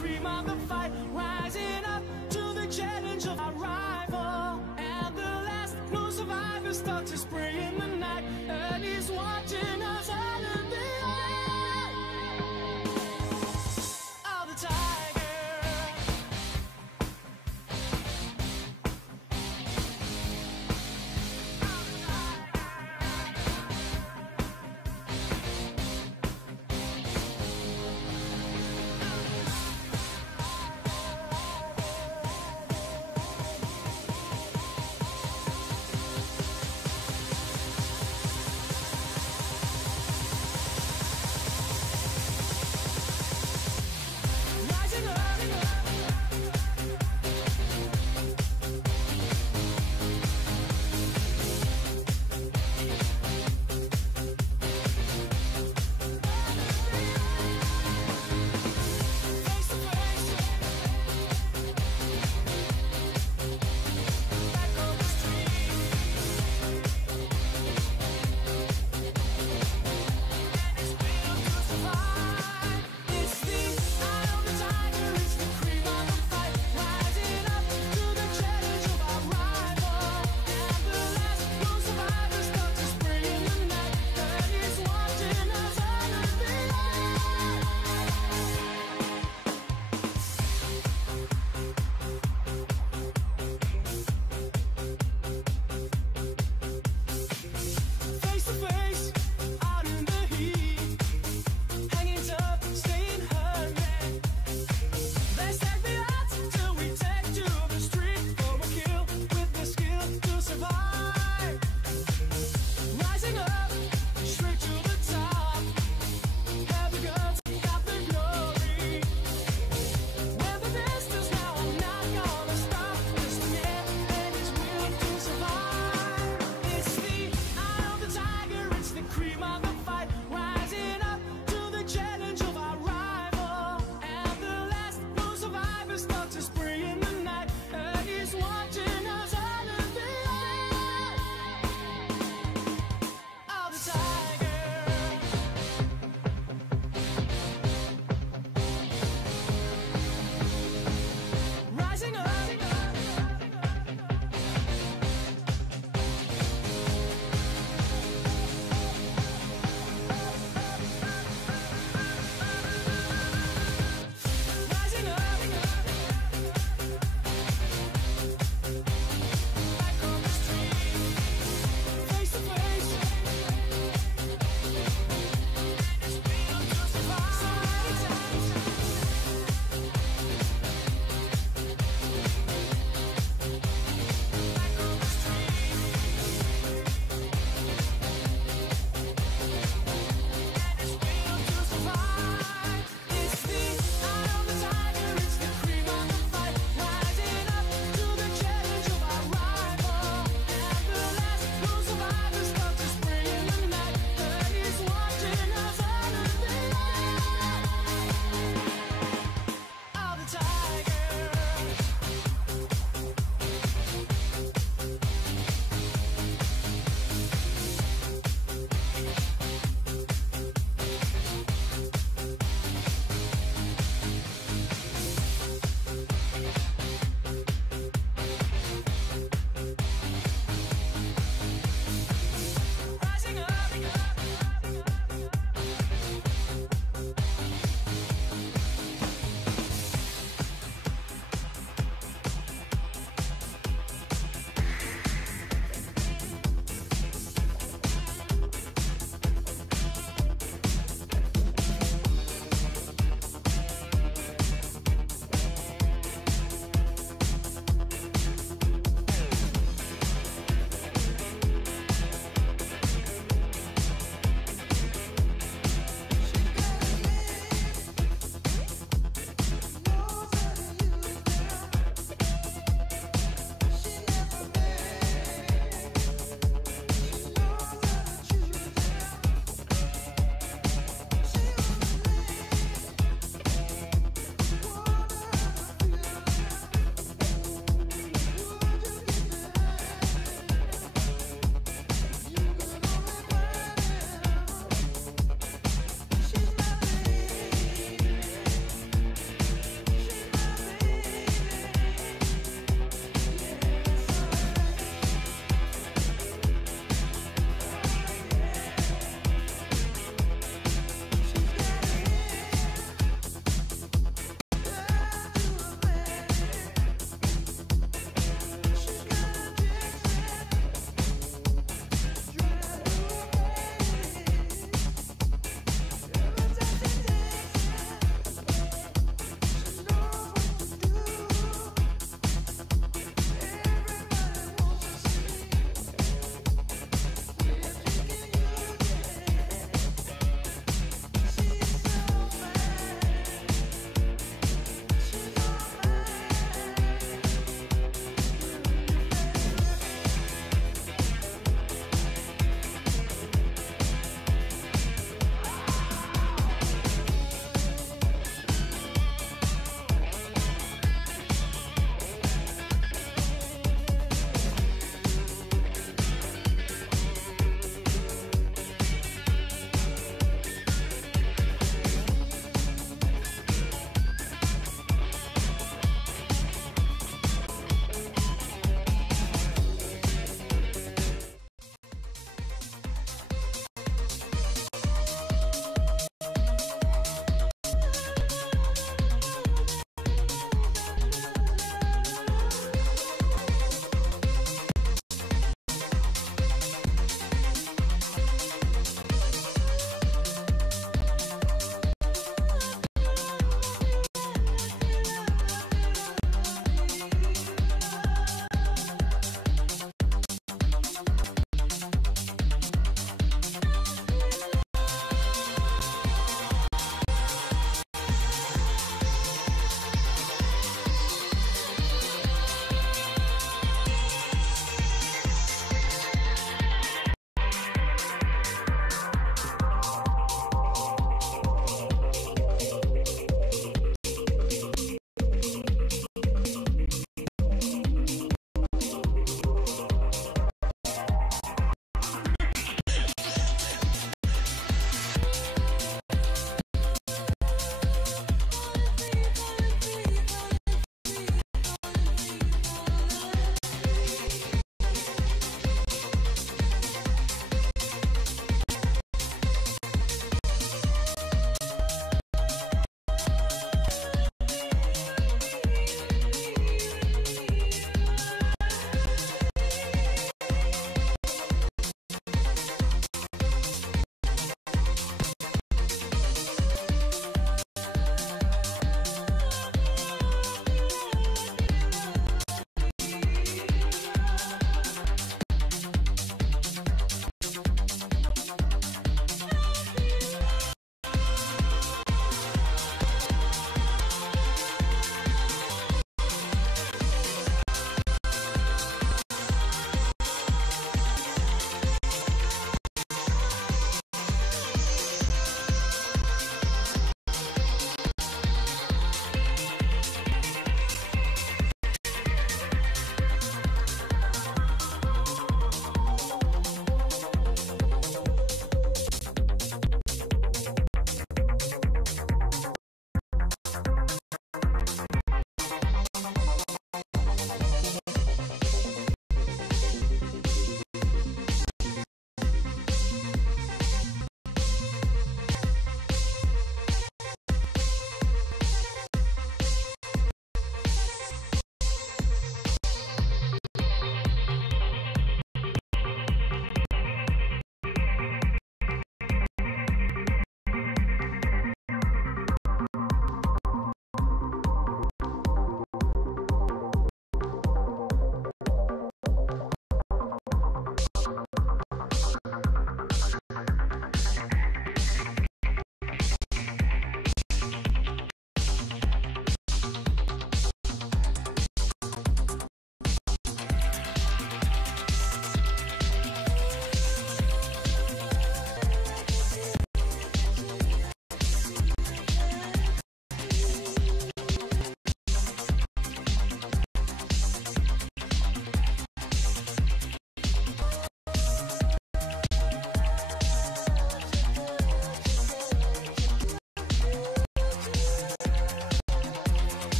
cream of the fight, rising up to the challenge of our rival. And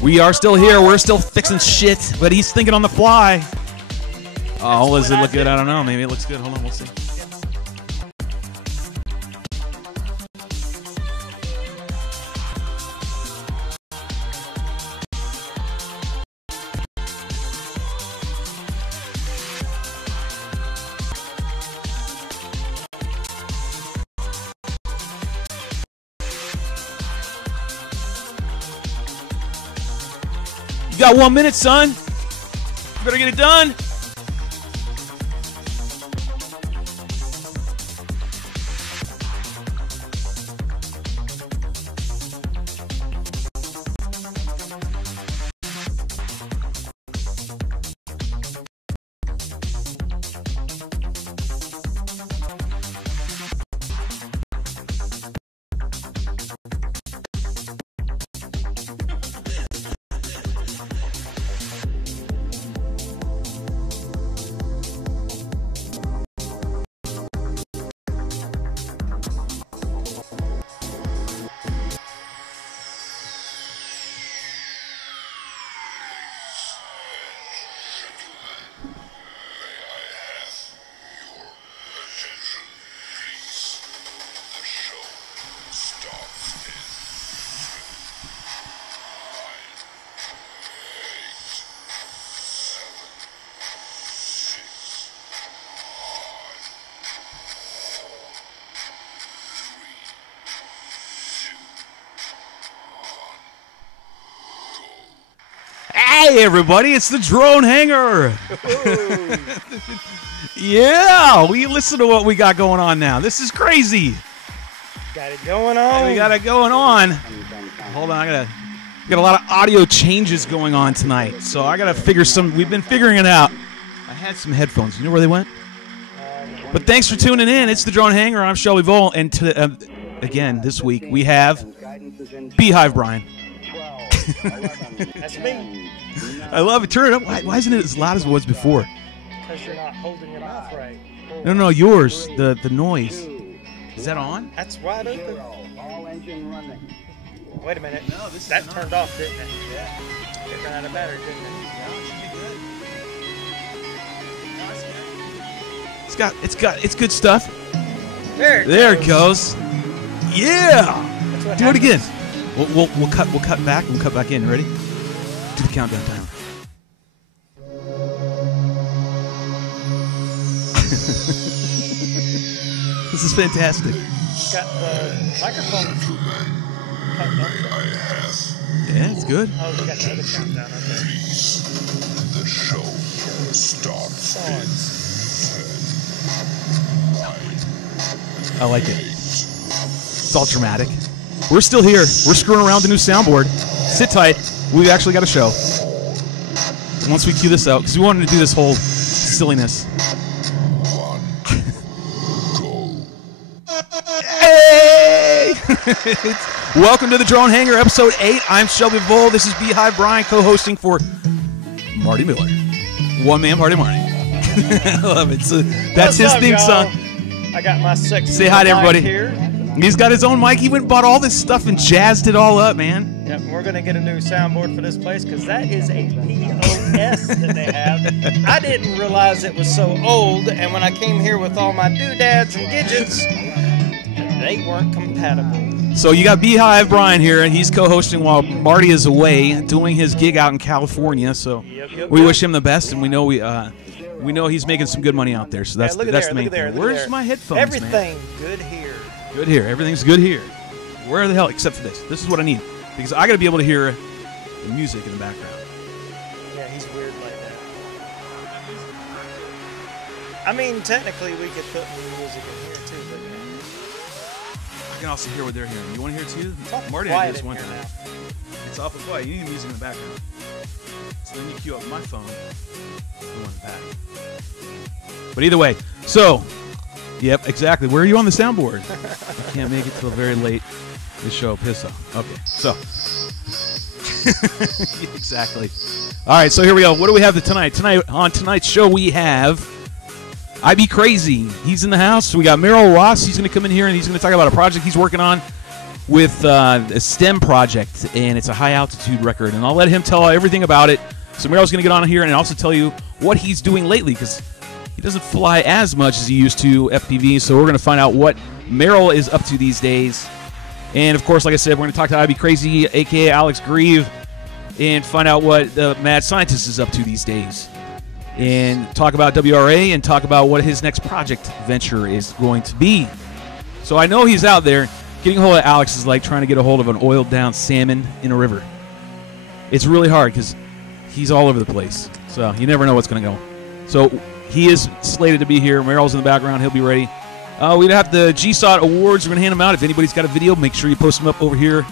We are still here. We're still fixing shit, but he's thinking on the fly. Oh, does it look good? I don't know. Maybe it looks good. Hold on, we'll see. You got 1 minute, son. You better get it done. Hey everybody, it's the Drone Hangar. Yeah, we listen to what we got going on now. This is crazy. Got it going on. We got it going on. Hold on, I got a lot of audio changes going on tonight, so I gotta figure some. We've been figuring it out. I had some headphones. You know where they went? But thanks for tuning in. It's the Drone Hangar. I'm Shelby Vole, and again this week we have Beehive Brian. That's me. I love it. Turn it up. Why isn't it as loud as it was before? Because you're not holding your mouth right. No, yours. The noise. Is that on? That's wide open. Wait a minute. No, that turned off, didn't it? Yeah. It ran out of battery, didn't it? No, it should be good. No, it's good. It's good stuff. There it goes. Yeah. Do it again. We'll cut back. We'll cut back in. Ready? Do the countdown timer. This is fantastic. Got the microphone cut up. Yeah, it's good. Oh, we got the other countdown. Okay. The show starts. I like it. It's all dramatic. We're still here. We're screwing around the new soundboard. Sit tight. We've actually got a show. Once we cue this out, because we wanted to do this whole silliness. Hey! Welcome to the Drone Hangar, episode 8. I'm Shelby Vole. This is Beehive Brian, co-hosting for Marty Miller. One man party Marty. I love it. So that's his theme song. I got my sexy. Say hi to everybody. Here. He's got his own mic. He went and bought all this stuff and jazzed it all up, man. Yep, we're going to get a new soundboard for this place because that is a POS that they have. I didn't realize it was so old, and when I came here with all my doodads and gadgets, they weren't compatible. So you got Beehive Brian here, and he's co-hosting while Marty is away doing his gig out in California. So we wish him the best, and we know he's making some good money out there. So that's the main thing. Where's my headphones, Everything man? good here. Good here. Everything's good here. Where the hell, except for this. This is what I need. Because I got to be able to hear the music in the background. Yeah, he's weird like that. I mean, technically, we could put music in here, too, but I can also hear what they're hearing. You want to hear it, too? it's Marty quiet did this in one here time. now. It's awful quiet. You need the music in the background. So then you cue up my phone. The one in the back. But either way, so... Yep, exactly. Where are you on the soundboard? I can't make it till very late. This show, piss off. Okay, so exactly. All right, so here we go. What do we have tonight? On tonight's show, we have IBCrazy. He's in the house. We got Merrill Ross. He's going to come in here and he's going to talk about a project he's working on. with a STEM project, and it's a high-altitude record. And I'll let him tell everything about it. So Merrill's going to get on here and also tell you what he's doing lately, because he doesn't fly as much as he used to FPV. So we're going to find out what Merrill is up to these days. And, of course, like I said, we're going to talk to IBCrazy, a.k.a. Alex Grieve, and find out what the mad scientist is up to these days. And talk about WRA and talk about what his next project venture is going to be. So I know he's out there. Getting a hold of Alex is like trying to get a hold of an oiled-down salmon in a river. It's really hard because he's all over the place. So you never know what's going to go. So he is slated to be here. Merrill's in the background. He'll be ready. We have the GYSOT awards. We're going to hand them out. If anybody's got a video, make sure you post them up over here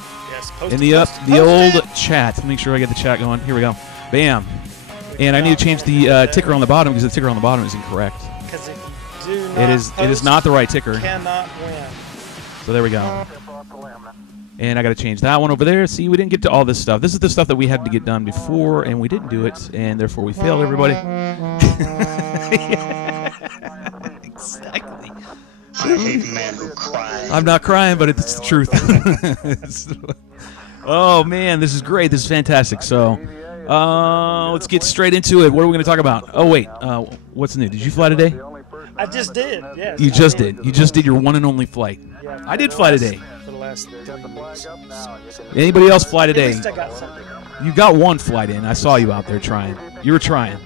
in the old chat. Make sure I get the chat going. Here we go. Bam. And I need to change the ticker on the bottom because the ticker on the bottom is incorrect. Because if you do not it is not the right ticker. Cannot win. So there we go. And I got to change that one over there. See, we didn't get to all this stuff. This is the stuff that we had to get done before, and we didn't do it, and therefore we failed everybody. Exactly. I hate a man who cries. I'm not crying, but it's the truth. Oh, man, this is great. This is fantastic. So let's get straight into it. What are we going to talk about? Oh, wait. What's new? Did you fly today? I just did, yes. You just did. You just did your one and only flight. Yeah, I did fly today. For the last 30 weeks. Anybody else fly today? At least I got something. You got one flight in. I saw you out there trying. You were trying.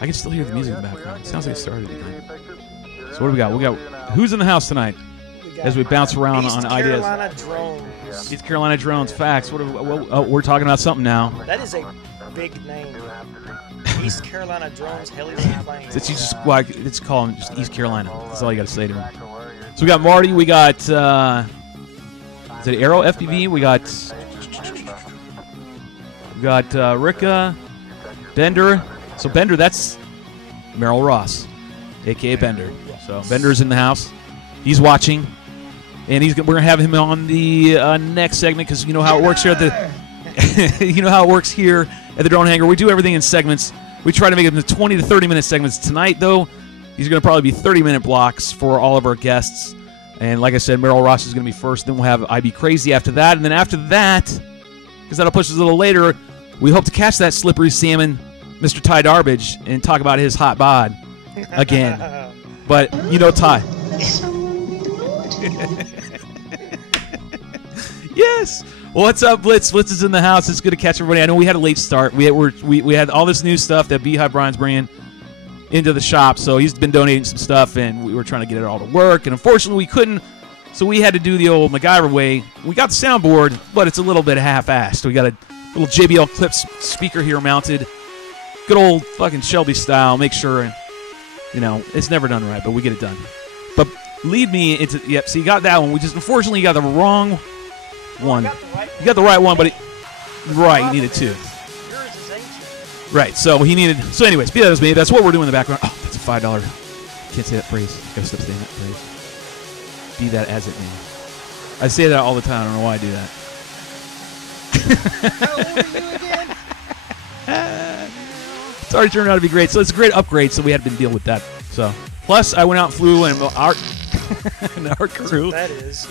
I can still hear the music in the background. It sounds like it started again. So what do we got? We got who's in the house tonight? As we bounce around on ideas. East Carolina Drones. East Carolina Drones. Facts. We're talking about something now. That is a big name. East Carolina Drones, helis and planes. It's called just East Carolina. That's all you got to say to him. So we got Marty. We got is it Arrow FPV? We got Ricka, Bender. So Bender, that's Merrill Ross, a.k.a. Bender. So Bender's in the house. He's watching, and we're gonna have him on the next segment because you know how it works here at the you know how it works here at the Drone Hangar. We do everything in segments. We try to make them the 20 to 30 minute segments. Tonight, though, these are gonna probably be 30-minute blocks for all of our guests. And like I said, Merrill Ross is gonna be first. Then we'll have IBCrazy after that, and then after that, because that'll push us a little later, we hope to catch that slippery salmon, Mr. Ty Darbage, and talk about his hot bod again. But you know Ty. Yes. Well, what's up, Blitz? Blitz is in the house. It's good to catch everybody. I know we had a late start. We had all this new stuff that Beehive Brian's bringing into the shop, so he's been donating some stuff, and we were trying to get it all to work, and unfortunately we couldn't, so we had to do the old MacGyver way. We got the soundboard, but it's a little bit half-assed. We got a little JBL Clips speaker here mounted. Good old fucking Shelby style. Make sure, you know, it's never done right, but we get it done. But lead me into, yep, so you got that one. We just, unfortunately, you got the wrong one. You got the right one, but you needed two. Right, so he needed, so anyways, be that as may, that's what we're doing in the background. Oh, that's a $5. Can't say that phrase. Gotta stop saying that phrase. Be that as it may. I say that all the time. I don't know why I do that. How old are you again? It's already turned out to be great. So it's a great upgrade, so we had to deal with that. So plus, I went out and flew, and our crew. That is.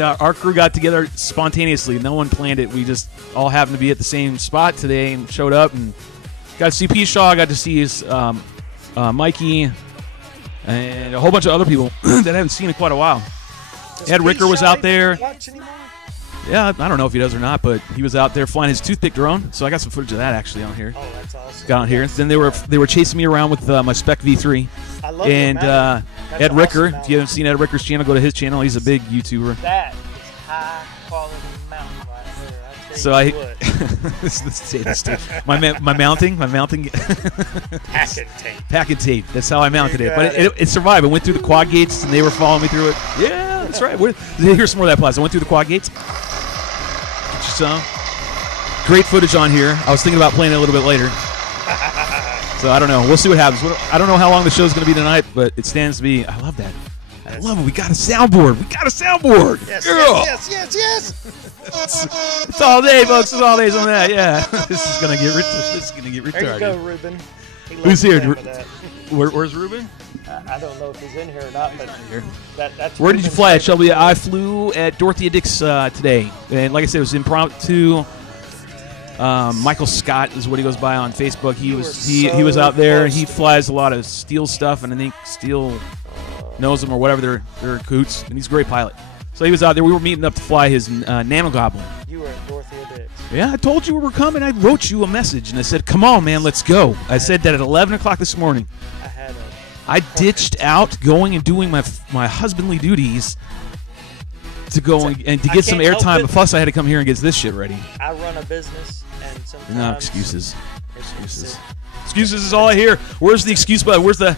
Our crew got together spontaneously. No one planned it. We just all happened to be at the same spot today and showed up and got to see P. Shaw. Got to see his Mikey and a whole bunch of other people that I haven't seen in quite a while. Ed Ricker was out there. Yeah, I don't know if he does or not, but he was out there flying his toothpick drone. So I got some footage of that actually on here. Oh, that's awesome. Got on here. Then they were chasing me around with my Spec V3. I love and Ed Ricker. Awesome, if you haven't seen Ed Ricker's channel, go to his channel. He's a big YouTuber. That is high quality mountain right there. So let's say this too. My mounting. Pack and tape. Pack and tape. That's how I mounted it. But it survived. I went through the quad gates, and they were following me through it. Yeah, that's right. Here's some more of that plaza. I went through the quad gates. Get you some. Great footage on here. I was thinking about playing it a little bit later. So I don't know. We'll see what happens. I don't know how long the show's going to be tonight, but it stands to be. I love that. I love it. We got a soundboard. Yes, yeah. yes. It's all day, folks. It's all days on that. Yeah. This is gonna get retarded. There you go, Ruben. Who's here? Where's Ruben? I don't know if he's in here or not, but that's. Where did you fly at, Shelby? I flew at Dorothea Dix today, and like I said, it was impromptu. Michael Scott is what he goes by on Facebook. He was out there. He flies a lot of Steel stuff, and I think Steel knows him or whatever. They're coots, and he's a great pilot. So he was out there. We were meeting up to fly his Nano Goblin. You were at Dorothea Dix. Yeah, I told you we were coming. I wrote you a message, and I said, "Come on, man, let's go." I said that at 11 o'clock this morning. I ditched out going and doing my husbandly duties to go and to get some airtime. Plus, I had to come here and get this shit ready. I run a business, and sometimes... No, excuses. Excuses is all I hear. Where's the excuse button? Where's the...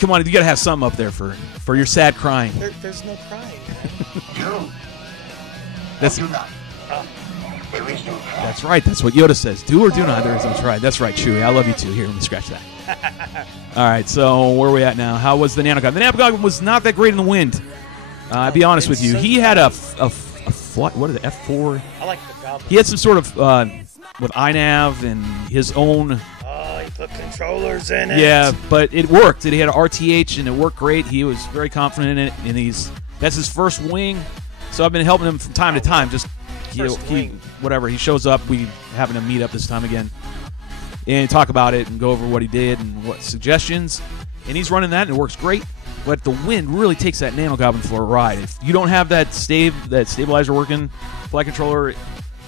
Come on, you got to have something up there for your sad crying. There's no crying, man. That's right. That's what Yoda says. Do or do not. There is no try. That's right, Chewie. I love you too. Here, let me scratch that. All right, so where are we at now? How was the Nano Goblin? The Nano Goblin was not that great in the wind. I'll be honest with you. He had a flight. What is it? F4. I like the Goblin. He had some sort of with iNav and his own. Oh, he put controllers in it. Yeah, but it worked. He had an RTH and it worked great. He was very confident in it, and that's his first wing. So I've been helping him from time to time. Just whatever he shows up, we having to meet up this time again and talk about it and go over what he did and what suggestions. And he's running that, and it works great. But the wind really takes that Nano Goblin for a ride. If you don't have that stabilizer working, flight controller,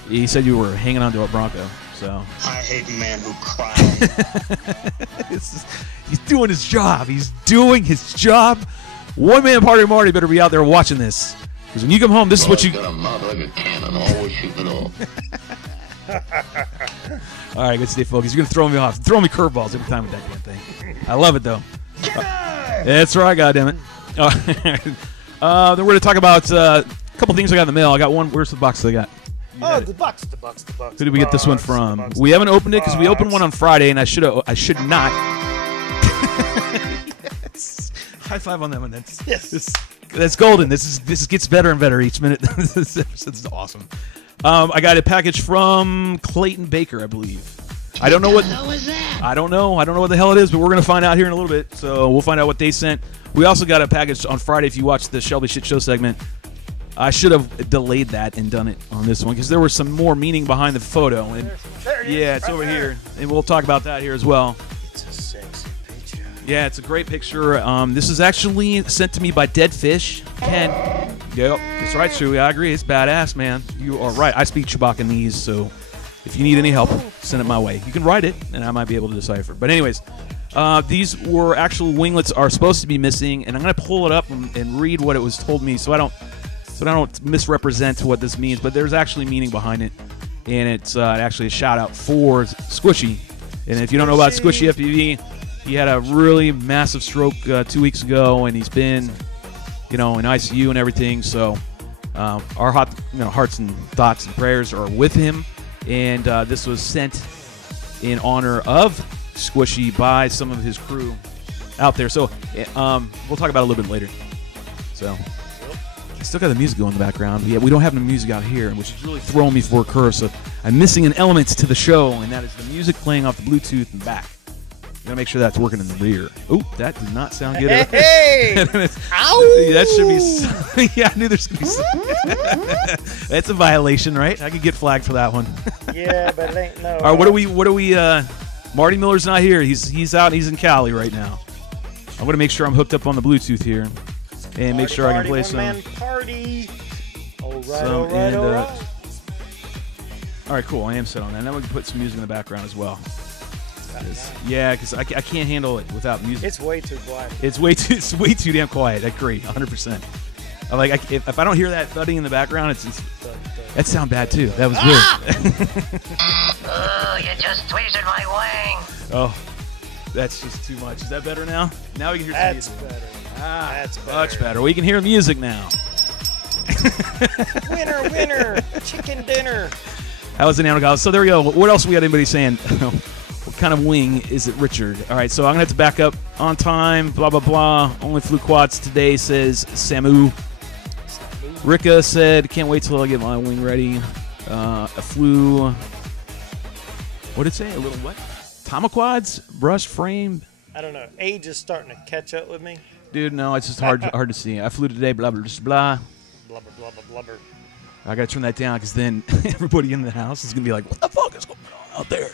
he said you were hanging onto a Bronco. So I hate men who cry. He's doing his job. He's doing his job. One Man Party Marty better be out there watching this. Because when you come home, this is what you... got a mouth like a cannon, always shooting it off. All right, good stay focused. You're going to throw me off. Throw me curveballs every time with that damn thing. I love it, though. That's right, goddammit. Then we're going to talk about a couple things I got in the mail. I got one. Where's the box that I got? Oh, the box. Who did we get this one from? We haven't opened it because we opened one on Friday, and I should not. Yes. High five on that one. That's golden. This gets better and better each minute. This is awesome. I got a package from Clayton Baker, I believe. I don't know what. I don't know what the hell it is, but we're gonna find out here in a little bit. So we'll find out what they sent. We also got a package on Friday. If you watched the Shelby Shit Show segment, I should have delayed that and done it on this one because there was some more meaning behind the photo. And yeah, it's over here, and we'll talk about that here as well. It's a sexy picture. Yeah, it's a great picture. This is actually sent to me by Dead Fish. Ken. Yep, that's right, Chewie. I agree. It's badass, man. You are right. I speak Chewbaccanese, so if you need any help, send it my way. You can write it, and I might be able to decipher. But anyways, these were actual winglets are supposed to be missing, and I'm going to pull it up and read what it was told me so I don't misrepresent what this means. But there's actually meaning behind it, and it's actually a shout-out for Squishy. And if you don't know about Squishy FPV, he had a really massive stroke 2 weeks ago, and he's been, in ICU and everything. So our hearts and thoughts and prayers are with him. And this was sent in honor of Squishy by some of his crew out there. So we'll talk about it a little bit later. So I still got the music going in the background. Yeah, we don't have the music out here, which is really throwing me for a curve. So I'm missing an element to the show, and that is the music playing off the Bluetooth in the back. Gotta make sure that's working in the rear. Oh, that did not sound good. Hey! Ow! That should be. Yeah, I knew there's gonna be. That's a violation, right? I could get flagged for that one. Yeah, but it ain't no. All right, what do we? Marty Miller's not here. He's out. He's in Cali right now. I'm gonna make sure I'm hooked up on the Bluetooth here, and make sure I can play some. Man party. All right. All right, cool. I am set on that. Now we can put some music in the background as well. Yeah, because I can't handle it without music. It's way too quiet. It's way too damn quiet. I agree, 100%. If I don't hear that thudding in the background, that sound bad too. That was weird. Oh, you just twisted my wing. Oh, that's just too much. Is that better now? Now we can hear some music. Better. That's better. Much better. We can hear music now. Winner, chicken dinner. That was the Nano Goblin. So there we go. What else we got anybody saying? What kind of wing is it, Richard? All right, so I'm going to have to back up on time, blah, blah, blah. Only flew quads today, says Samu. Rika said, can't wait till I get my wing ready. I flew, what did it say? A little what? Tomaquads, brush frame, I don't know. Age is starting to catch up with me. Dude, no, it's just hard to see. I flew today, blah, blah, blah, blah. Blubber, blubber, blubber. I got to turn that down because then everybody in the house is going to be like, what the fuck is going on out there?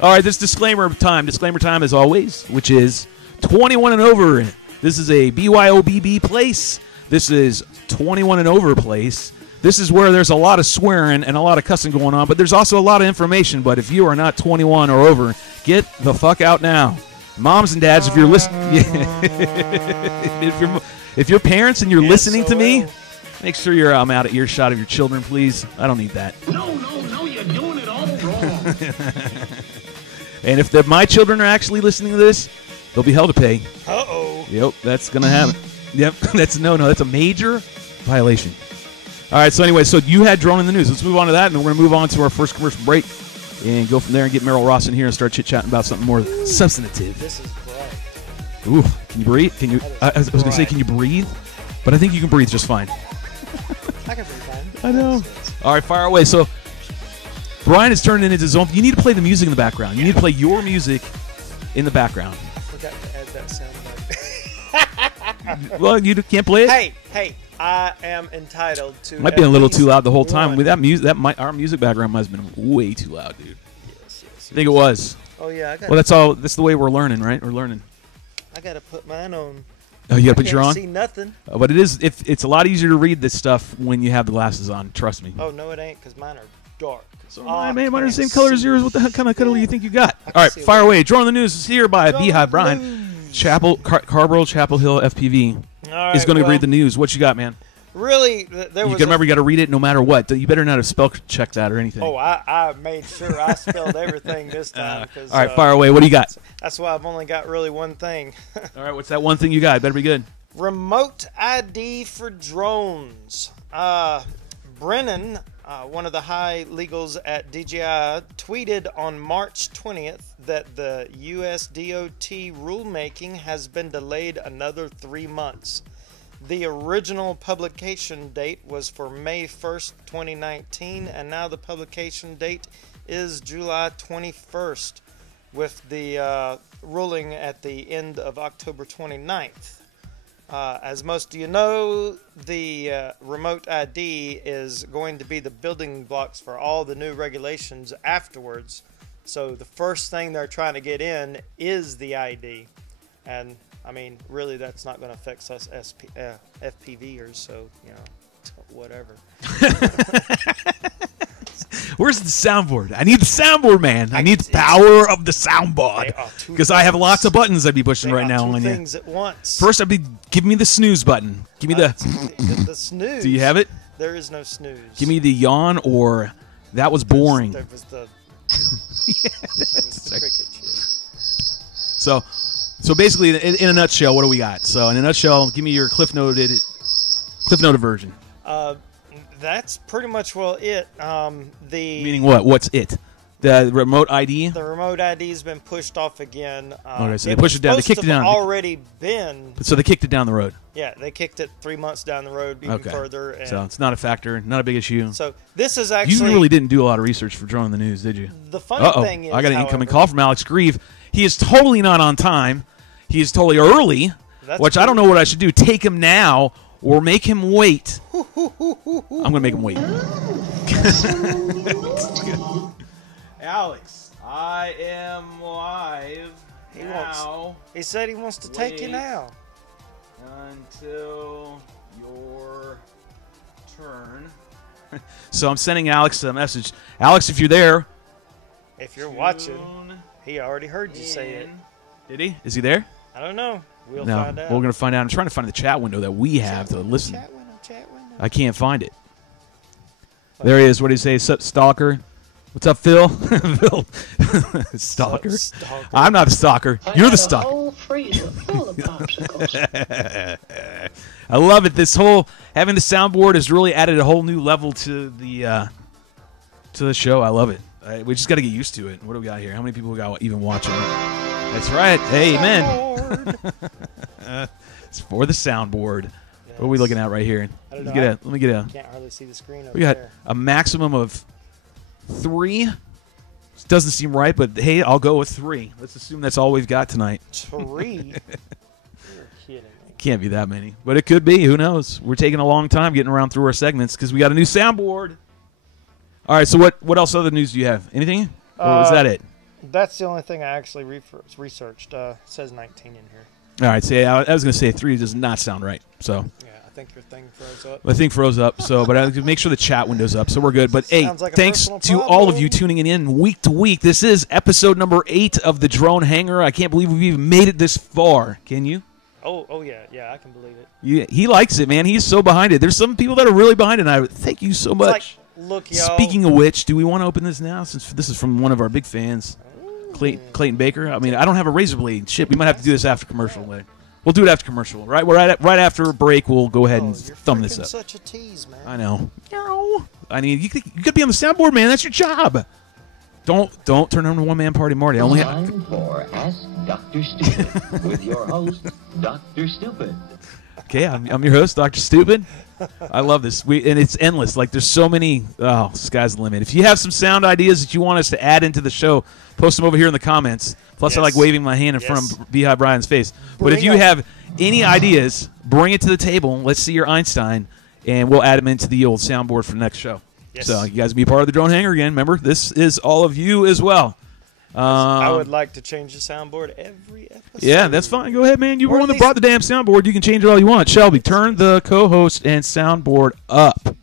All right, this disclaimer time. Disclaimer time as always, which is 21 and over. This is a BYOBB place. This is 21 and over place. This is where there's a lot of swearing and a lot of cussing going on, but there's also a lot of information. But if you are not 21 or over, get the fuck out now. Moms and dads, if you're listening, if you're parents and you're listening to me, make sure you're out of earshot of your children, please. I don't need that. No, you're doing it all wrong. And if my children are actually listening to this, they'll be held to pay. Uh-oh. Yep, that's going to happen. Yep, that's a major violation. All right, so anyway, so you had drone in the news. Let's move on to that, and we're going to move on to our first commercial break and go from there and get Merrill Ross in here and start chit-chatting about something more substantive. This is bright. Ooh, can you breathe? Can you? I was going to say, can you breathe? But I think you can breathe just fine. I can breathe fine. I know. All right, fire away. So Brian has turned it into his own. You need to play the music in the background. You need to play your music in the background. I forgot to add that sound bite. Well, you can't play it? Hey, I am entitled to. Might be a little too loud the whole time. one. With that music, our music background might have been way too loud, dude. Yes. I think it was. Oh yeah, Well, that's the way we're learning, right? We're learning. I gotta put mine on. Oh, you got to put I your can't on? see nothing. But it's a lot easier to read this stuff when you have the glasses on. Trust me. Oh no, it ain't, cause mine are dark. So mine are the same color as yours. What the heck kind of color do you think you got? All right, see fire it. away. Draw on the news is here by Beehive Brian. Carborough Chapel Hill FPV All right, is going to read the news. What you got, man? Really, there was. You got to read it no matter what. You better not have spell checked that or anything. Oh, I made sure I spelled everything this time. All right, fire away. What do you got? That's why I've only got really one thing. All right, what's that one thing you got? It better be good. Remote ID for drones. Brennan, one of the high legals at DJI, tweeted on March 20th that the US DOT rulemaking has been delayed another 3 months. The original publication date was for May 1st, 2019, and now the publication date is July 21st, with the ruling at the end of October 29th. As most of you know, the remote ID is going to be the building blocks for all the new regulations afterwards. So the first thing they're trying to get in is the ID. And, I mean, really that's not going to affect us FPVers, so, you know, whatever. Where's the soundboard? I need the soundboard, man. I need the power of the soundboard. Because I have lots of buttons I'd be pushing right now on you. Things at once. First, give me the snooze button. Give me the snooze. Do you have it? There is no snooze. Give me the yawn or that was boring. There was the cricket shit. So basically, in a nutshell, what do we got? So in a nutshell, give me your cliff noted version. That's pretty much it. Meaning what? What's it? The remote ID? The remote ID has been pushed off again. Okay, so they pushed it down. They kicked it down. Already been. So they kicked it down the road. Yeah, they kicked it 3 months down the road, even further. And so it's not a factor, not a big issue. So this is actually. You really didn't do a lot of research for Drone in the News, did you? The funny thing is, I got an incoming call from Alex Grieve. He is totally not on time. He is totally early, which I don't know what I should do. Take him now or make him wait. I'm going to make him wait. Alex, I am live now. He said he wants to take you now. Until your turn. So I'm sending Alex a message. Alex, if you're there. If you're watching, he already heard you say it. Did he? Is he there? I don't know. We'll find out. We're going to find out. I'm trying to find the chat window that we have to listen. Chat window. I can't find it. There he is. What do you say? Stalker? What's up, Phil? Phil. Stalker. Stalker. I'm not a stalker. You're the stalker. Whole freezer full of popsicles. I love it. This whole having the soundboard has really added a whole new level to the show. I love it. We just got to get used to it. What do we got here? How many people we got even watching? That's right. Hey, man. It's for the soundboard. Yes. What are we looking at right here? Let me get a. Can't hardly see the screen. We got a maximum of 3 Doesn't seem right, but hey, I'll go with 3. Let's assume that's all we've got tonight. 3? You're kidding me. Can't be that many, but it could be. Who knows? We're taking a long time getting around through our segments because we got a new soundboard. All right, so what else other news do you have? Anything? Or is that it? That's the only thing I actually researched. It says 19 in here. All right, so yeah, I was going to say 3 does not sound right. So Yeah, I think your thing froze up. my thing froze up. So, but I make sure the chat window's up, so we're good. But hey, Sounds like a thanks personal to all of you tuning in week to week. This is episode number 8 of the Drone Hangar. I can't believe we've even made it this far. Can you? Oh yeah, I can believe it. He likes it, man. He's so behind it. There's some people that are really behind it. And I thank you so much. Like, look, y'all. Speaking of which, do we want to open this now? Since this is from one of our big fans, Clayton Baker. I mean, I don't have a razor blade. Shit, we might have to do this after commercial later. We'll do it after commercial, right? Right after break, we'll go ahead and you're thumb this up. Such a tease, man. I know. I mean, you could be on the soundboard, man. That's your job. Don't turn on a one-man party, Marty. I only have... Time for Ask Dr. Stupid with your host, Dr. Stupid. Okay, I'm your host, Dr. Stupid. I love this. And it's endless. Like, there's so many. Oh, sky's the limit. If you have some sound ideas that you want us to add into the show, post them over here in the comments. Plus, I like waving my hand in front of Beehive Brian's face. But if you have any ideas, bring it to the table. Let's see your Einstein, and we'll add them into the old soundboard for the next show. Yes. So you guys be part of the Drone Hangar again. Remember, this is all of you as well. I would like to change the soundboard every episode. Yeah, that's fine. Go ahead, man. You were Or one at that brought the damn soundboard. You can change it all you want. Shelby, turn the co-host and soundboard up.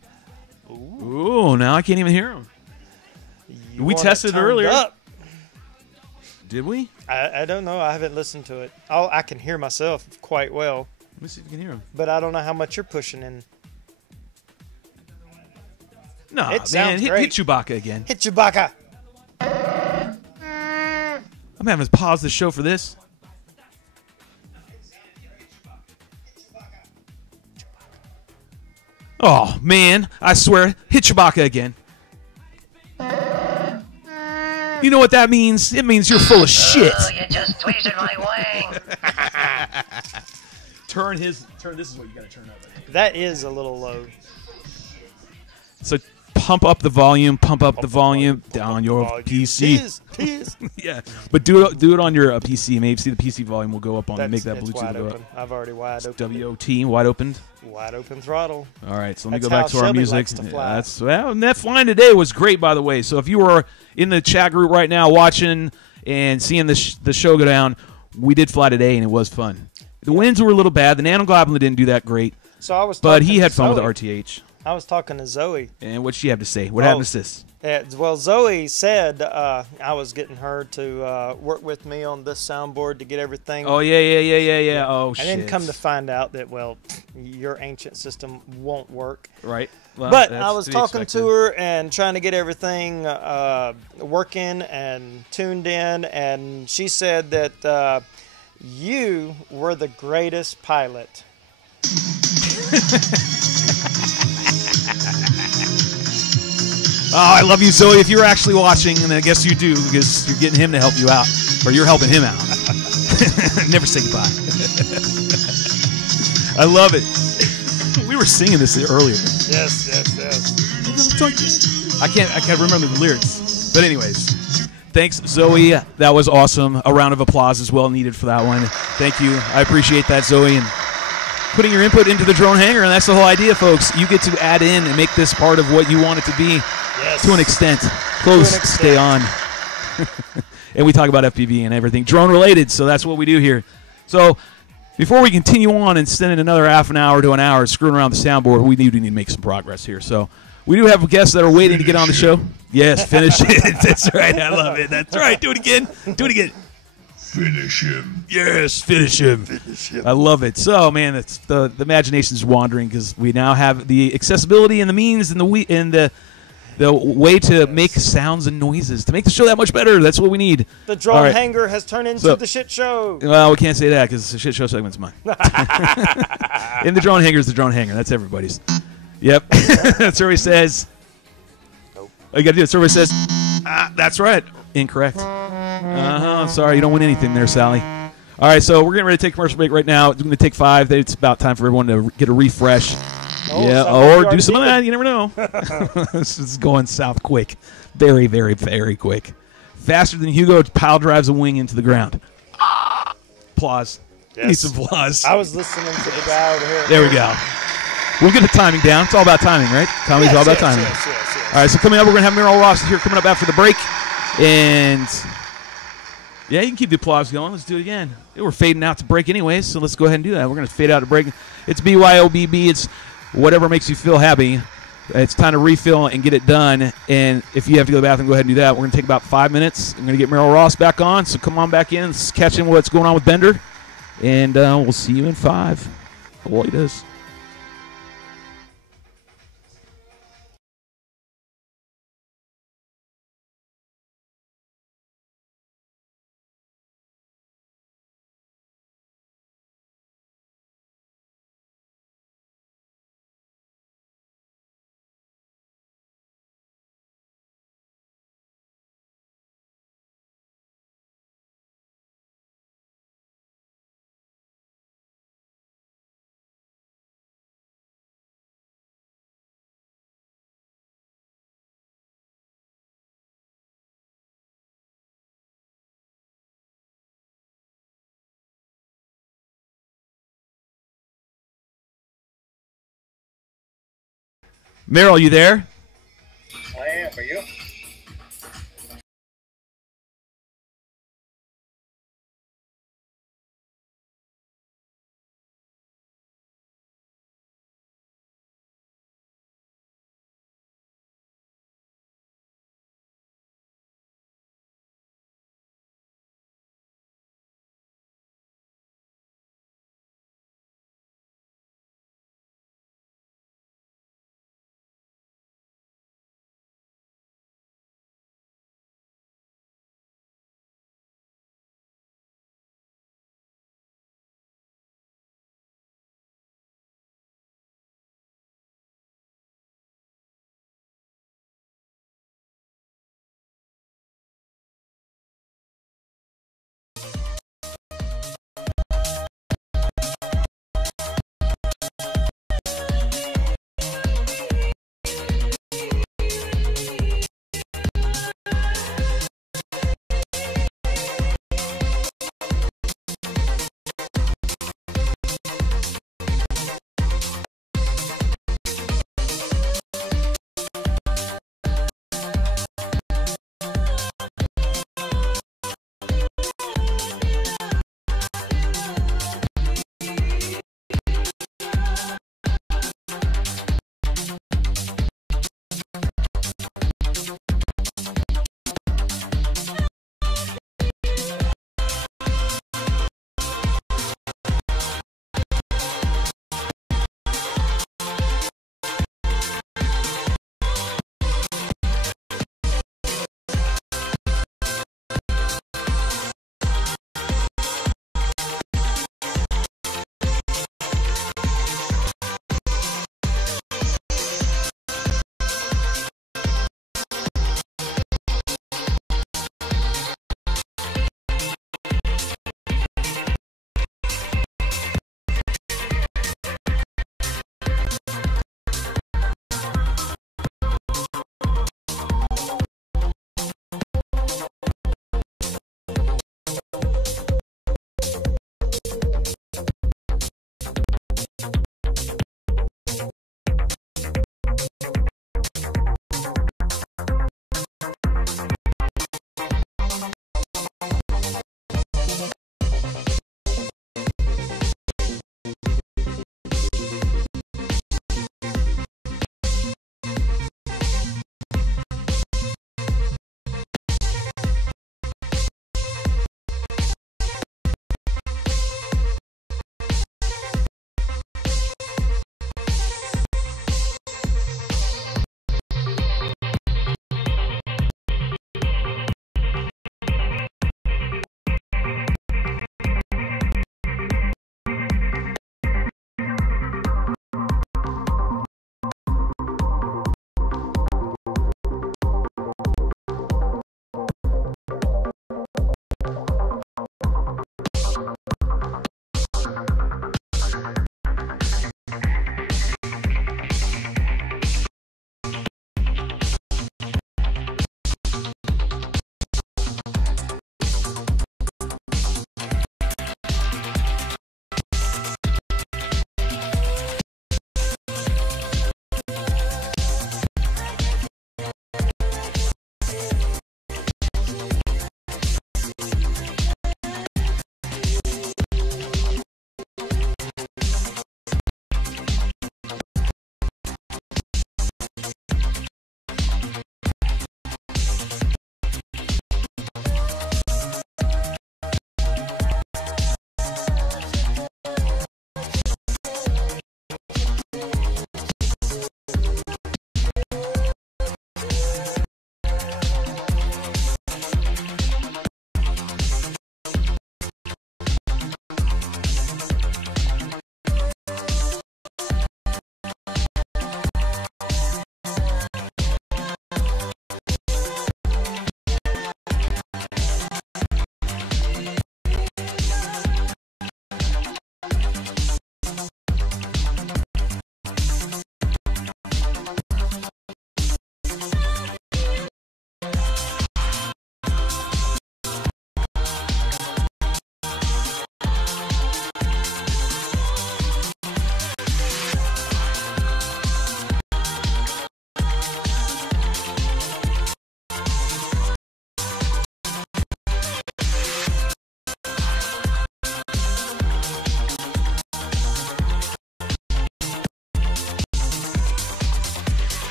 Ooh, now I can't even hear him. We tested it earlier. Up. Did we? I don't know. I haven't listened to it. I can hear myself quite well, Let me see if you can hear him. but I don't know how much you're pushing in. No, It man. sounds Hit great. Chewbacca again. Hit Chewbacca. I'm having to pause the show for this. Oh, man. I swear. Hit Chewbacca again. You know what that means? It means you're full of shit. Oh, you just twisted my wang. Turn. This is what you got to turn up. That is a little low. So pump up the volume. Pump up the volume down your PC. Tease. Yeah, but do it on your PC. Maybe see the PC volume will go up on it. Make that It's Bluetooth wide go open. up. I've already wide open. WOT, wide opened. Wide open throttle. All right, so let me That's go back how to our Shelby music. likes to fly. And that flying today was great, by the way. So if you were in the chat group right now watching and seeing the show go down, we did fly today, and it was fun. The winds were a little bad. The Nanogoblin didn't do that great, So I was. but talking he to had fun with the Zoe. RTH. I was talking to Zoe. And what'd she have to say? What happened to sis? Well, Zoe said I was getting her to work with me on this soundboard to get everything. Oh, yeah. Oh, and shit. then come to find out that, well, your ancient system won't work. Right. Well, But that's I was to be talking expected. to her and trying to get everything working and tuned in, and she said that you were the greatest pilot. Oh, I love you, Zoe. If you're actually watching, and I guess you do, because you're getting him to help you out, or you're helping him out. Never say goodbye. I love it. We were singing this earlier. Yes. I can't remember the lyrics. But anyways, thanks, Zoe. That was awesome. A round of applause is well needed for that one. Thank you. I appreciate that, Zoe, and putting your input into the Drone Hangar. And that's the whole idea, folks. You get to add in and make this part of what you want it to be. Yes. To an extent. Close, stay on. And we talk about FPV and everything drone related, so that's what we do here. So before we continue on and spend another half an hour to an hour screwing around the soundboard, we need to make some progress here. So we do have guests that are waiting to get on the show. Yes, finish it. That's right. I love it. That's right. Do it again. Do it again. Finish him. Yes, finish him. I love it. So, man, it's the imagination's wandering because we now have the accessibility and the means and the way to make sounds and noises to make the show that much better. That's what we need. The Drone All right. Hangar has turned into the shit show. Well, we can't say that because the shit show segment's mine. And the Drone Hangar is the Drone Hangar. That's everybody's. Yep. Survey says. Nope. Oh, you got to do it. Survey says. That's right. Incorrect. Sorry, you don't win anything there, Sally. All right, so we're getting ready to take a commercial break right now. It's going to take 5. It's about time for everyone to get a refresh. Or do some of that. You never know. This is going south quick. Very, very, very quick. Faster than Hugo pile drives a wing into the ground. Applause. Yes. Need some applause. I was listening to the guy over here. There we go. We'll get the timing down. It's all about timing, right? Comedy's all about timing. Yes. All right, so coming up, we're going to have Merrill Ross here coming up after the break. And, yeah, you can keep the applause going. Let's do it again. We're fading out to break anyways, so let's go ahead and do that. We're going to fade out to break. It's BYOBB. It's whatever makes you feel happy. It's time to refill and get it done. And if you have to go to the bathroom, go ahead and do that. We're going to take about 5 minutes. I'm going to get Merrill Ross back on, so come on back in and catch in what's going on with Bender. And we'll see you in 5. Well, he does. Merrill, you there? I am. Are you?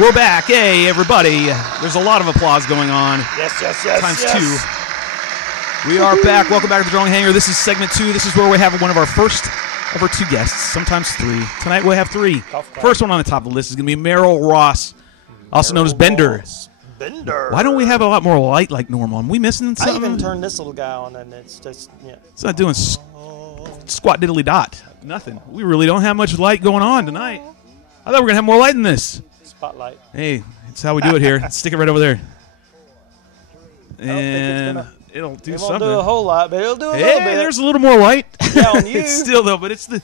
We're back. Hey, everybody. There's a lot of applause going on. Yes. Times two. We are back. Welcome back to the Drawing Hangar. This is segment 2. This is where we have one of our first of our 2 guests, sometimes 3. Tonight we'll have 3. First one on the top of the list is going to be Merrill Ross, also known as Bender. Bender. Why don't we have a lot more light like normal? Am we missing something? I even turned this little guy on, and it's just, yeah. It's not doing squat diddly dot. Nothing. We really don't have much light going on tonight. I thought we were going to have more light than this. Spotlight. Hey, it's how we do it here. Stick it right over there. And it'll do something. It won't do a whole lot, but it'll do a little bit. Hey, there's a little more light. Yeah, on you. It's still, though, but it's the...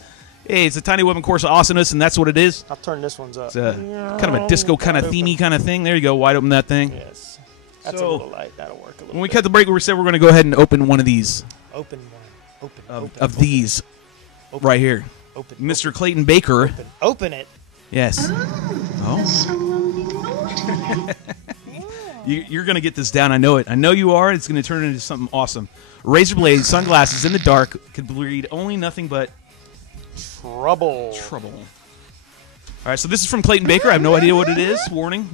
Hey, it's a tiny weapon course of awesomeness, and that's what it is. I'll turn this one's up. It's kind of a disco kind of themey kind of thing. There you go. Wide open that thing. Yes. That's a little light. That'll work a little When we bit. cut the break, we said we're going to go ahead and open one of these. Open one. Open. Of these. Open. Right here. Open. Mr. Clayton Baker. Open it. Yes. You're going to get this down. I know it. I know you are. It's going to turn into something awesome. Razor blades, sunglasses in the dark, could breed only nothing but trouble. All right, so this is from Clayton Baker. I have no idea what it is. Warning.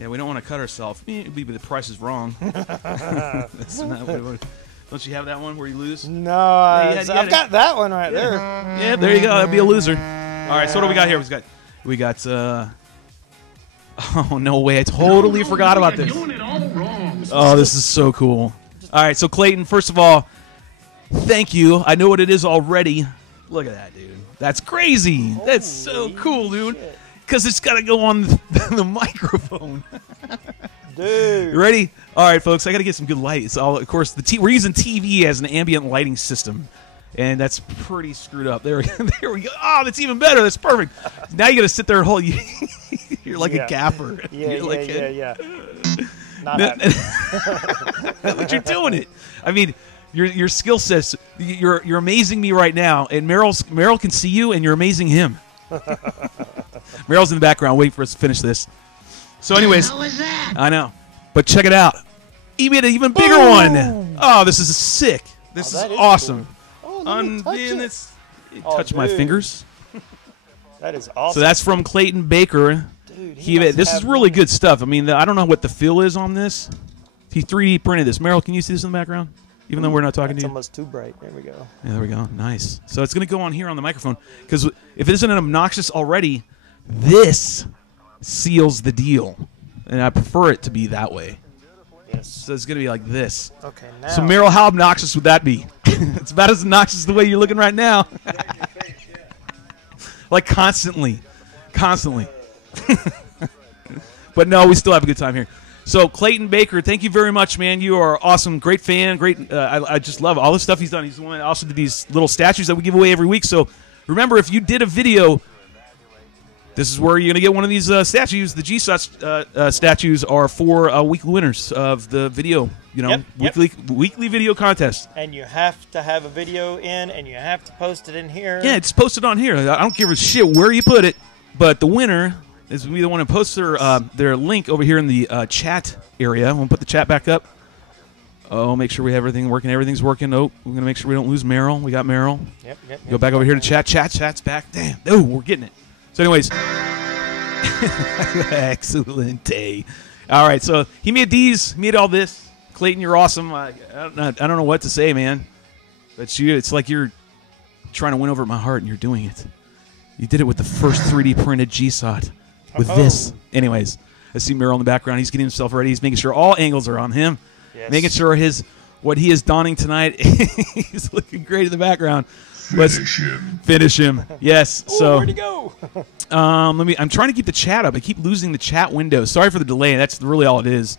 Yeah, we don't want to cut ourselves. Maybe the price is wrong. That's not what it, don't you have that one where you lose? No, I've got that one right there. Yeah, there you go. That'd be a loser. All right, so what do we got here? We got. Oh no way! I totally forgot about this. Oh, this is so cool. All right, so Clayton, first of all, thank you. I know what it is already. Look at that, dude. That's crazy. That's so cool, dude. Because it's got to go on the microphone. Dude. You ready? All right, folks. I got to get some good light. It's all, of course, we're using TV as an ambient lighting system, and that's pretty screwed up. There we go. Oh, that's even better. That's perfect. Now you got to sit there and hold. You're like a gaffer. Yeah. Not happy. But you're doing it. I mean, your skill sets. You're amazing me right now, and Merrill can see you, and you're amazing him. Merrill's in the background, waiting for us to finish this. So, anyways, I know, but check it out. He made an even bigger one. Oh, this is sick. This is awesome. Cool. Oh, touch my fingers. That is awesome. So that's from Clayton Baker. Dude, this is really good stuff. I mean, I don't know what the feel is on this. He 3D printed this. Merrill, can you see this in the background? Even though we're not talking to you? It's almost too bright. There we go. Yeah, there we go. Nice. So it's going to go on here on the microphone. Because if it isn't obnoxious already, this seals the deal. And I prefer it to be that way. Yes. So it's going to be like this. Okay, now. So, Merrill, how obnoxious would that be? It's about as obnoxious the way you're looking right now. Like constantly. But no, we still have a good time here. So, Clayton Baker, thank you very much, man. You are awesome. Great fan. Great. I just love all the stuff he's done. He's the one that also did these little statues that we give away every week. So, remember, if you did a video, this is where you're going to get one of these statues. The GYSOT statues are for weekly winners of the video, weekly video contest. And you have to have a video in, and you have to post it in here. Yeah, it's posted on here. I don't give a shit where you put it, but the winner is going to be the one who posts their link over here in the chat area. We'll put the chat back up. Oh, make sure we have everything working. Everything's working. Oh, we're going to make sure we don't lose Merrill. We got Merrill. Yep. Go back over here to chat. Chat's back. Damn. Oh, we're getting it. So, anyways. Excellent day. All right, so he made these. He made all this. Clayton, you're awesome. I don't know what to say, man. But it's like you're trying to win over my heart, and you're doing it. You did it with the first 3D printed GYSOT. With this. Anyways, I see Merrill in the background. He's getting himself ready. He's making sure all angles are on him. Yes. Making sure what he is donning tonight. He's looking great in the background. Finish him. Yes. So where'd he go? I'm trying to keep the chat up. I keep losing the chat window. Sorry for the delay. That's really all it is.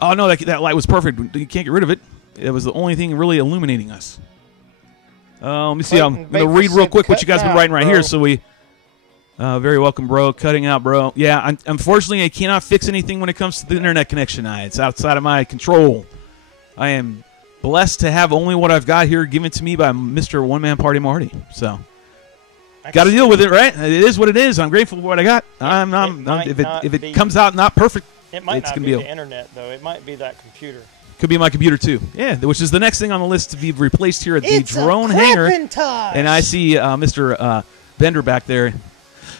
Oh no, that light was perfect. You can't get rid of it. It was the only thing really illuminating us. Let me see. I'm going to read real quick what you guys have been writing right here. So we. Very welcome, bro. Cutting out, bro. Yeah, unfortunately, I cannot fix anything when it comes to the internet connection. It's outside of my control. I am blessed to have only what I've got here given to me by Mr. One-Man Party Marty. So, got to deal with it, right? It is what it is. I'm grateful for what I got. If it comes out not perfect, it might not be the internet, though. It might be that computer. Could be my computer, too. Yeah, which is the next thing on the list to be replaced here at the drone hangar. Time. And I see Mr. Bender back there.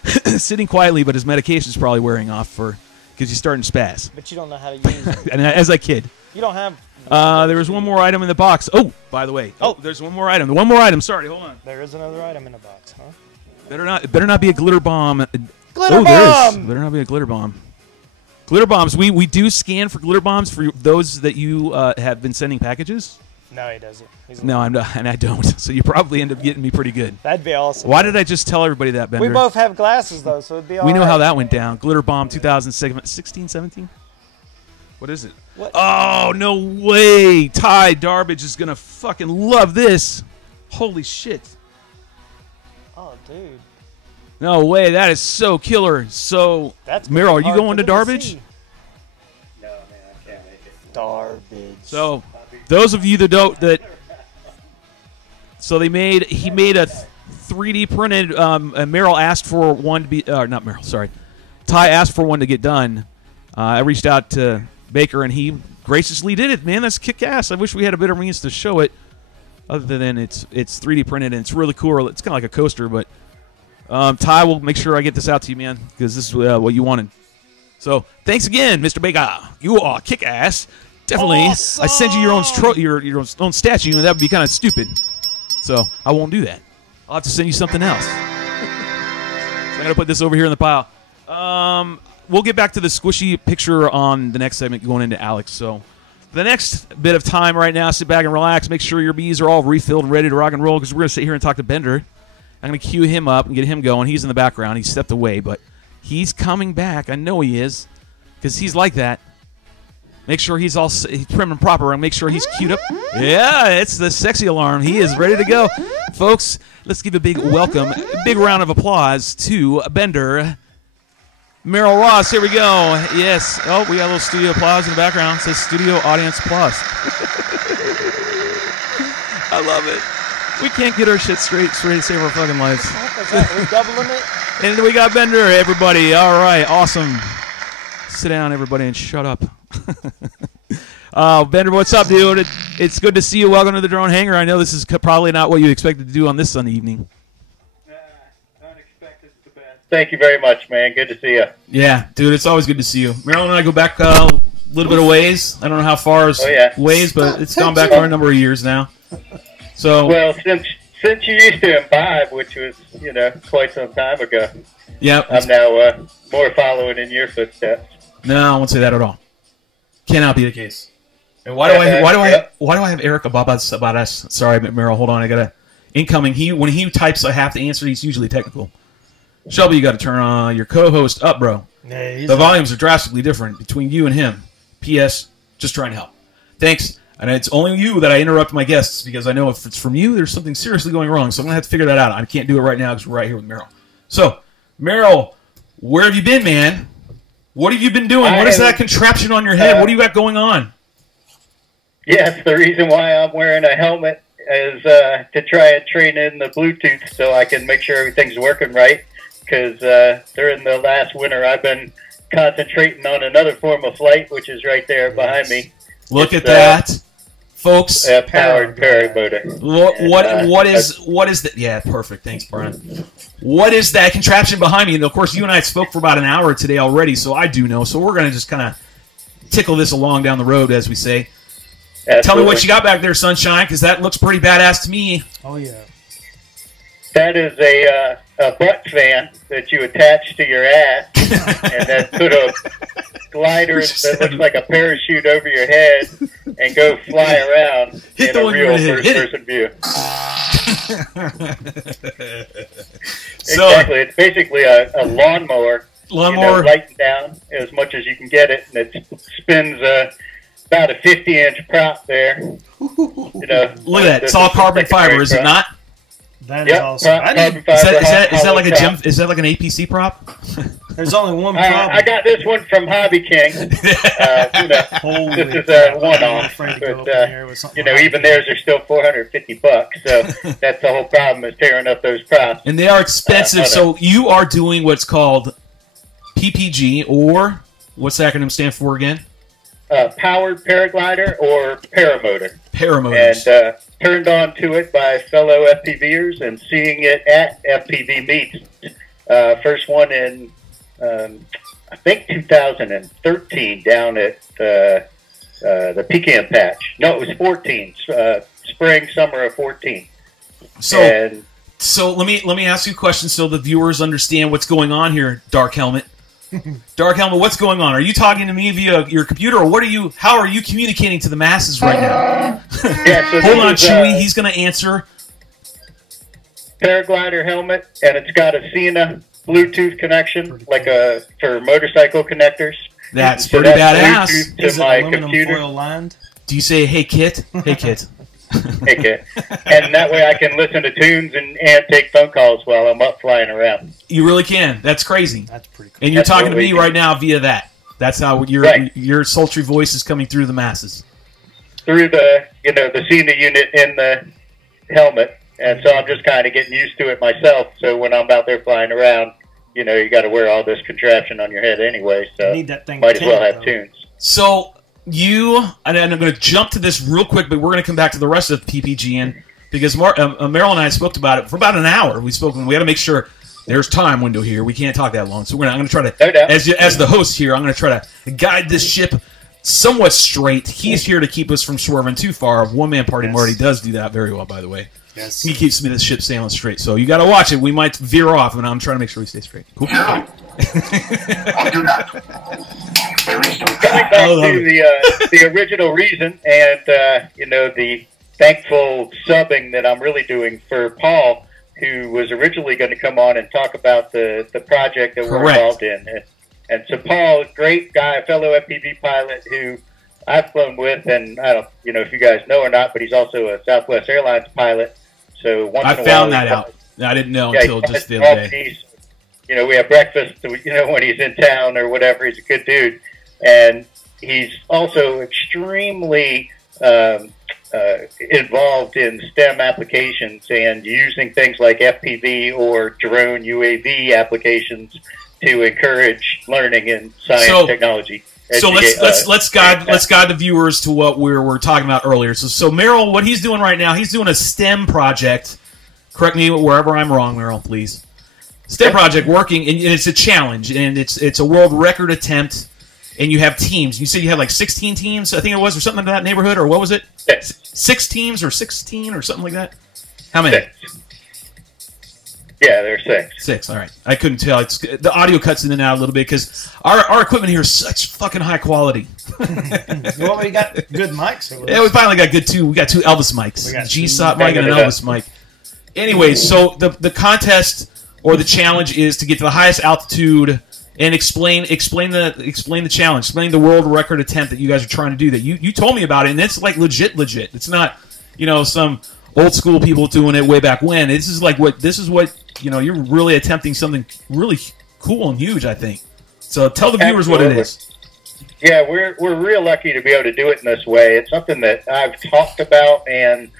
sitting quietly, but his medication's probably wearing off because he's starting to spaz. But you don't know how to use it. And as a kid. You don't have... There was one more item in the box. Oh, by the way. Oh, there's one more item. One more item. Sorry, hold on. There is another item in the box, huh? Better not be a glitter bomb. Glitter bomb! There is. Better not be a glitter bomb. Glitter bombs. We do scan for glitter bombs for those that you have been sending packages. No, he doesn't. No, I'm not, and I don't. So you probably end up getting me pretty good. That'd be awesome. Why did I just tell everybody that, Bender? We both have glasses, though, so it'd be all We know right. how that went down. Glitter bomb 2016, 17? What is it? What? Oh, no way. Ty Darbage is going to fucking love this. Holy shit. Oh, dude. No way. That is so killer. So, That's Merrill, are you hard going for to them Darbage? see. No, man, I can't make it. Darbage. So, those of you that don't, so he made a 3D printed. Merrill asked for one to be, not Merrill, sorry. Ty asked for one to get done. I reached out to Baker and he graciously did it. Man, that's kick ass. I wish we had a better means to show it, other than it's 3D printed and it's really cool. It's kind of like a coaster, but Ty will make sure I get this out to you, man, because this is what you wanted. So thanks again, Mr. Baker. You are kick ass. Definitely. Awesome. I send you your own own statue, and that would be kind of stupid. So I won't do that. I'll have to send you something else. So I'm gonna put this over here in the pile. We'll get back to the squishy picture on the next segment going into Alex. So the next bit of time right now, sit back and relax. Make sure your bees are all refilled and ready to rock and roll because we're gonna sit here and talk to Bender. I'm gonna cue him up and get him going. He's in the background. He stepped away, but he's coming back. I know he is because he's like that. Make sure he's all prim and proper and make sure he's queued up. Yeah, it's the sexy alarm. He is ready to go. Folks, let's give a big welcome, a big round of applause to Bender. Merrill Ross, here we go. Yes. Oh, we got a little studio applause in the background. It says studio audience applause. I love it. We can't get our shit straight to save our fucking lives. We're doubling it. And we got Bender, everybody. All right, awesome. Sit down, everybody, and shut up. Bender, what's up, dude? It's good to see you. Welcome to the Drone Hangar. I know this is probably not what you expected to do on this Sunday evening. Unexpected is the best. Thank you very much, man. Good to see you. Yeah, dude, it's always good to see you. Marilyn and I go back a little bit of ways. I don't know how far is ways, but it's gone back for a number of years now. So well, since you used to imbibe, which was quite some time ago. Yeah, I'm now more following in your footsteps. No, I won't say that at all. Cannot be the case. And why do I have Eric about us? Sorry, Merrill. Hold on, I gotta incoming. When he types, I have to answer. He's usually technical. Shelby, you got to turn your co-host up, bro. Yeah, the volumes are drastically different between you and him. P.S. Just trying to help. Thanks. And it's only you that I interrupt my guests because I know if it's from you, there's something seriously going wrong. So I'm gonna have to figure that out. I can't do it right now because we're right here with Merrill. So, Merrill, where have you been, man? What have you been doing? What is that contraption on your head? What do you got going on? Yes, the reason why I'm wearing a helmet is to try and train in the Bluetooth so I can make sure everything's working right. Because during the last winter, I've been concentrating on another form of flight, which is right there behind me. Look at that, folks. Powered paramotor. What is that? Yeah, perfect. Thanks, Brian. What is that contraption behind me? And of course, you and I spoke for about an hour today already, so I do know. So we're going to just kind of tickle this along down the road, as we say. Absolutely. Tell me what you got back there, Sunshine, because that looks pretty badass to me. Oh, yeah. That is a butt fan that you attach to your ass, and then put a glider that looks like a parachute over your head and go fly around in a real first-person view. Exactly. It's basically a lawnmower. Lighting down as much as you can get it, and it spins about a 50-inch prop there. Look at that. It's all carbon fiber, is it not? That is awesome. Is that like a gym? Is that like an APC prop? There's only one problem. I got this one from Hobby King. This is a one-off, but even theirs are still $450. So that's the whole problem is tearing up those props. And they are expensive. So you are doing what's called PPG, or what's the acronym stand for again? Powered paraglider or paramotor. Paramotors. And turned on to it by fellow FPVers and seeing it at FPV meets First one in, I think 2013 down at the pecan patch. No, it was 14. Spring, summer of 14. So let me ask you a question so the viewers understand what's going on here, Dark Helmet. Dark Helmet, what's going on? Are you talking to me via your computer, or what are you? How are you communicating to the masses right now? Yeah, so hold on, Chewy. He's going to answer. Paraglider helmet, and it's got a Cena Bluetooth connection, like for motorcycle connectors. That's so pretty badass. Is it my aluminum computer. foil lined? Do you say, "Hey, Kit"? Hey, Kit. Hey, Kit. And that way I can listen to tunes and take phone calls while I'm up flying around. You really can. That's crazy. That's pretty cool. And you're That's talking what to we me do. right now via that. That's how your sultry voice is coming through the masses. Through the the Cena unit in the helmet, and so I'm just kind of getting used to it myself. So when I'm out there flying around, you got to wear all this contraption on your head anyway. So You need that thing might as well tinted, have though. tunes. So and I'm going to jump to this real quick, but we're going to come back to the rest of PPGN because Merrill and I spoke about it for about an hour. We spoke, and we got to make sure there's time window here. We can't talk that long, so I'm going to try to, No doubt. as the host here, I'm going to try to guide this ship somewhat straight. He's here to keep us from swerving too far. One-man party Marty does do that very well, by the way. Yes. He keeps me the ship sailing straight. So you got to watch it. We might veer off, and I'm trying to make sure we stay straight. Cool. No, I do not. There is no Coming back to the original reason, and the thankful subbing that I'm really doing for Paul, who was originally going to come on and talk about the project that we're Correct. involved in. And so Paul, great guy, fellow FPV pilot who I've flown with, and I don't if you guys know or not, but he's also a Southwest Airlines pilot. So once I in a found while, that out. I didn't know Yeah, until he just the flies other day. Maltese. We have breakfast, when he's in town or whatever. He's a good dude. And he's also extremely involved in STEM applications and using things like FPV or drone UAV applications to encourage learning in science, technology. So let's guide the viewers to what we were talking about earlier. So Merrill, what he's doing right now, he's doing a STEM project. Correct me wherever I'm wrong, Merrill, please. STEM project working, and it's a challenge, and it's a world record attempt. And you have teams. You said you had like 16 teams, I think it was, or something in that neighborhood, or what was it? 6 teams or 16 or something like that? How many? 6. Yeah, there's 6. 6, all right. I couldn't tell. The audio cuts in and out a little bit because our equipment here is such fucking high quality. Well, we got good mics over there. Yeah, we finally got good too. We got 2 Elvis mics. We got GYSOT 2 mic and an Elvis mic. Anyway, so the contest or the challenge is to get to the highest altitude and explain the challenge, explain the world record attempt that you guys are trying to do. That you told me about it, and it's like legit. It's not some old school people doing it way back when. This is what you're really attempting something really cool and huge, I think. So tell the viewers what it is. Yeah, we're real lucky to be able to do it in this way. It's something that I've talked about and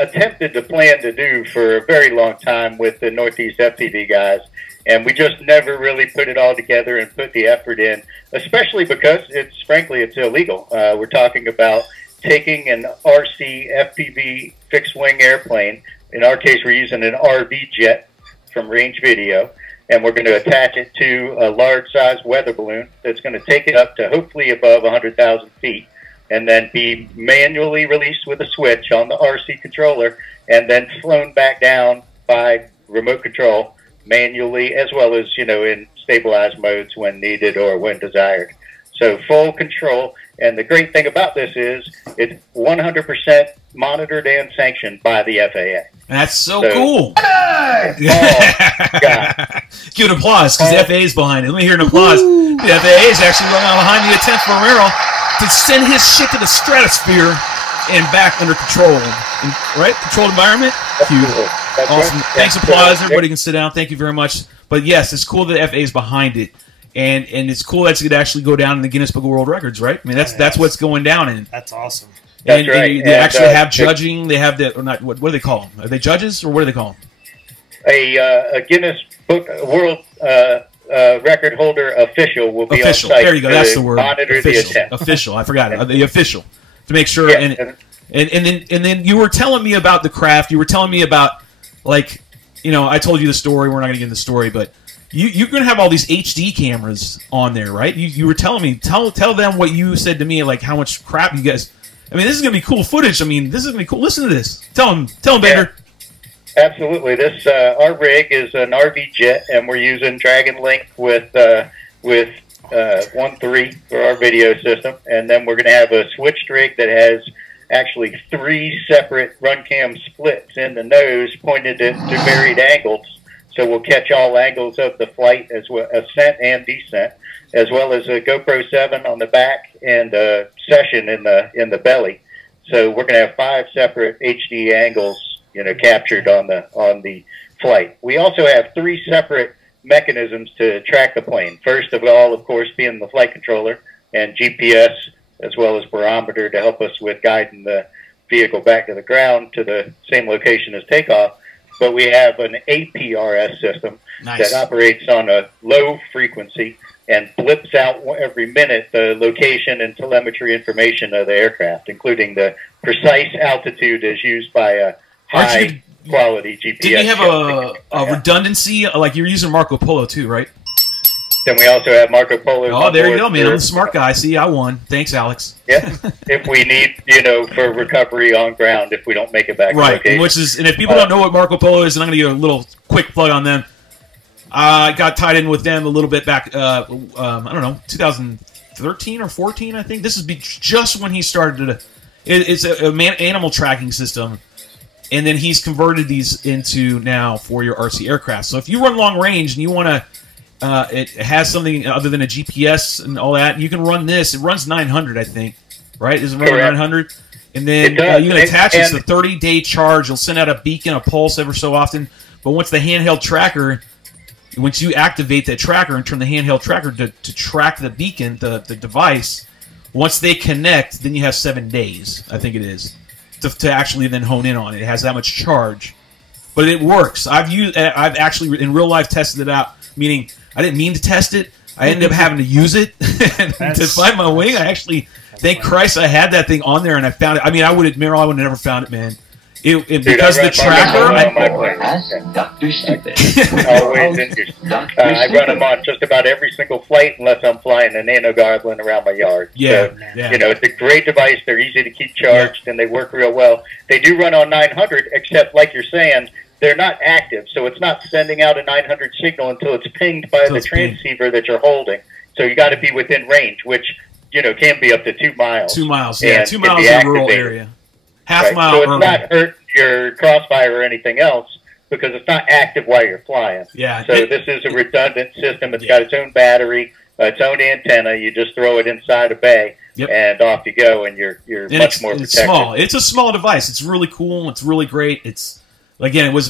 attempted to plan to do for a very long time with the Northeast FPV guys. And we just never really put it all together and put the effort in, especially because it's illegal. We're talking about taking an RC FPV fixed wing airplane. In our case, we're using an RV jet from Range Video, and we're going to attach it to a large size weather balloon that's going to take it up to hopefully above 100,000 feet, and then be manually released with a switch on the RC controller, and then flown back down by remote control manually, as well as in stabilized modes when needed or when desired. So full control. And the great thing about this is it's 100% monitored and sanctioned by the FAA. That's so cool. Give an applause because the FAA is behind it. Let me hear an applause. The FAA is actually running behind the attempt for Merrill to send his ship to the stratosphere and back under control. Right? Controlled environment? Cute. Awesome. Right. Thanks, applause. Everybody can sit down. Thank you very much. But yes, it's cool that the FAA is behind it. And it's cool that it could actually go down in the Guinness Book of World Records, right? I mean, that's what's going down in. That's awesome. That's right. They actually have judging. They have or not. What do they call them? Are they judges or what do they call them? A Guinness Book World Record holder official will be official. on site. There you go. That's the word. Monitor Official. the attempt. Official. I forgot it. The official to make sure. Yeah. And then you were telling me about the craft. You were telling me about I told you the story. We're not going to get into the story, but you're going to have all these HD cameras on there, right? You were telling me, tell them what you said to me, like how much crap you guys. I mean, this is going to be cool footage. I mean, this is going to be cool. Listen to this. Tell them, Baker. Absolutely. This our rig is an RV jet, and we're using Dragon Link with 1.3 for our video system, and then we're going to have a switched rig that has actually 3 separate run cam splits in the nose pointed to varied angles. So we'll catch all angles of the flight, as well, ascent and descent, as well as a GoPro 7 on the back and a session in the belly. So we're going to have 5 separate HD angles, captured on the flight. We also have 3 separate mechanisms to track the plane. First of all, of course, being the flight controller and GPS, as well as barometer to help us with guiding the vehicle back to the ground to the same location as takeoff. But we have an APRS system that operates on a low frequency and blips out every minute the location and telemetry information of the aircraft, including the precise altitude as used by a high quality GPS. Did you have a redundancy? Like you're using Marco Polo too, right? Then we also have Marco Polo. Oh, there you go, man. I'm the smart guy. See, I won. Thanks, Alex. Yeah. If we need, for recovery on ground, if we don't make it back. Right. And if people don't know what Marco Polo is, and I'm going to give a little quick plug on them. I got tied in with them a little bit back, I don't know, 2013 or 14, I think. This is just when he started it's an animal tracking system. And then he's converted these into now for your RC aircraft. So if you run long range and you want to, it has something other than a GPS and all that, you can run this. It runs 900, I think, right? Is it running 900? And then you can attach it to the 30-day charge. You'll send out a beacon, a pulse every so often. But once the handheld tracker, once you activate that tracker and turn the handheld tracker to track the beacon, the device, once they connect, then you have 7 days, I think it is, to actually then hone in on it. It has that much charge, but it works. I've actually in real life tested it out. Meaning, I didn't mean to test it. I ended up having to use it to find my wing. I actually, thank Christ, I had that thing on there and I found it. I mean, I would have never found it, man. Because the tracker. Dr. Stupid. Always interesting. I run them on just about every single flight unless I'm flying a nano goblin around my yard. Yeah, so, it's a great device. They're easy to keep charged and they work real well. They do run on 900, except like you're saying, they're not active. So it's not sending out a 900 signal until it's pinged by the transceiver that you're holding. So you got to be within range, which can be up to 2 miles. 2 miles, yeah, 2 miles in a rural area. Half mile. So it's not hurt your crossfire or anything else because it's not active while you're flying. Yeah. So this is a redundant system. It's got its own battery, its own antenna. You just throw it inside a bay, and off you go, and you're much more protected. It's small. It's a small device. It's really cool. It's really great.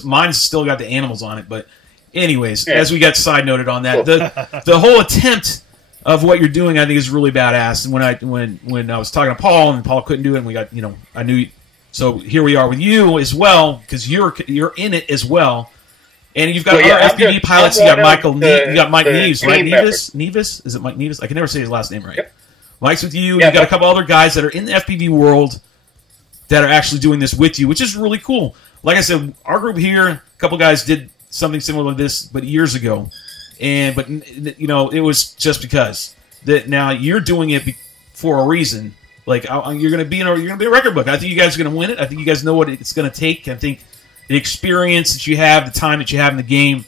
Mine's still got the animals on it, but anyways, as we got side noted on that, the whole attempt of what you're doing, I think, is really badass. And when I was talking to Paul and Paul couldn't do it, and we got I knew. So here we are with you as well, because you're in it as well, and you've got other FPV pilots. You got Mike Neves, right? Neves? Is it Mike Neves? I can never say his last name right. Yep. Mike's with you. You got a couple other guys that are in the FPV world that are actually doing this with you, which is really cool. Like I said, our group here, a couple guys did something similar to this, but years ago, but it was just because that now you're doing it for a reason. Like you're going to be in a record book. I think you guys are going to win it. I think you guys know what it's going to take. I think the experience that you have, the time that you have in the game,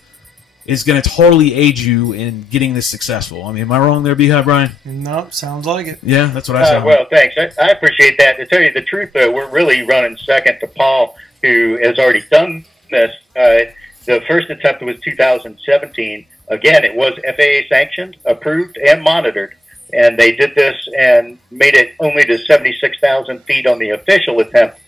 is going to totally aid you in getting this successful. I mean, am I wrong there, Beehive, Brian? Nope, sounds like it. Yeah, that's what I said. Well, thanks. I appreciate that. To tell you the truth, though, we're really running second to Paul, who has already done this. The first attempt was 2017. Again, it was FAA sanctioned, approved, and monitored. And they did this and made it only to 76,000 feet on the official attempt,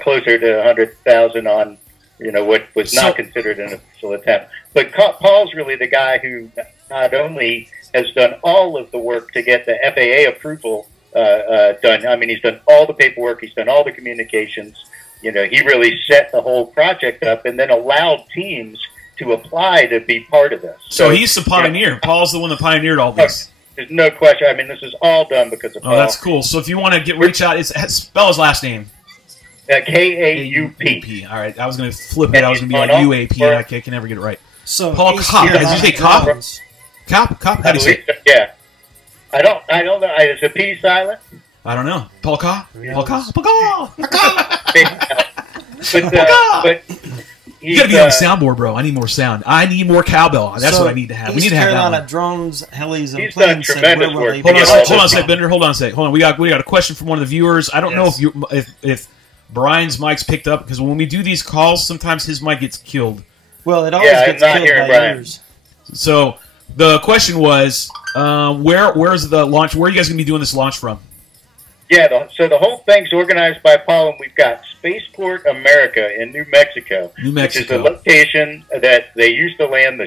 closer to 100,000 on, what was not considered an official attempt. But Paul's really the guy who not only has done all of the work to get the FAA approval done. I mean, he's done all the paperwork. He's done all the communications. He really set the whole project up and then allowed teams to apply to be part of this. So he's the pioneer. Paul's the one that pioneered all this. There's no question. I mean, this is all done because of Paul. Oh, that's cool. So if you want to reach out, spell his last name. K-A-U-P. All right. I was going to flip it. I was going to be like UAP. I can never get it right. So Paul East Kopp. Carolina Did you say Kopp? drones. Cop? How I do you say believe so, yeah. I don't know. Is the P silent? I don't know. Paul Kopp? Paul Kopp? Paul Kopp? But You gotta be on the soundboard, bro. I need more sound. I need more cowbell. That's So what I need to have. We East need to have that Carolina one. drones, helis, and He's done planes said, tremendous where will work. they Hold on, be? Yeah. hold on a sec, Bender. Hold on a sec. Hold on. We got a question from one of the viewers. I don't know if Brian's mic's picked up, because when we do these calls, sometimes his mic gets killed. Well, it always Yeah, gets I'm not killed hearing by Brian. yours. So the question was, where's the launch? Where are you guys gonna be doing this launch from? Yeah, so the whole thing's organized by Paul, and we've got Spaceport America in New Mexico, which is the location that they used to land the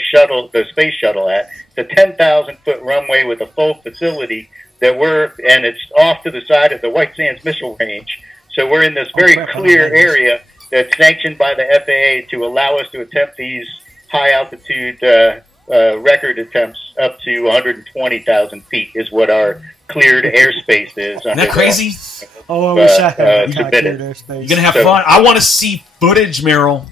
space shuttle at. It's a 10,000-foot runway with a full facility and it's off to the side of the White Sands Missile Range. So we're in this very clear area that's sanctioned by the FAA to allow us to attempt these high-altitude record attempts up to 120,000 feet is what our cleared airspace is. Isn't that crazy? Oh, I wish I had submitted. airspace. You're gonna have fun. I want to see footage, Merrill.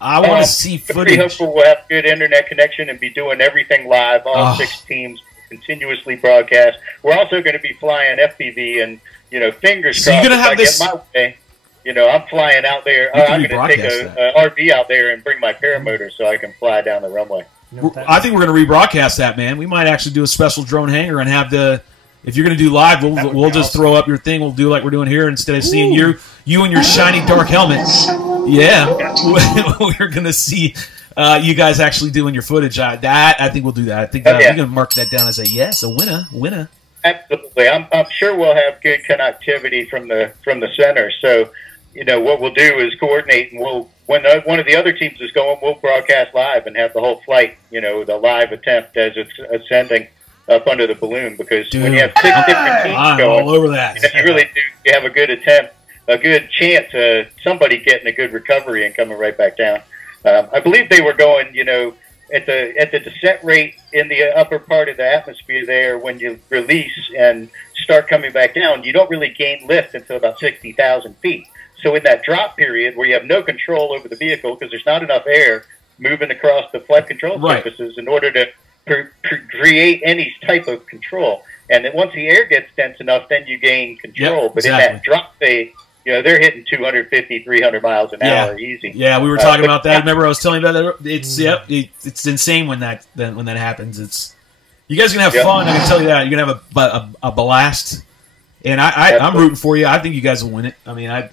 I want to see Pretty footage. hopeful we'll have good internet connection and be doing everything live. All 6 teams continuously broadcast. We're also going to be flying FPV, and fingers crossed. So you're gonna if have I this. Get my way, I'm flying out there. I'm going to take a RV out there and bring my paramotor so I can fly down the runway. I think we're going to rebroadcast that, man. We might actually do a special drone hangar and have the. If you're going to do live, we'll just throw up your thing. We'll do like we're doing here instead of seeing you and your shiny dark helmet. Yeah, we're going to see you guys actually doing your footage. I think we'll do that. I think we're going to mark that down as a winner. Absolutely, I'm sure we'll have good connectivity from the center. So, what we'll do is coordinate, and when one of the other teams is going, we'll broadcast live and have the whole flight. The live attempt as it's ascending up under the balloon, because when you have 6 different teams going, all over that. you really do. You have a good attempt, a good chance of somebody getting a good recovery and coming right back down. I believe they were going, at the descent rate in the upper part of the atmosphere there. When you release and start coming back down, you don't really gain lift until about 60,000 feet. So in that drop period where you have no control over the vehicle because there's not enough air moving across the flight control surfaces in order to create any type of control. And then once the air gets dense enough, then you gain control. But in that drop phase, they're hitting 250, 300 miles an hour easy. Yeah, we were talking about that. Remember, I was telling you about that. It's insane when that happens. You guys are gonna have fun. I can tell you that. You're gonna have a blast. And I'm rooting for you. I think you guys will win it. I mean, I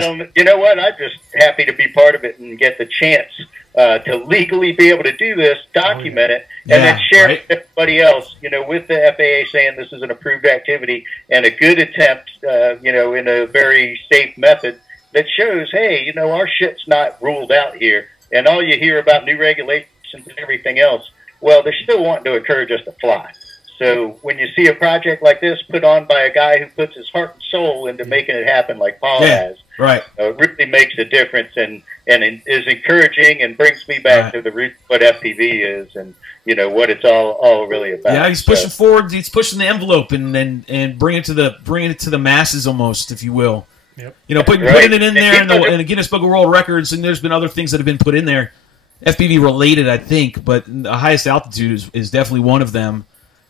don't. You know what? I'm just happy to be part of it and get the chance to legally be able to do this, document it, and then share it with everybody else. With the FAA saying this is an approved activity and a good attempt. In a very safe method that shows, hey, our shit's not ruled out here. And all you hear about new regulations and everything else, well, they're still wanting to encourage us to fly. So when you see a project like this put on by a guy who puts his heart and soul into making it happen like Paul has, it really makes a difference and is encouraging and brings me back to the root of what FPV is and, what it's all really about. Yeah, he's pushing forward. He's pushing the envelope and bringing it to the masses almost, if you will. Yep. Putting it in there in the Guinness Book of World Records, and there's been other things that have been put in there, FPV related, I think, but the highest altitude is definitely one of them.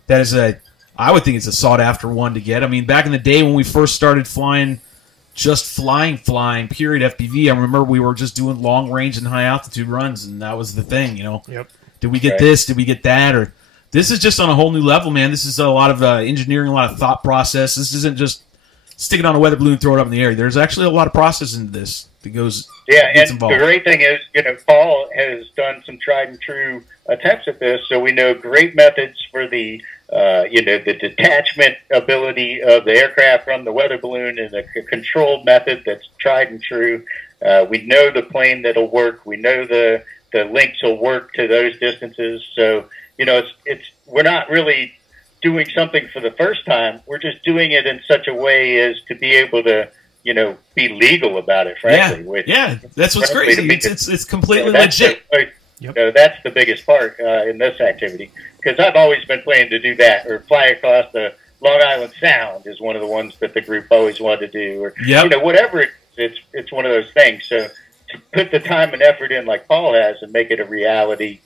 That is I would think it's a sought after one to get. I mean, back in the day when we first started flying, just flying, period, FPV, I remember we were just doing long range and high altitude runs, and that was the thing, Yep. Did we get this? Did we get that? Or this is just on a whole new level, man. This is a lot of engineering, a lot of thought process. This isn't just stick it on a weather balloon, throw it up in the air. There's actually a lot of process into this that goes. And involved. The great thing is, Paul has done some tried and true attempts at this, so we know great methods for the detachment ability of the aircraft from the weather balloon and a controlled method that's tried and true. We know the plane that'll work. We know the links will work to those distances. So, we're not really doing something for the first time. We're just doing it in such a way as to be able to, be legal about it, frankly. That's what's crazy. It's completely legit. That's the biggest part in this activity, because I've always been planning to do that, or fly across the Long Island Sound is one of the ones that the group always wanted to do, or whatever it's one of those things. So to put the time and effort in like Paul has and make it a reality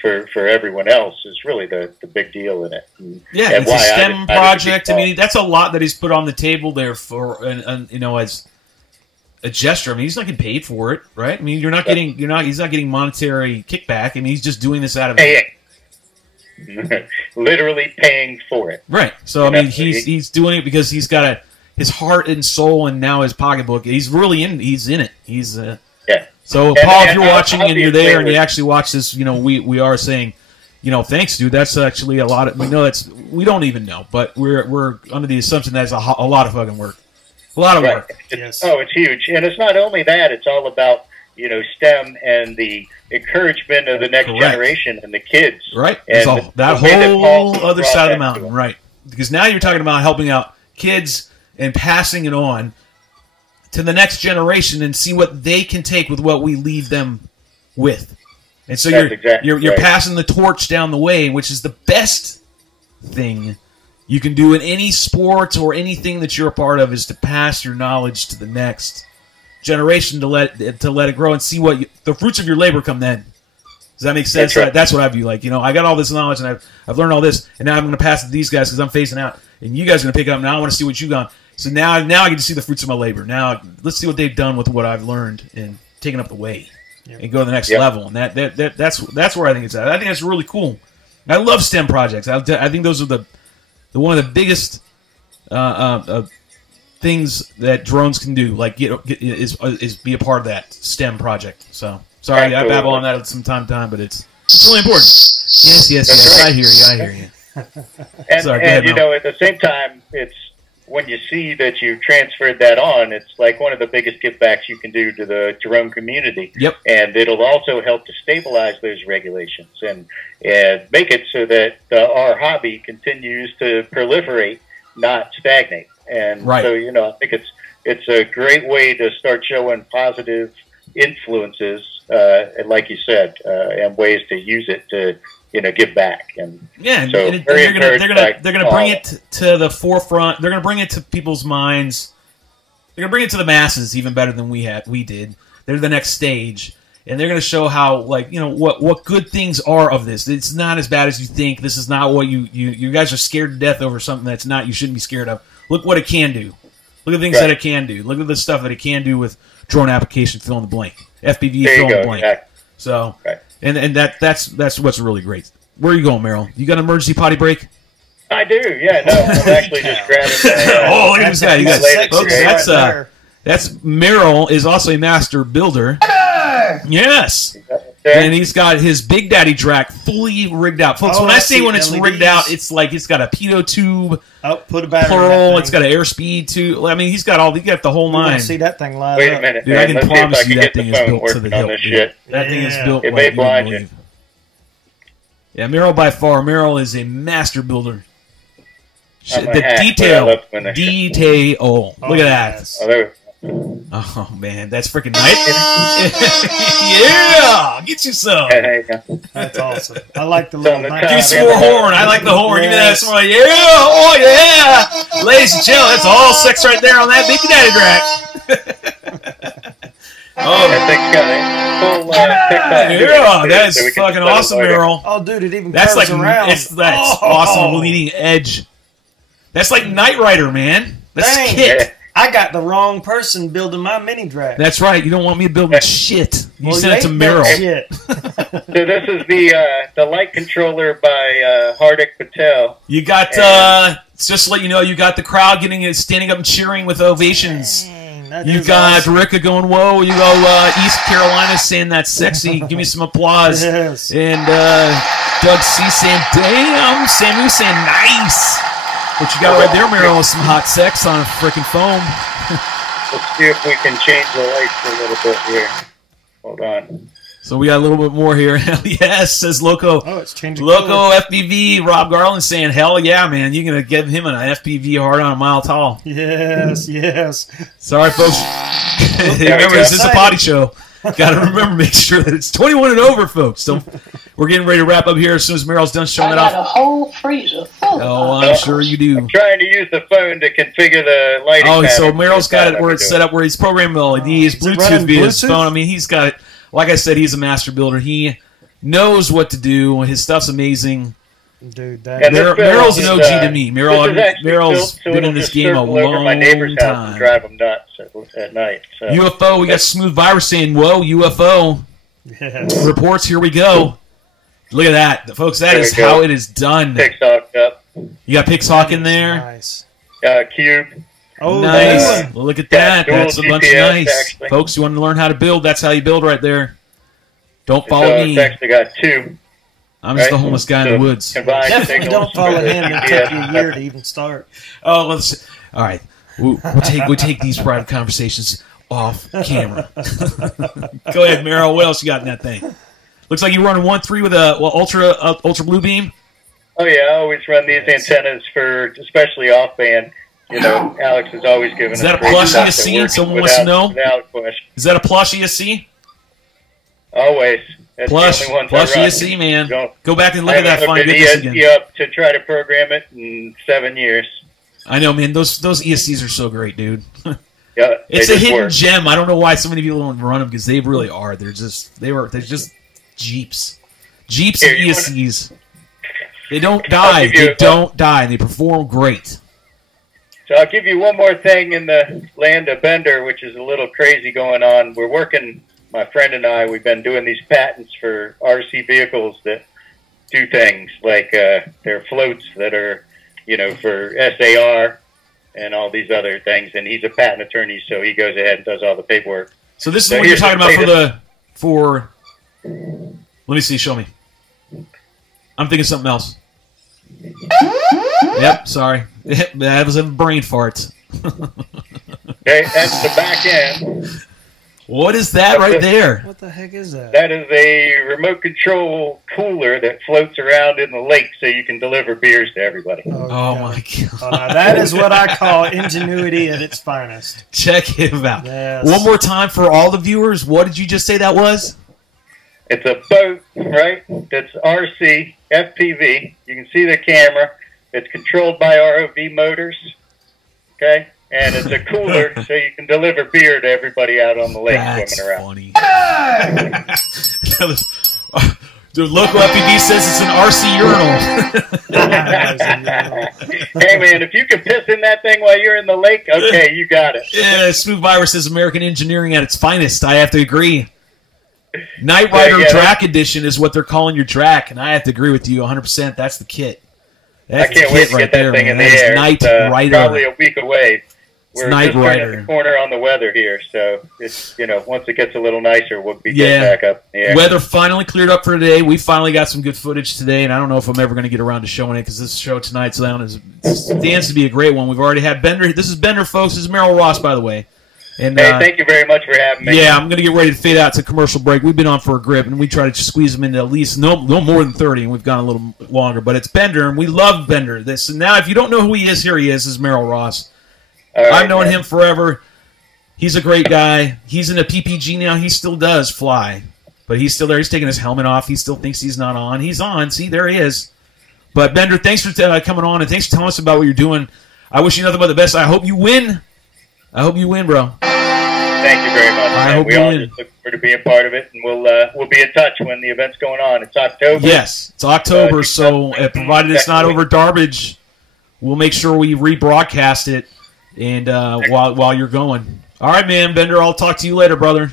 for everyone else is really the big deal in it. Yeah, and it's a STEM project. I mean, that's a lot that he's put on the table there for, and as a gesture. I mean, he's not getting paid for it, right? I mean, he's not getting monetary kickback. I mean, he's just doing this out of literally paying for it. Right. So I mean, he's doing it because he's got his heart and soul, and now his pocketbook. He's really in. He's in it. He's yeah. So Paul, if you're watching and you're there and you actually watch this, we are saying, thanks, dude. That's actually a lot of. We know we don't even know, but we're under the assumption that's a lot of fucking work. A lot of work. Yes. Oh, it's huge. And it's not only that, it's all about, STEM and the encouragement of the next generation and the kids. Right. And that whole other side of the mountain, right. Because now you're talking about helping out kids and passing it on to the next generation and see what they can take with what we leave them with. And so you're passing the torch down the way, which is the best thing you can do in any sport or anything that you're a part of, is to pass your knowledge to the next generation to let it grow and see what the fruits of your labor come then. Does that make sense? That's what I view. Like, I got all this knowledge and I've learned all this, and now I'm going to pass it to these guys because I'm phasing out, and you guys are going to pick it up. Now I want to see what you got. So now I get to see the fruits of my labor. Now let's see what they've done with what I've learned and taken up the way and go to the next level. And that's where I think it's at. I think that's really cool. I love STEM projects. I think those are one of the biggest things that drones can do. Like is be a part of that STEM project. So sorry, I babble on that at some time, but it's really important. Yes. Right. I hear you. And, sorry, and at the same time, it's when you see that you transferred that on, it's like one of the biggest givebacks you can do to the drone community. Yep. And it'll also help to stabilize those regulations and make it so that our hobby continues to proliferate, not stagnate. And so, I think it's a great way to start showing positive influences, like you said, and ways to use it to give back. And so they're gonna bring it to the forefront. They're gonna bring it to people's minds. They're gonna bring it to the masses even better than we did. They're the next stage, and they're gonna show how, what good things are of this. It's not as bad as you think. This is not what you guys are scared to death over something that's not. You shouldn't be scared of. Look what it can do. Look at the things that it can do. Look at the stuff that it can do with drone application. Fill in the blank. FPV. Fill in the blank. Exactly. So. Right. And that's what's really great. Where are you going, Merrill? You got an emergency potty break? I do. Yeah, no, I'm actually just grabbing. Oh, look at this guy! You got folks. That's Merrill is also a master builder. Yes, and he's got his Big Daddy Drac fully rigged out, folks. When I say when it's LEDs. Rigged out, it's like it's got a pitot tube. Put a battery. Plural. It's got an airspeed tube. I mean, he's got the whole nine. See that thing live. Wait a minute, dude! I can promise you that thing is built to the hilt. That thing is built. It may blind you. Yeah, Merrill by far. Merrill is a master builder. The detail. Look at that. Yes. Oh, man. That's freaking nice. Yeah! Get you some. That's awesome. I like the little... Give me some more horn. I like the horn. Give me that some more. Yeah! Oh, yeah! Ladies and gentlemen, that's all sex right there on that Big Daddy Drac. Oh, yeah, that is fucking awesome, Merrill. Oh, dude, it even that's curves around. That's awesome leading edge. That's like Knight Rider, man. That's Kit. I got the wrong person building my mini drag. That's right. You don't want me building shit. You sent it to Merrill. Shit. So this is the light controller by Hardik Patel. You got just to let you know, you got the crowd standing up and cheering with ovations. You got awesome. Ricka going, whoa. You go East Carolina saying that's sexy. Give me some applause. Yes. And Doug C saying, damn. Samu saying, nice. What you got right there, Merrill, is some hot sex on a freaking foam. Let's see if we can change the lights a little bit here. Hold on. So we got a little bit more here. Hell yes, says Loco. Oh, it's changing. Loco FPV. Rob Garland saying, hell yeah, man. You're going to give him an FPV hard on a mile tall. Yes, yes. Sorry, folks. Remember, this is a potty show. Got to remember, make sure that it's 21 and over, folks. So we're getting ready to wrap up here as soon as Merrill's done showing it off. I got a whole freezer full. Oh, I'm sure you do. I'm trying to use the phone to configure the lighting. Oh, so Merrill's got it where it's set up where he's programming the LEDs, Bluetooth via his phone. I mean, he's got it. Like I said, he's a master builder. He knows what to do. His stuff's amazing. Dude, Merrill's an OG to me. Merrill's been in this game a long my neighbor's house and time. drive them nuts at night. So. UFO, we got Smooth Virus saying, "Whoa, UFO." Yes. Reports, here we go. Look at that, folks. That is how it is done. Pixhawk up. You got Pixhawk in there. Nice. Cube. Oh, Nice. Well, look at that. dual That's a bunch of GPS, nice. actually. Folks, you want to learn how to build, that's how you build right there. Don't follow So me. it's actually got 2. I'm just the right? homeless guy in So the woods. combined Definitely signals don't follow for the him. It GPS. took you a year to even start. Oh, let's. All right. We'll take these private conversations off camera. Go ahead, Merrill. What else you got in that thing? Looks like you're running 1.3 with a ultra blue beam. Oh yeah, I always run these antennas for especially off band. You know, Alex has always given us. Is that a great plush stuff ESC? that works Someone wants to know. Without question. Is that a plush ESC? Always. That's Plush the only ones plush I run. ESC, man. Don't- Go back and look I at that. haven't Find hooked an goodness again. ESC up to try to program it in 7 years. I know, man. Those ESCs are so great, dude. Yeah, It's they a just hidden work. gem. I don't know why so many people don't run them because they really are. They're just Jeeps. Jeeps Here, and you ESCs. They don't die. give you They don't die. They perform great. So I'll give you one more thing in the land of Bender, which is a little crazy going on. We're working, my friend and I, we've been doing these patents for RC vehicles that do things like they're floats that are, you know, for SAR and all these other things. And he's a patent attorney, so he goes ahead and does all the paperwork. So this is So what you're here's talking the about for. Let me see. Show me. I'm thinking something else. Yep. Sorry. That was a brain fart. Okay, that's the back end. What is that right there? What the heck is that? That is a remote control cooler that floats around in the lake so you can deliver beers to everybody. Oh God. my god! Oh, now that is what I call ingenuity at its finest. Check him out. Yes. One more time for all the viewers. What did you just say that was? It's a boat, right? That's RC, FPV. You can see the camera. It's controlled by ROV motors. Okay? And it's a cooler so you can deliver beer to everybody out on the lake That's swimming around. funny. The local FPV says it's an RC urinal. Hey, man, if you can piss in that thing while you're in the lake, okay, you got it. Yeah, Smooth Virus is American engineering at its finest. I have to agree. Night Rider Yeah. Drac Edition is what they're calling your Drac, and I have to agree with you 100%. That's the kit. That's I can't the wait kit to right get that there, thing man. in the That is air. Night It's, Rider. probably a week away. We're Night just turning Rider. the corner on the weather here, so it's, you know, once it gets a little nicer, we'll be Yeah. getting back up in the air. Weather finally cleared up for today. We finally got some good footage today, and I don't know if I'm ever going to get around to showing it because this show tonight's stands to be a great one. We've already had Bender. This is Bender, folks. This is Merrill Ross, by the way. And Hey, thank you very much for having me. yeah, I'm going to get ready to fade out to commercial break. We've been on for a grip, and we try to squeeze them into at least no more than 30, and we've gone a little longer. But it's Bender, and we love Bender. This now, if you don't know who he is, here he is. This is Merrill Ross. All right, I've known man. him forever. He's a great guy. He's in a PPG now. He still does fly, but he's still there. He's taking his helmet off. He still thinks he's not on. He's on. See, there he is. But Bender, thanks for coming on, and thanks for telling us about what you're doing. I wish you nothing but the best. I hope you win. I hope you win, bro. Thank you very much. I man. hope We you all win. just look forward to being part of it, and we'll be in touch when the event's going on. It's October. Yes, it's October, you so can- provided it's not over Darbage, we'll make sure we rebroadcast it and while you're going. All right, man, Bender, I'll talk to you later, brother.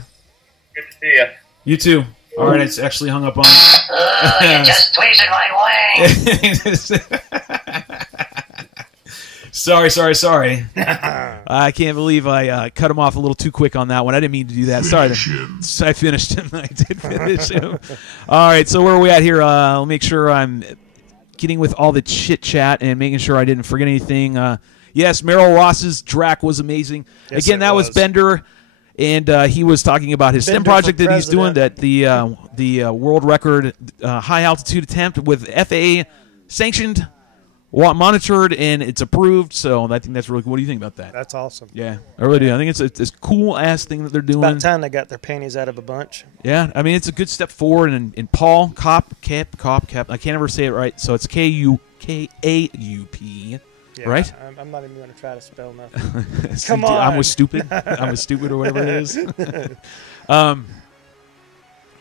Good to see you. You too. All right, it's actually hung up on. You're just tweezing my wang. Sorry. I can't believe I cut him off a little too quick on that one. I didn't mean to do that. Sorry. I finished him. I did finish him. All right, so where are we at here? I'll make sure I'm getting with all the chit-chat and making sure I didn't forget anything. Yes, Merrill Ross's Drac was amazing. Yes, Again, it that was Bender, and he was talking about his STEM Bender for project that he's doing, president. that the world record high-altitude attempt with FAA sanctioned, monitored, and it's approved. So I think that's really cool. What do you think about that? That's awesome. Yeah, I really do. I think it's a cool-ass thing that they're doing. About time they got their panties out of a bunch. Yeah, I mean, it's a good step forward. And Paul Cap, I can't ever say it right, so it's K-U-K-A-U-P, Yeah, right? I'm not even going to try to spell nothing. Come on. I'm with stupid. I'm with stupid or whatever it is.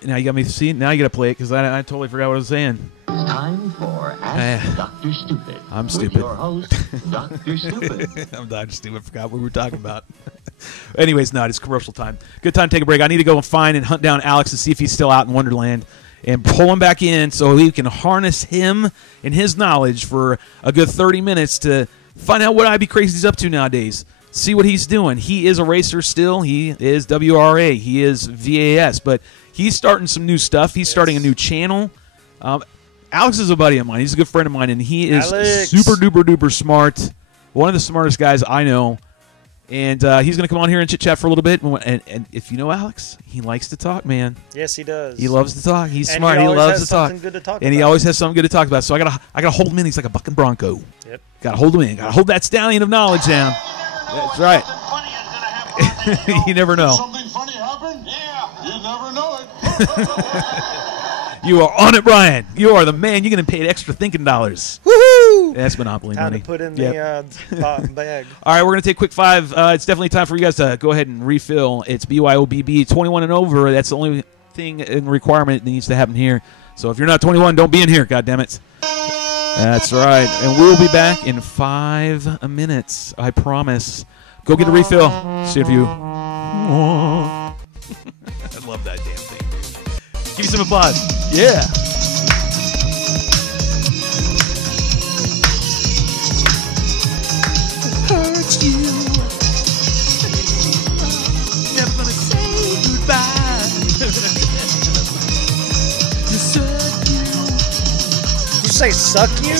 Now you got me. See, now you got to play it because I totally forgot what I was saying. It's time for Ask Dr. Stupid. I'm with stupid. your host, Dr. Stupid. I'm Dr. Stupid. Forgot what we were talking about. Anyways, no, it's commercial time. Good time to take a break. I need to go and find and hunt down Alex and see if he's still out in Wonderland and pull him back in so we can harness him and his knowledge for a good 30 minutes to find out what IBCrazy's up to nowadays. See what he's doing. He is a racer still. He is WRA. He is VAS. But he's starting some new stuff. He's starting a new channel. Alex is a buddy of mine. He's a good friend of mine, and he is super duper duper smart. One of the smartest guys I know. And he's going to come on here and chit chat for a little bit. And if you know Alex, he likes to talk, man. Yes, he does. He loves to talk. He's smart. He loves to talk. And he always has something good to talk about. So I gotta hold him in. He's like a bucking bronco. Yep. Gotta hold him in. Gotta hold that stallion of knowledge down. That's right. You never know. Something funny happened? Yeah, you never know it. You are on it, Brian. You are the man. You're going to pay extra thinking dollars. Woohoo! That's Monopoly time money. To put in the bag. All right, we're going to take a quick 5. It's definitely time for you guys to go ahead and refill. It's BYOBB 21 and over. That's the only thing and requirement that needs to happen here. So if you're not 21, don't be in here, goddammit. That's right. And we'll be back in 5 minutes. I promise. Go get a refill. See if you... I love that damn thing. Give me some applause. Yeah. Hurt you. Never gonna say goodbye. Suck you. Did you say suck you?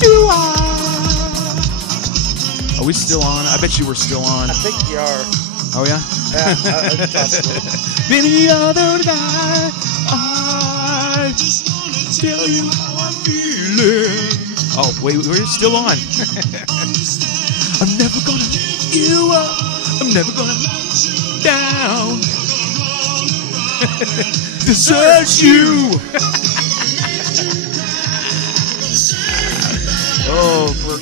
Do I? Are we still on? I bet you we're still on. I think you are. Oh, yeah? Yeah. Many other night, I just wanna tell you how I'm feeling. Oh, wait, we're still on. I'm never gonna give you up. I'm never gonna let you down. Desert you. Oh, for...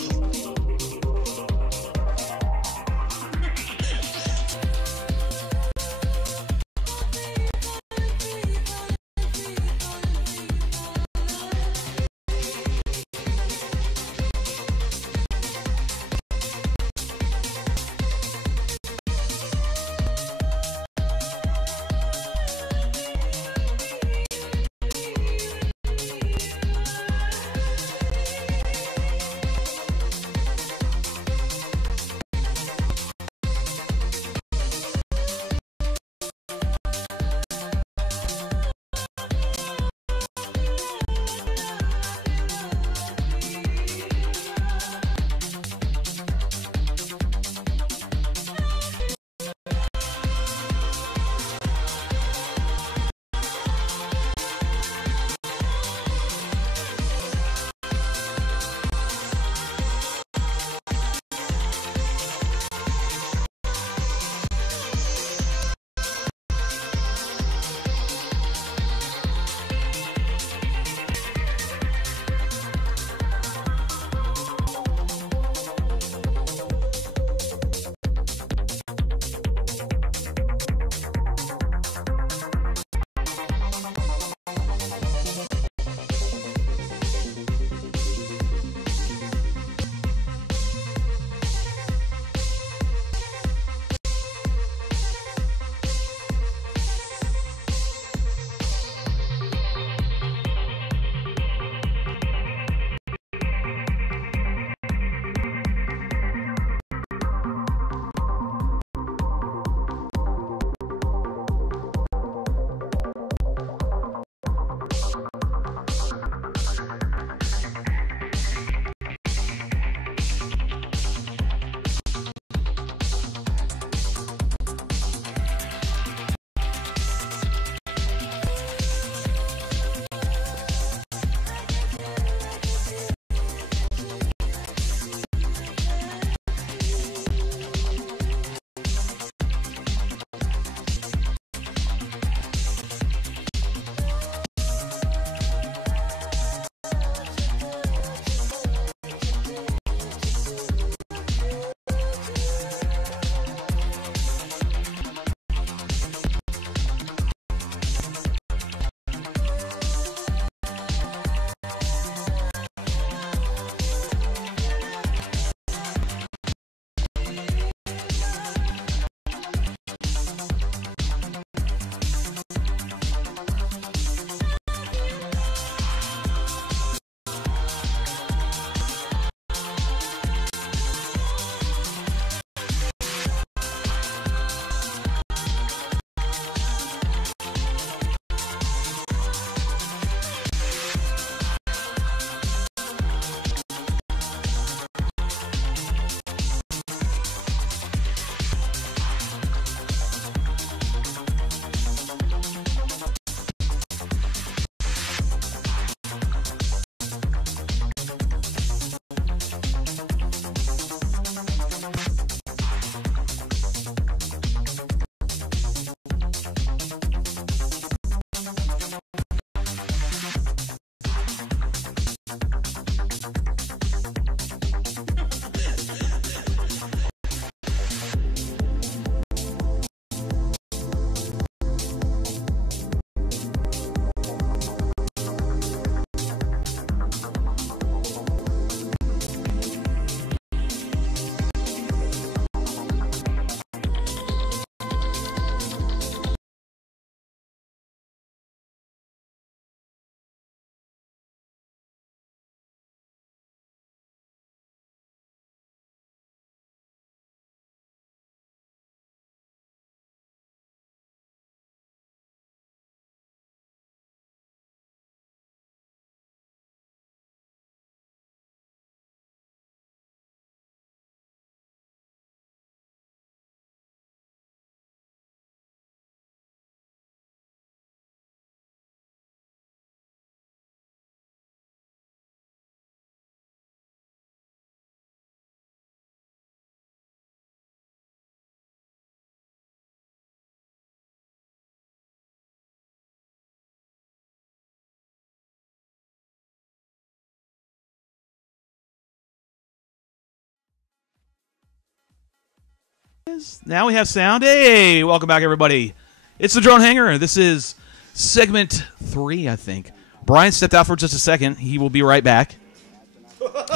Now we have sound. Hey, welcome back, everybody. It's the Drone Hangar. This is segment 3, I think. Brian stepped out for just a second. He will be right back.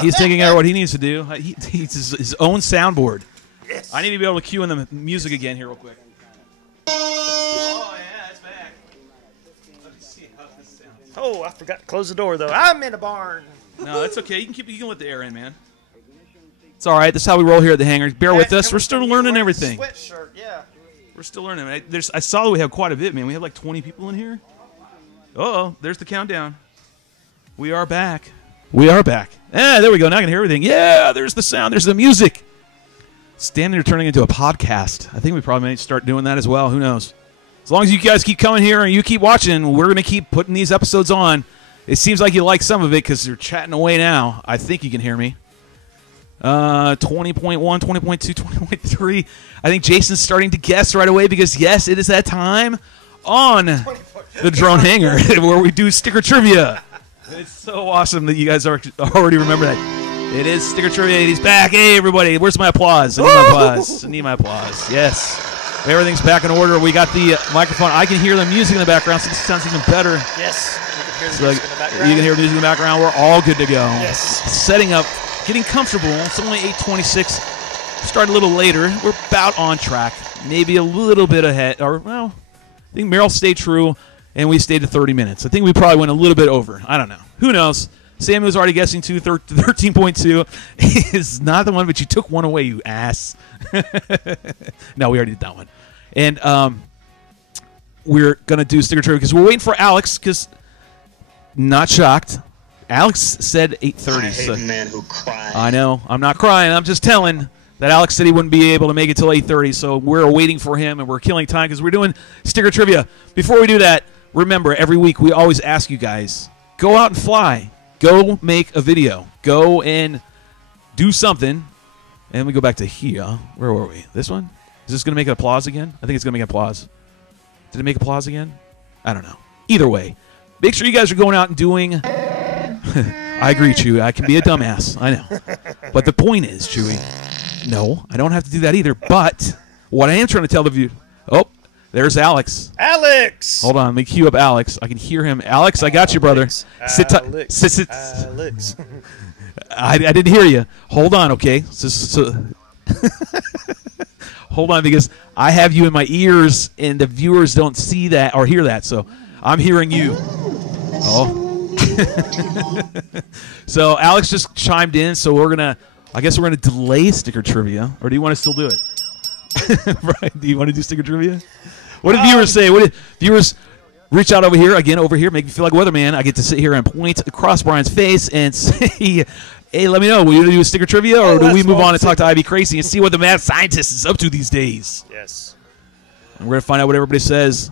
He's thinking out what he needs to do. He's his own soundboard. Yes. I need to be able to cue in the music again here real quick. Oh, yeah, it's back. Let me see how this sounds. Oh, I forgot to close the door, though. I'm in a barn. No, it's okay. You can let the air in, man. It's all right. This is how we roll here at the Hangar. Bear with us. We're still learning everything. Sweatshirt, yeah. We're still learning. I saw that we have quite a bit, man. We have like 20 people in here. Uh-oh, there's the countdown. We are back. We are back. Ah, there we go. Now I can hear everything. Yeah, there's the sound. There's the music. Standing there turning into a podcast. I think we probably may start doing that as well. Who knows? As long as you guys keep coming here and you keep watching, we're going to keep putting these episodes on. It seems like you like some of it because you're chatting away now. I think you can hear me. 20.1, 20.2, 20.3. I think Jason's starting to guess right away because, yes, it is that time on the Drone Hangar where we do sticker trivia. It's so awesome that you guys already remember that. It is sticker trivia. He's back. Hey, everybody. Where's my applause? I need my applause. I need my applause. Yes. Everything's back in order. We got the microphone. I can hear the music in the background, so this sounds even better. Yes. So you can hear music in the background. We're all good to go. Yes. Setting up, getting comfortable. It's only 8:26. Started a little later. We're about on track. Maybe a little bit ahead. Or, well, I think Merrill stayed true, and we stayed to 30 minutes. I think we probably went a little bit over. I don't know. Who knows? Sammy was already guessing 13.2 is not the one, but you took one away, you ass. No, we already did that one. And we're going to do sticker trivia because we're waiting for Alex because, not shocked, Alex said 8:30. I hate a man who cries. I know. I'm not crying. I'm just telling that Alex said he wouldn't be able to make it till 8:30, so we're waiting for him, and we're killing time because we're doing sticker trivia. Before we do that, remember, every week we always ask you guys, go out and fly. Go make a video. Go and do something. And we go back to here. Where were we? This one? Is this going to make an applause again? I think it's going to make applause. Did it make applause again? I don't know. Either way, make sure you guys are going out and doing... I agree, Chewy. I can be a dumbass. I know. But the point is, Chewy, no, I don't have to do that either. But what I am trying to tell the view... Oh, there's Alex. Alex! Hold on. Let me cue up Alex. I can hear him. Alex, I got you, brother. Sit tight. Sit. Alex. I didn't hear you. Hold on, okay? Hold on, because I have you in my ears, and the viewers don't see that or hear that, so I'm hearing you. Oh. So Alex just chimed in, so I guess we're gonna delay sticker trivia, or do you want to still do it? Right? Do you want to do sticker trivia? What did viewers say? What did viewers reach out over here, make me feel like weatherman? I get to sit here and point across Brian's face and say, hey, let me know. Will you do a sticker trivia, or do we move on and talk to IBCrazy and see what the mad scientist is up to these days? Yes. And we're going to find out what everybody says.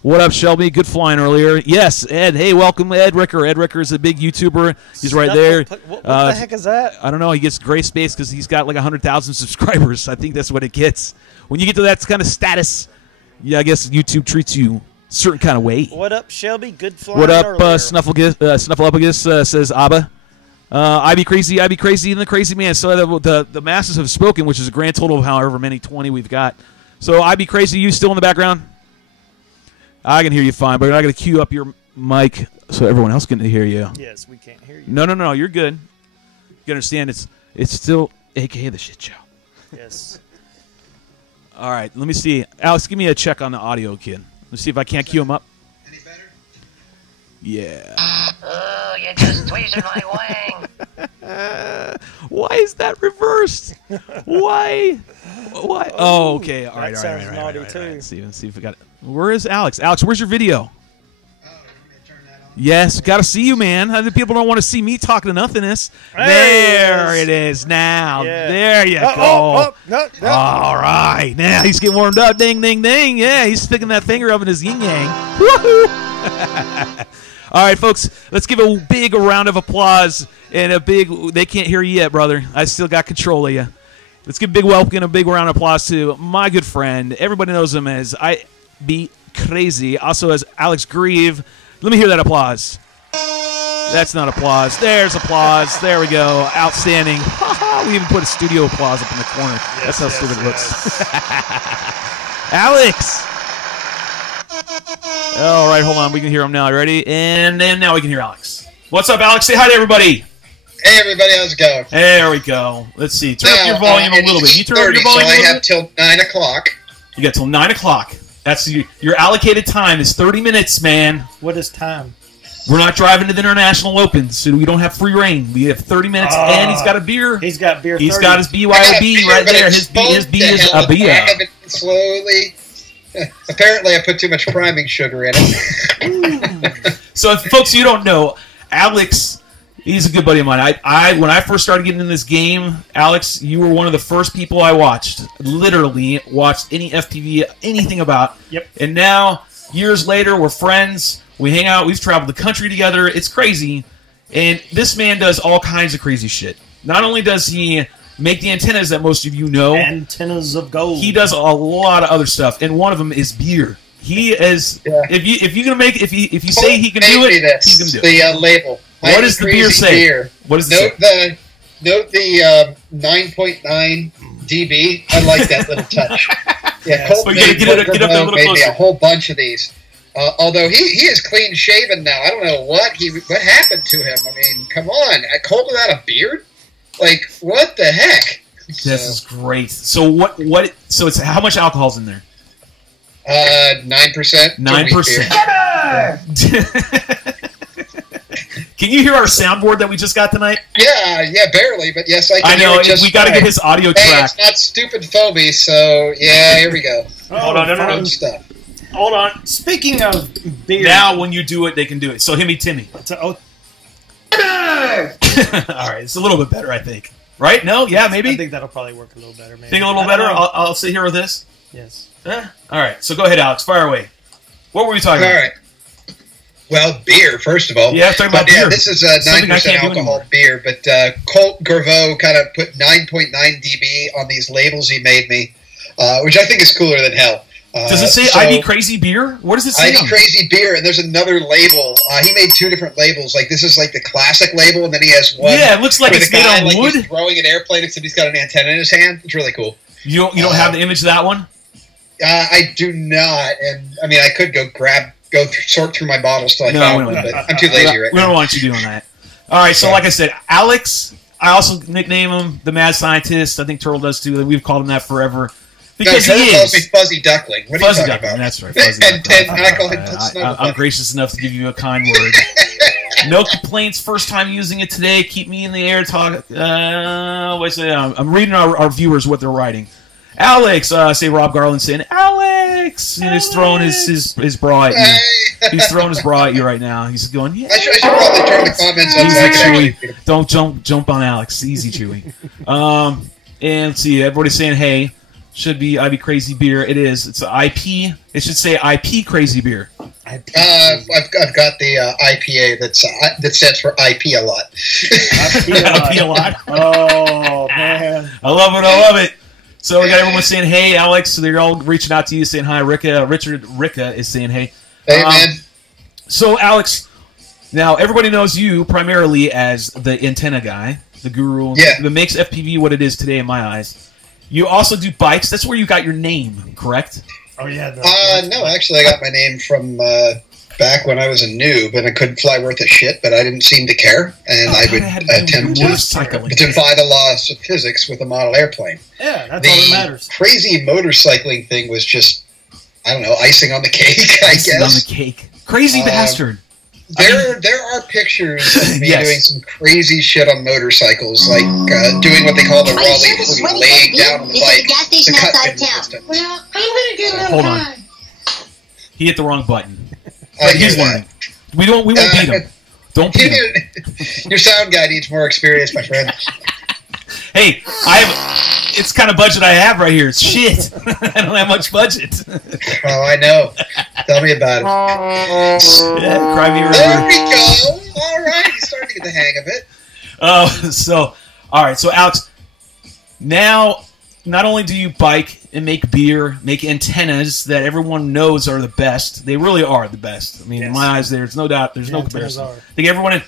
What up, Shelby? Good flying earlier. Yes, Ed. Hey, welcome, Ed Ricker. Ed Ricker is a big YouTuber. He's right there. What the heck is that? I don't know. He gets gray space because he's got like 100,000 subscribers. I think that's what it gets. When you get to that kind of status, yeah, I guess YouTube treats you a certain kind of way. What up, Shelby? Good flying What up, earlier. Snuffleupagus says Abba. IBCrazy, and the Crazy Man. So the masses have spoken, which is a grand total of however many 20 we've got. So IBCrazy, you still in the background? I can hear you fine, but I got to cue up your mic so everyone else can hear you. Yes, we can't hear you. No, you're good. You understand? It's still AKA the shit show. Yes. All right, let me see. Alex, give me a check on the audio, kid. Let's see if I can't cue him up. Any better? Yeah. Oh, you're just tweezing my wang. Why is that reversed? Why? Oh, okay. All right. sounds naughty, too. Let's see if we got it. Where is Alex? Alex, where's your video? Oh, you want me to turn that on? Yes, got to see you, man. Other people don't want to see me talking to nothingness. There There it is now. Yeah. There you go. No. All right. Now he's getting warmed up. Ding, ding, ding. Yeah, he's sticking that finger up in his yin-yang. Woohoo! All right, folks, let's give a big round of applause and a big – they can't hear you yet, brother. I still got control of you. Let's give a big welcome and a big round of applause to my good friend. Everybody knows him as IBCrazy, also as Alex Grieve. Let me hear that applause. That's not applause. There's applause. There we go. Outstanding. We even put a studio applause up in the corner. Yes, That's how yes, stupid it yes. looks. Alex! All right, hold on. We can hear him now. Ready? And then now we can hear Alex. What's up, Alex? Say hi to everybody. Hey everybody, how's it going? There we go. Let's see. Turn up your volume a little bit. You turn up your volume so a I little have bit? till 9 o'clock. You got till 9 o'clock. That's your allocated time is 30 minutes, man. What is time? We're not driving to the International Open, so we don't have free reign. We have 30 minutes, and he's got a beer. He's got beer. He's 30. got his BYOB right there. His B is a beer. Slowly. Apparently, I put too much priming sugar in it. So, if folks, you don't know, Alex, he's a good buddy of mine. When I first started getting in this game, Alex, you were one of the first people I watched. Literally watched any FPV, anything about. Yep. And now, years later, we're friends. We hang out. We've traveled the country together. It's crazy. And this man does all kinds of crazy shit. Not only does he make the antennas that most of you know, antennas of gold, he does a lot of other stuff, and one of them is beer. He is. Yeah. If you're gonna make if you say he can do it, he's gonna do it. The label. What does the beer say? Beer. What does it say? Note the 9.9 dB. I like that little touch. Yeah, Colt so get up there a little made me closer. a whole bunch of these. Although he is clean shaven now. I don't know what happened to him. I mean, come on, Colt without a beard? Like, what the heck? This is great. So what? So it's how much alcohol's in there? 9%. 9%. Can you hear our soundboard that we just got tonight? Yeah, barely, but yes, I can. I know. Hear it just we got to get his audio hey, track. It's not stupid foamy, so yeah, here we go. Hold on, no. Stuff. Hold on. Speaking of beer, now when you do it, they can do it. So hit me, Timmy. All right, it's a little bit better, I think. Right? No? Yeah, maybe. I think that'll probably work a little better. Maybe. Think a little better? I'll sit here with this. Yes. All right. So go ahead, Alex. Fire away. What were we talking about? All right. Well, beer, first of all. Yeah, talking about beer. Yeah, this is a 9% alcohol beer, but Colt Gervaux kind of put 9.9 dB on these labels he made me, which I think is cooler than hell. Does it say IBCrazy beer? What does it say? IBCrazy beer, and there's another label. He made two different labels. Like this is like the classic label, and then he has one. Yeah, it looks like it's made on wood. He's throwing an airplane, except he's got an antenna in his hand. It's really cool. You don't have the image of that one? I do not, and I mean I could sort through my bottles till I found one, but I'm too lazy right now. We don't want you doing that. All right, so like I said, Alex. I also nickname him the Mad Scientist. I think Turtle does too. We've called him that forever. Because Turtle he calls me Fuzzy Duckling. What are you talking about? That's right. Fuzzy Duckling. And I call him I'm gracious enough to give you a kind word. No complaints. First time using it today. Keep me in the air. Talk. I'm reading our viewers what they're writing. Alex, say Rob Garland saying Alex, and he's throwing his bra at you. He's throwing his bra at you right now. He's going, yeah. I should probably turn the comments on. Easy, Chewy. Don't jump on Alex. Easy, Chewy. And let's see. Everybody's saying hey. Should be IBCrazy beer. It is. It's IP. It should say IBCrazy beer. I've got the IPA that stands for IP a lot. IP a lot. Oh man, I love it. So we got everyone saying hey, Alex. So they're all reaching out to you saying hi. Richard is saying hey. Hey man. So Alex, now everybody knows you primarily as the antenna guy, the guru that makes FPV what it is today in my eyes. You also do bikes. That's where you got your name, correct? Oh yeah. No, actually, I got my name from back when I was a noob and I couldn't fly worth a shit, but I didn't seem to care, and I would attempt to defy the laws of physics with a model airplane. Yeah, that's all that matters. The crazy motorcycling thing was just, I don't know, icing on the cake. I guess. On the cake. Crazy bastard. There are pictures of me doing some crazy shit on motorcycles, like doing what they call the Raleigh, laying down on the bike to cut through the distance. Well, I'm gonna get a little Hold on. He hit the wrrong button. He's learning. We won't beat him. Don't beat him. Your sound guy needs more experience, my friend. Hey, it's kind of budget I have right here. It's shit. I don't have much budget. Oh, I know. Tell me about it. Yeah, cry me a river. There we go. All right, he's starting to get the hang of it. All right. So, Alex, now not only do you bike and make beer, make antennas that everyone knows are the best. They really are the best. I mean, in my eyes, there's no doubt. There's no comparison. I think everyone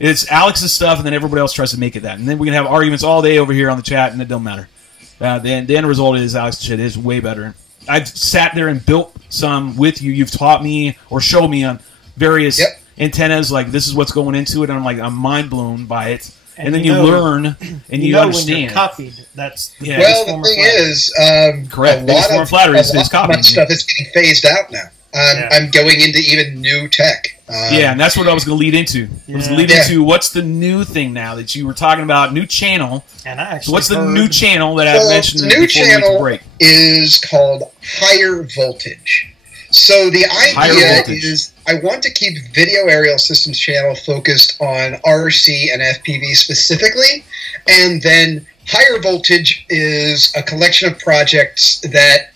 It's Alex's stuff, and then everybody else tries to make it that. And then we can have arguments all day over here on the chat, and it don't matter. The end result is Alex's shit is way better. I've sat there and built some with you. You've taught me or showed me on various antennas, like this is what's going into it, and I'm mind blown by it. And then you learn and you understand. When you're copied, that's well. The thing is, correct. A lot of my stuff is getting phased out now. I'm going into even new tech. And that's what I was going to lead into. I was leading into what's the new thing now that you were talking about, new channel. And I actually so what's the new channel that I mentioned? The new channel is called Higher Voltage. So the idea is I want to keep Video Aerial Systems channel focused on RC and FPV specifically, and then Higher Voltage is a collection of projects that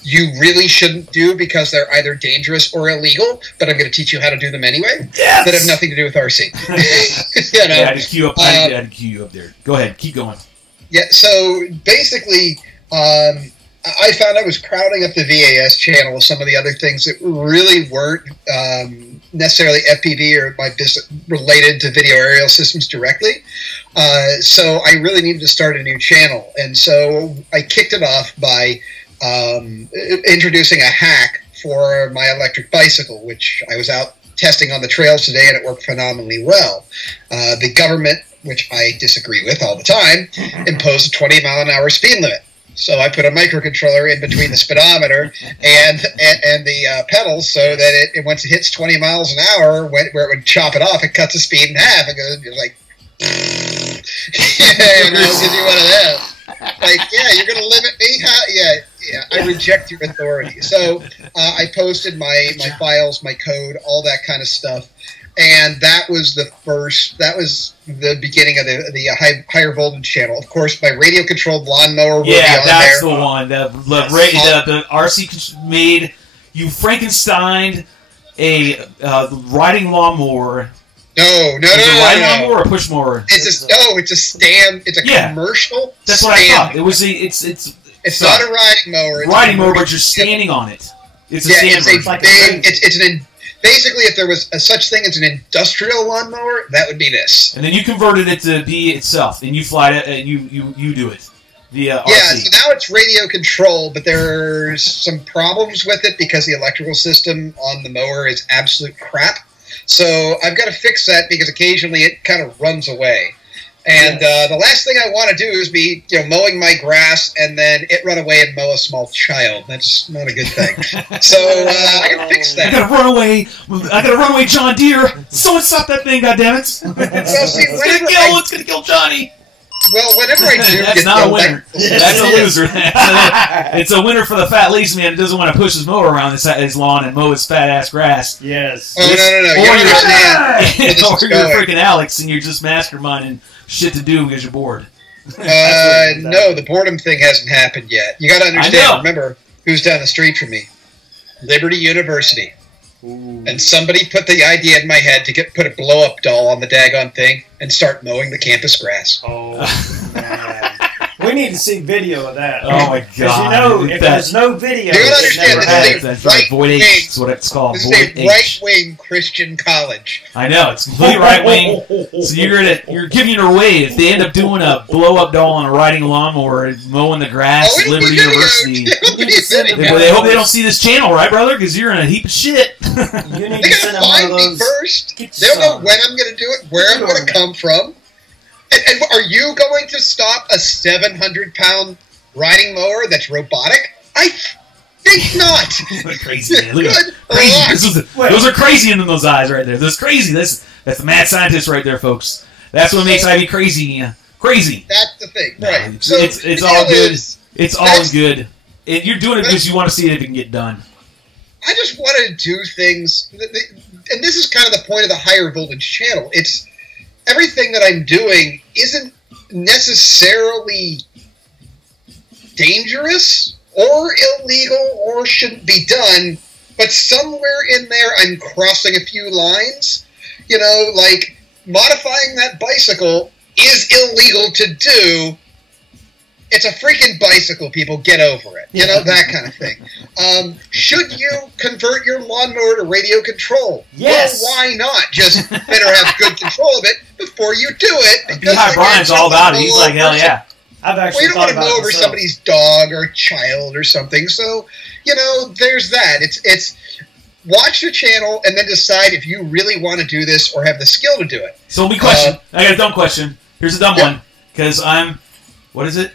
you really shouldn't do because they're either dangerous or illegal, but I'm going to teach you how to do them anyway. Yes! That have nothing to do with RC. You know? I had to queue up. I had to queue you up there. Go ahead, keep going. Yeah. So basically, I found I was crowding up the VAS channel with some of the other things that really weren't necessarily FPV or my business related to Video Aerial Systems directly. So I really needed to start a new channel, and so I kicked it off by introducing a hack for my electric bicycle, which I was out testing on the trails today, and it worked phenomenally well. The government, which I disagree with all the time, imposed a 20-mile-an-hour speed limit. So I put a microcontroller in between the speedometer and the pedals, so that it once it hits 20 miles an hour, where it would chop it off, it cuts the speed in half. It goes like, and I'll give you one of them. Like, yeah, you're going to limit me? Yeah, I reject your authority. So I posted my files, my code, all that kind of stuff. And that was the beginning of the Higher Voltage channel. Of course, my radio-controlled lawnmower will be on there. Yeah, that's the one. The RC made, you Frankensteined a riding lawnmower. No. Riding lawnmower or a push mower? It's a stand. It's a commercial. That's what I thought. It was It's not a riding mower. It's riding mower, but you're standing on it. It's a stand version. Basically, if there was a such thing as an industrial lawnmower, that would be this. And then you converted it to be itself, and you fly it, and you do it via RC. Yeah, so now it's radio control, but there's some problems with it because the electrical system on the mower is absolute crap. So I've got to fix that because occasionally it kind of runs away. And the last thing I want to do is be mowing my grass and then it run away and mow a small child. That's not a good thing. So I got to fix that. I got to run away, John Deere. Someone stop that thing, goddammit! It's gonna kill Johnny. Well, whenever I do that's not a winner. That's a loser. It's a winner for the fat lazy man who doesn't want to push his mower around his lawn and mow his fat ass grass. Yes. Oh, no. Or you're freaking Alex and you're just masterminding shit to do because you're bored. No, the boredom thing hasn't happened yet. You got to understand. Remember who's down the street from me? Liberty University. Ooh. And somebody put the idea in my head to put a blow-up doll on the daggone thing and start mowing the campus grass. Oh, man. We need to see video of that. Oh, my God. If there's no video... You gotta understand, that's right, Void H. That's what it's called. This is a right-wing Christian college. I know, it's completely right-wing. So you're giving it away. If they end up doing a blow-up doll on a riding lawnmower mowing the grass at Liberty University... They hope they don't see this channel, right, brother? Because you're in a heap of shit. You need to send them find me first. They don't know when I'm going to do it, where I'm going to come from. And are you going to stop a 700-pound riding mower that's robotic? I think not. Crazy, man. Look at crazy. Those are crazy in those eyes right there. That's crazy. That's the mad scientist right there, folks. That's what makes IBCrazy crazy. That's the thing, right? No, it's all good. It's all good. You're doing it because you want to see if it can get done. I just want to do things, and this is kind of the point of the Higher Voltage channel. It's everything that I'm doing isn't necessarily dangerous or illegal or shouldn't be done, but somewhere in there I'm crossing a few lines. Like modifying that bicycle is illegal to do. It's a freaking bicycle, people. Get over it. That kind of thing. Should you convert your lawnmower to radio control? Yes. Well, why not? Just better have good control of it. before you do it. Because Beehive Brian's all about it. He's like, hell yeah. I've actually Well, you don't want to thought go about over myself. somebody's dog or child or something. So, you know, there's that. It's watch the channel and then decide if you really want to do this or have the skill to do it. So we question. I got a dumb question. Here's a dumb one. Because I'm, what is it?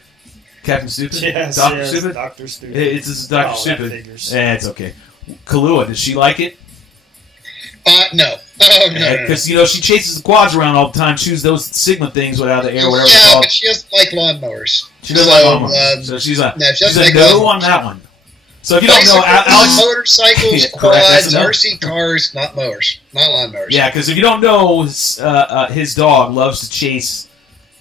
Captain Stupid? Yes, Dr. yes, Stupid? Dr. Stupid. It's Dr. Oh, Stupid. that figures. It's okay. Kahlua, does she like it? No. Oh, no. Because, you know, she chases the quads around all the time, chews those Sigma things without the air, whatever it's Yeah, called. but she doesn't like lawnmowers. She doesn't like lawnmowers. So she's a, no, she she's doesn't a like no lawnmowers. on that one. So if you don't know, Alex... Motorcycles, Yeah, correct, that's quads, a no. RC cars, not mowers. Not lawnmowers. Yeah, because if you don't know, his dog loves to chase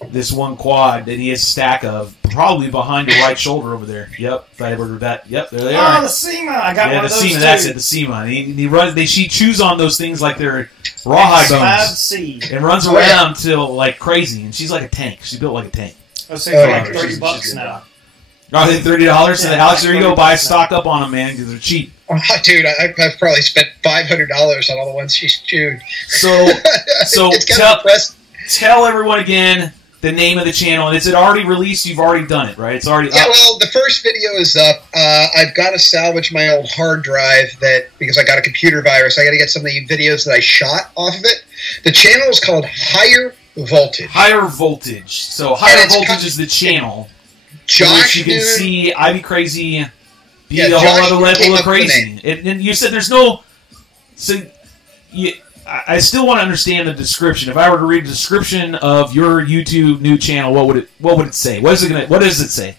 this one quad that he has a stack of, probably behind the right shoulder over there. Yep, if I ever heard that. Yep, there they are. Oh, the SEMA. I got one of those SEMA, too. that's it, the SEMA. He runs. She chews on those things like they're rawhide bones 5C. and runs around till like crazy. And she's like a tank. She's built like a tank. I was saying like $30 now. Oh, they $30. Yeah, Alex, there you go. like Buy $30 stock up on them, man, because they're cheap. Oh, dude, I've probably spent $500 on all the ones she's chewed. So it's kind of impressive. tell everyone again the name of the channel. And is it already released? You've already done it, right? It's already up. Yeah, well, the first video is up. I've got to salvage my old hard drive because I got a computer virus. I got to get some of the videos that I shot off of it. The channel is called Higher Voltage. Higher Voltage. So Higher Voltage is the channel. Josh, you can see IBCrazy be Yeah, a whole Josh other level came of up with the crazy. And you said there's no... So I still want to understand the description. If I were to read the description of your YouTube new channel, what would it say? What does it say?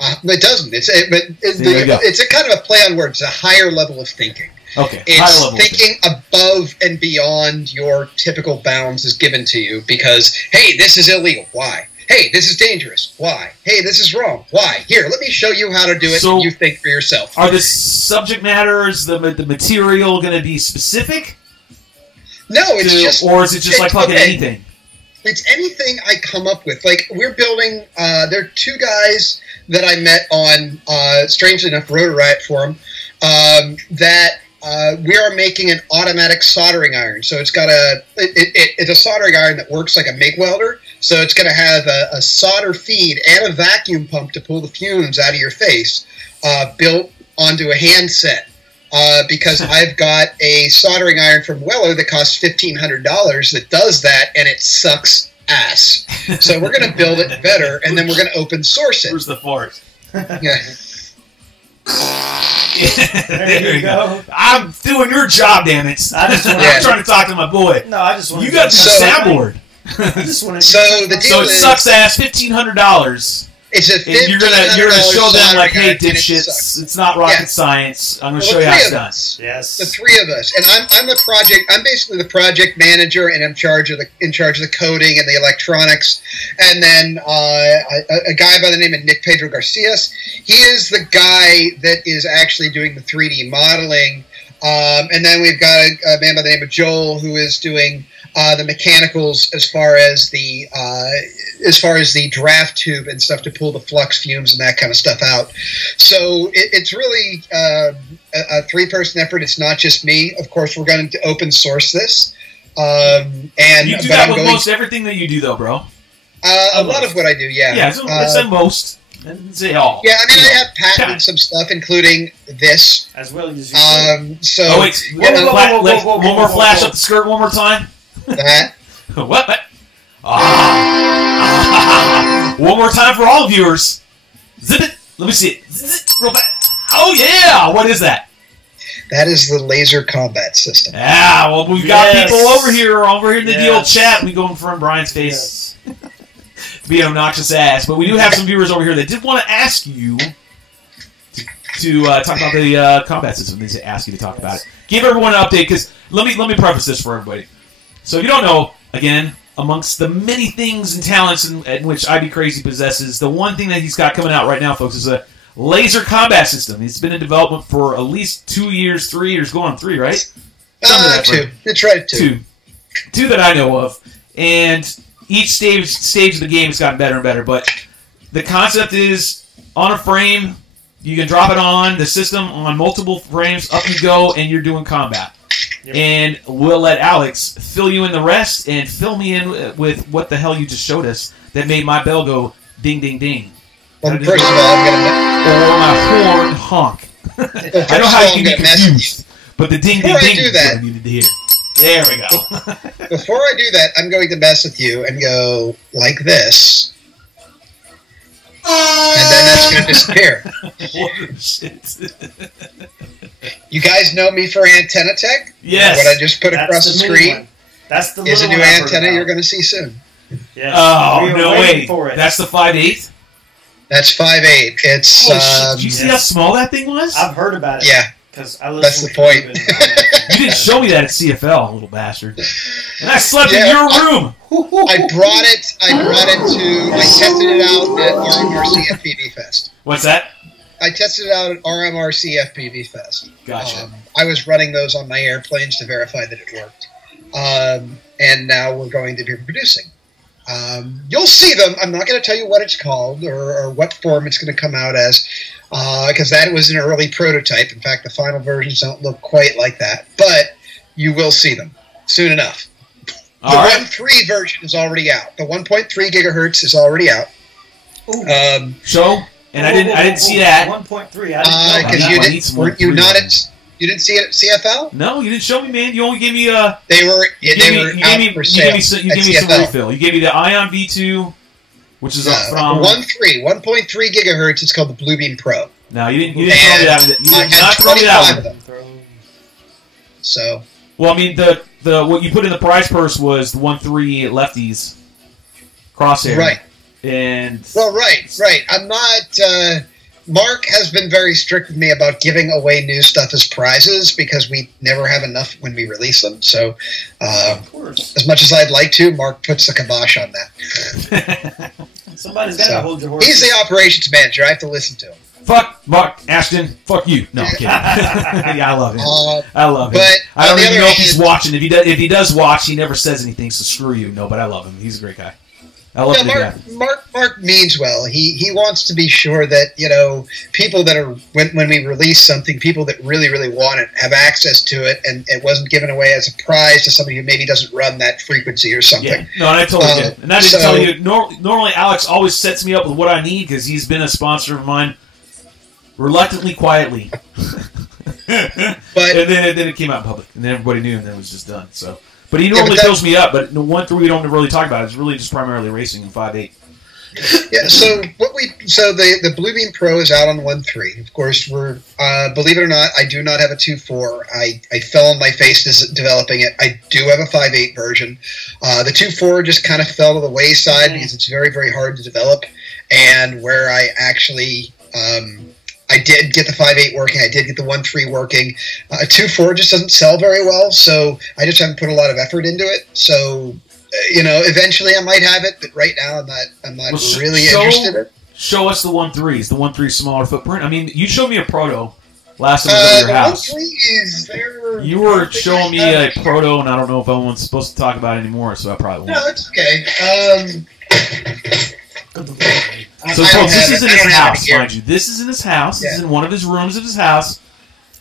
It doesn't. There you go. It's a kind of a play on words. It's a higher level of thinking. Okay, It's higher level. thinking above and beyond your typical bounds is given to you because, hey, this is illegal. Why? Hey, this is dangerous. Why? Hey, this is wrong. Why? Here, let me show you how to do it, So, and you think for yourself. Are the subject matters, the material going to be specific? No, it's just... Or is it just like fucking anything? It's anything I come up with. Like, we're building... there are two guys that I met on, strangely enough, Rotor Riot Forum, that... we are making an automatic soldering iron. So it's got it's a soldering iron that works like a MIG welder. So it's going to have a solder feed and a vacuum pump to pull the fumes out of your face, built onto a handset. Because I've got a soldering iron from Weller that costs $1,500 that does that, and it sucks ass. So we're going to build it better, and then we're going to open source it. Where's the fart? Yeah. There you go. I'm doing your job, damn it. I'm trying to talk to my boy. No, I just want You got the soundboard. I just want to. So the deal So it is, sucks ass, $1,500. it's a And you're gonna show them like, hey, soldering iron, and it dipshits, sucks. it's not rocket Yeah. science. I'm gonna Well, show the you how three it's of done. us. Yes. The three of us, and I'm basically the project manager, and I'm in charge of the coding and the electronics. And then a guy by the name of Nick Pedro Garcias, he is the guy that is actually doing the 3D modeling. And then we've got a man by the name of Joel who is doing the mechanicals as far as the draft tube and stuff to pull the flux fumes and that kind of stuff out. So it's really a three-person effort. It's not just me. Of course, we're going to open source this. And You do that with most everything that you do, though, bro. a lot of what I do, yeah. Yeah, it's a most. Say all. Yeah, I mean, I have patented some stuff, incling this. As well as you. So. Oh wait, one more flash up the skirt one more time. That. What? One more time for all viewers. Zip it. Let me see it. Zip it real fast. Oh yeah! What is that? That is the laser combat system. Yeah, well, we've got people over here in the old chat. We go in front of Brian's face. Be an obnoxious ass. But we do have some viewers over here that did want to ask you to talk about the combat system. They ask you to talk about it. Give everyone an update, because let me preface this for everybody. So if you don't know, again, amongst the many things and talents in which IBCrazy possesses, the one thing that he's got coming out right now, folks, is a laser combat system. It's been in development for at least 2 years, 3 years, going on 3, right? Two. It's right, two. Two that I know of. And each stage of the game has gotten better and better, but the concept is on a frame, you can drop it on the system on multiple frames, up you go, and you're doing combat. and we'll let Alex fill you in the rest and fill me in with what the hell you just showed us that made my bell go ding, ding, ding. Well, first of all, I'm going to... Or my horn honk. I know how you can be confused, but the ding, ding, ding is what I needed to hear. There we go. Before I do that, I'm going to mess with you and go like this. And then that's going to disappear. Shit. You guys know me for Antenna Tech? Yes. What I just put across the screen one. That's the is a new antenna you're going to see soon. Yes. Oh, We were no waiting way. for it. That's the 5/8? That's 5/8. It's Holy shit. Did you see how small that thing was? I've heard about it. Yeah. Because I That's the listened point. You didn't show me that at CFL, little bastard. And I slept in Yeah, your room. I brought it to, I tested it out at RMRC FPV Fest. What's that? I tested it out at RMRC FPV Fest. Gotcha. I was running those on my airplanes to verify that it worked. And now we're going to be producing. You'll see them. I'm not going to tell you what it's called or what form it's going to come out as, because that was an early prototype. In fact, the final versions don't look quite like that. But you will see them soon enough. The 1.3 version is already out. The 1.3 gigahertz is already out. Show? And I didn't see that. 1.3. I didn't know. Because you didn't see it at CFL? No, you didn't show me, man. You only gave me They were out for sale. You gave me some refill. You gave me the Ion V2, which is from 1.3 gigahertz. It's called the Bluebeam Pro. No, you didn't throw me that. You did not throw me that one. So. Well, I mean, the what you put in the prize purse was the 1.3 lefties crosshair. Right. And right. I'm not. Mark has been very strict with me about giving away new stuff as prizes because we never have enough when we release them. So, as much as I'd like to, Mark puts the kibosh on that. Somebody's got to hold your horse. He's the operations manager. I have to listen to him. Fuck Mark Ashton. Fuck you. No, I'm kidding. Yeah, I love him. I love him. But I don't even know if he's watching. If he does watch, he never says anything. So screw you. No, but I love him. He's a great guy. I love Mark means well. He wants to be sure that people that are when we release something, people that really want it have access to it, and it wasn't given away as a prize to somebody who maybe doesn't run that frequency or something. Yeah. No, and I totally did. And I didn't tell you. Normally, Alex always sets me up with what I need because he's been a sponsor of mine, reluctantly, quietly. And then it came out in public, and then everybody knew, and then it was just done. So. But he normally fills me up, but 1.3 we don't really talk about. It's really just primarily racing in 5.8. Yeah, so the Bluebeam Pro is out on 1.3. Of course, we're believe it or not, I do not have a 2.4. I fell on my face developing it. I do have a 5.8 version. The 2.4 just kind of fell to the wayside because it's very hard to develop, and where I actually I did get the 5.8 working. I did get the 1.3 working. 2.4 just doesn't sell very well, so I just haven't put a lot of effort into it. So, eventually I might have it, but right now I'm not really interested in it. Show us the 1.3s. The 1.3 smaller footprint. I mean, you showed me a proto last time I was at your house. The 1.3 is there. You were showing me a proto, and I don't know if anyone's supposed to talk about it anymore, so I probably won't. No, it's okay. So, folks, this is in his house, mind you. This is in his house. This is in one of his rooms of his house.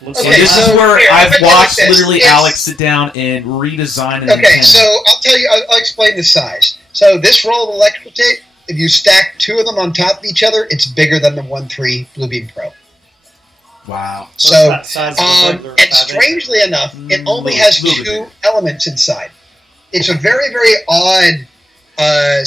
And this is where I've watched literally Alex sit down and redesign an antenna. So I'll tell you, I'll explain the size. So this roll of electrical tape, if you stack two of them on top of each other, it's bigger than the 1.3 Bluebeam Pro. Wow. So, and strangely enough, it only has two elements inside. It's a very odd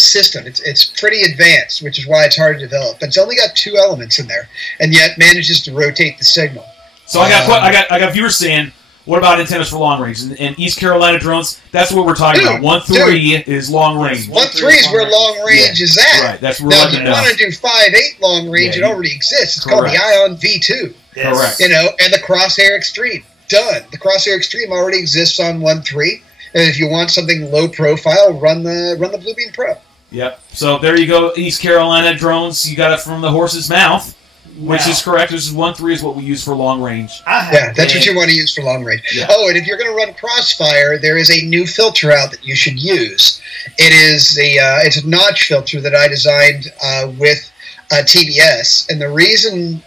system. It's pretty advanced, which is why it's hard to develop. But it's only got two elements in there, and yet manages to rotate the signal. So I got viewers saying, what about antennas for long range? And East Carolina drones, that's what we're talking about. 1.3 is long range. 1.3 is where long range is at. Right, that's where now, if you want to do 5.8 long range, it already exists. It's called the Ion V2. Correct. And the Crosshair Extreme. Done. The Crosshair Extreme already exists on 1.3. And if you want something low profile, run the Bluebeam Pro. Yep. So there you go, East Carolina drones. You got it from the horse's mouth, which is correct. This is 1.3 is what we use for long range. Yeah, that's what you want to use for long range. Yeah. Oh, and if you're going to run Crossfire, there is a new filter out that you should use. It is it's a notch filter that I designed with TBS, and the reason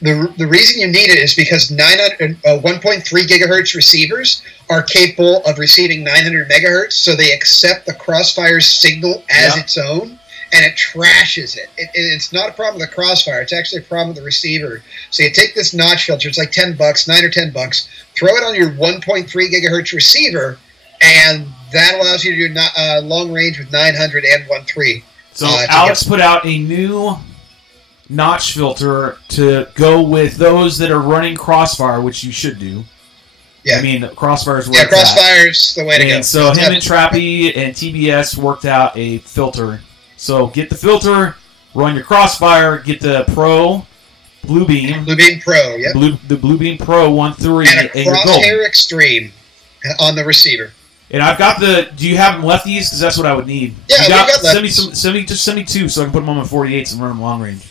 The reason you need it is because 1.3 gigahertz receivers are capable of receiving 900 megahertz, so they accept the Crossfire's signal as its own, and it trashes it. It's not a problem with the Crossfire. It's actually a problem with the receiver. So you take this notch filter. It's like $10, $9 or $10. Throw it on your 1.3 gigahertz receiver, and that allows you to do long range with 900 and 1.3. So Alex put out a new notch filter to go with those that are running Crossfire, which you should do. Yeah. I mean, Crossfire's where it's Crossfire's the way to go. And so him and Trappy and TBS worked out a filter. So get the filter, run your Crossfire, get the Pro Blue Beam. Blue Beam Pro, yep. The Blue Beam Pro 1.3 and a Crosshair Extreme on the receiver. And I've got the. Do you have them lefties? Because that's what I would need. Yeah, we got lefties. Send me two so I can put them on my 48s and run them long range.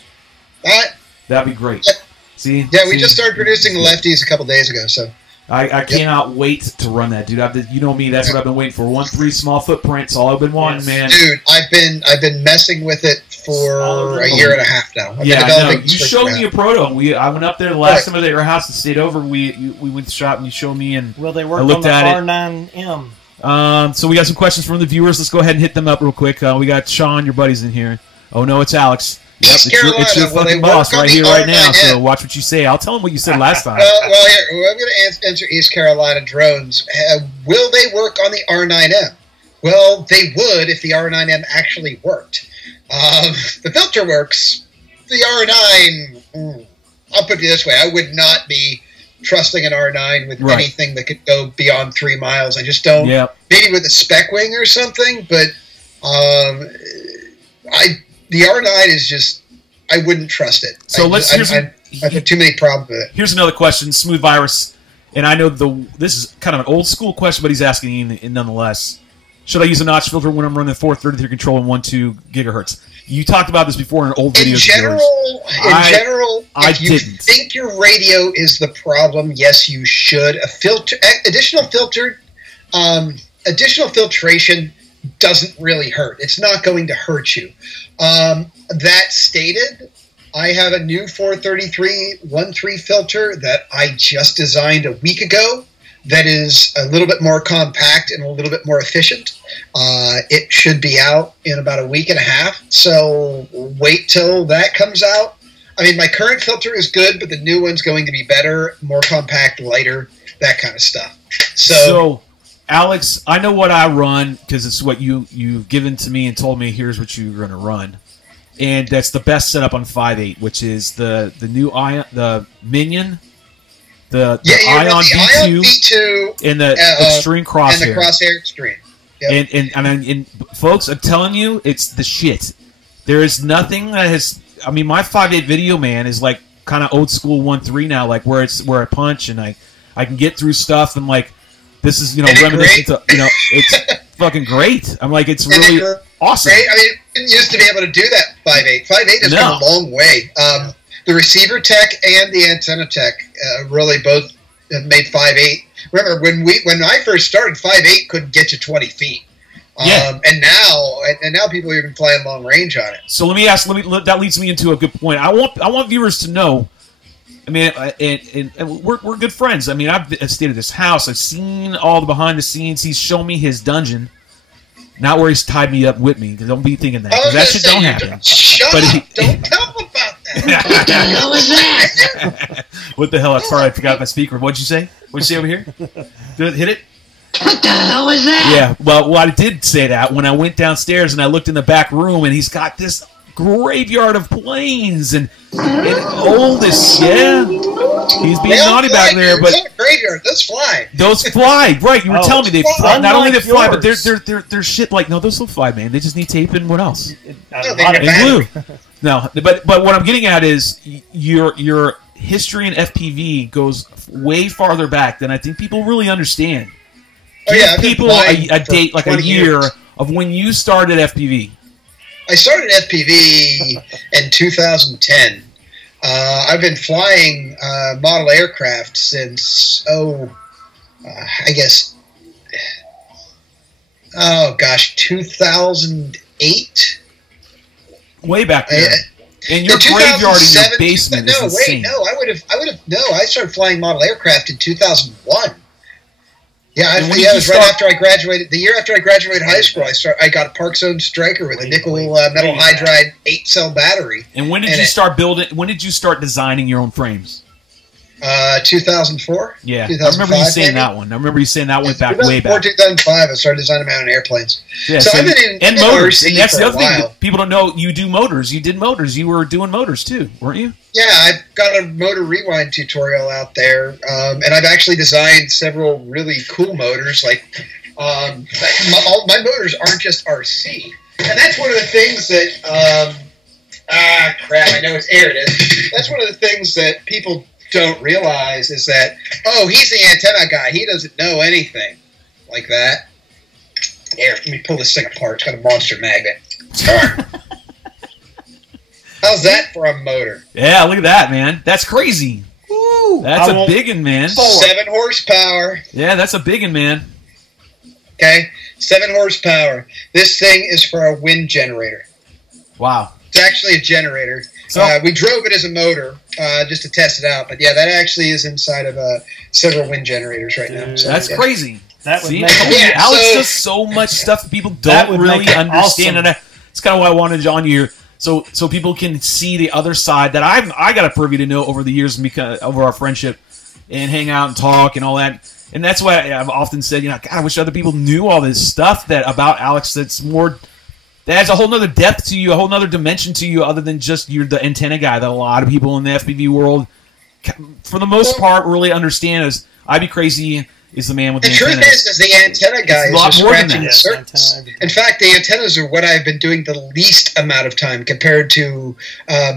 That'd be great. See? Yeah, we just started producing the lefties a couple days ago, so. I cannot wait to run that, dude. You know me, that's what I've been waiting for. 1.3 small footprints, all I've been wanting, man. Dude, I've been messing with it for a year and a half now. You showed me a proto. I went up there the last time I was at your house and stayed over. We went to the shop and you showed me, and they worked on the R9M. So we got some questions from the viewers. Let's go ahead and hit them up real quick. We got Sean, your buddy's in here. Oh no, it's Alex. Yep, it's your fucking boss right here, right now. So watch what you say. I'll tell him what you said last time. Well, here, I'm going to answer East Carolina drones. Will they work on the R9M? Well, they would if the R9M actually worked. The filter works. The R9, I'll put it this way: I would not be trusting an R9 with anything that could go beyond 3 miles. I just don't. Yep. Maybe with a spec wing or something, but the R9 is just, I wouldn't trust it. So I've had too many problems with it. Here's another question, Smooth Virus, and I know this is kind of an old school question, but he's asking nonetheless. Should I use a notch filter when I'm running 433 control and 1.2 gigahertz? You talked about this before in an old video. In general, if you think your radio is the problem, yes, you should. Additional filtration doesn't really hurt. It's not going to hurt you. That stated, I have a new 433 1.3 filter that I just designed a week ago that is a little bit more compact and a little bit more efficient. It should be out in about a week and a half, so wait till that comes out. I mean, my current filter is good, but the new one's going to be better, more compact, lighter, that kind of stuff. So Alex, I know what I run because it's what you've given to me and told me here's what you're going to run. And that's the best setup on 5.8, which is the new Ion, the Minion, the Ion V2, and the Extreme Crosshair. And the Crosshair Extreme. Yep. And folks, I'm telling you, it's the shit. There is nothing that has. I mean, my 5.8 video, man, is like kind of old school 1.3 now, like where I punch and I can get through stuff and like this is reminiscent to it's fucking great. I'm like it's really awesome. Great. I mean, I didn't used to be able to do that 5.8. 5.8 has come a long way. The receiver tech and the antenna tech really both have made 5.8. Remember when I first started, 5.8 couldn't get you 20 feet. And now people are even flying long range on it. So let me ask. That leads me into a good point. I want viewers to know. I mean, and we're good friends. I mean, I've stayed at this house. I've seen all the behind the scenes. He's shown me his dungeon, not where he's tied me up with me. Don't be thinking that because that shit don't happen. Shut up! Don't tell him about that. What the hell is that? What the hell? I'm sorry, I forgot my speaker. What'd you say? What'd you say over here? Did it hit it? What the hell is that? Yeah, well, I did say that when I went downstairs and I looked in the back room, and he's got this graveyard of planes and all this. Yeah, he's being naughty back there, but graveyard. Those fly. Those fly, right? You were telling me they fly. Not only they fly, but they're shit. Like no, those don't fly, man. They just need tape and what else? And glue. No, but what I'm getting at is your history in FPV goes way farther back than I think people really understand. Give people a date, like a year of when you started FPV. I started FPV in 2010. I've been flying model aircraft since, 2008. Way back there. And your graveyard in your basement is insane. I would have. No, I started flying model aircraft in 2001. Yeah, it was right after I graduated. The year after I graduated high school, I got a Park Zone Striker with a nickel metal hydride 8-cell battery. And when did you start building? When did you start designing your own frames? 2004. Yeah, I remember you saying that one. I remember you saying that one back way back. 2005. I started designing my own airplanes. Yeah, so I've been in motors. RC and that's for the a other thing while. that people don't know. You do motors. You did motors. You were doing motors too, weren't you? Yeah, I've got a motor rewind tutorial out there, and I've actually designed several really cool motors. Like, my motors aren't just RC, and that's one of the things that. Crap! I know it's air. It is. That's one of the things that people don't realize is that, oh, he's the antenna guy. He doesn't know anything like that. Here, let me pull this thing apart. It's got a monster magnet. How's that for a motor? Yeah, look at that, man. That's crazy. Woo, that's a biggin', man. 7 horsepower. Yeah, that's a biggin', man. Okay, 7 horsepower. This thing is for a wind generator. Wow. It's actually a generator. So, we drove it as a motor just to test it out. But yeah, that actually is inside of several wind generators right now. So, that's crazy. That would make Alex does so much stuff that people don't really understand. And it's kind of why I wanted you on here, so people can see the other side that I got a privy to know over the years because over our friendship and hang out and talk and all that. And that's why I've often said, God, I wish other people knew all this stuff about Alex that has a whole nother depth to you, a whole nother dimension to you other than just you're the antenna guy that a lot of people in the FPV world, for the most part, really understand as IBCrazy is the man with the antennas. The truth is the antenna guy is just scratching the surface. In fact, the antennas are what I've been doing the least amount of time compared to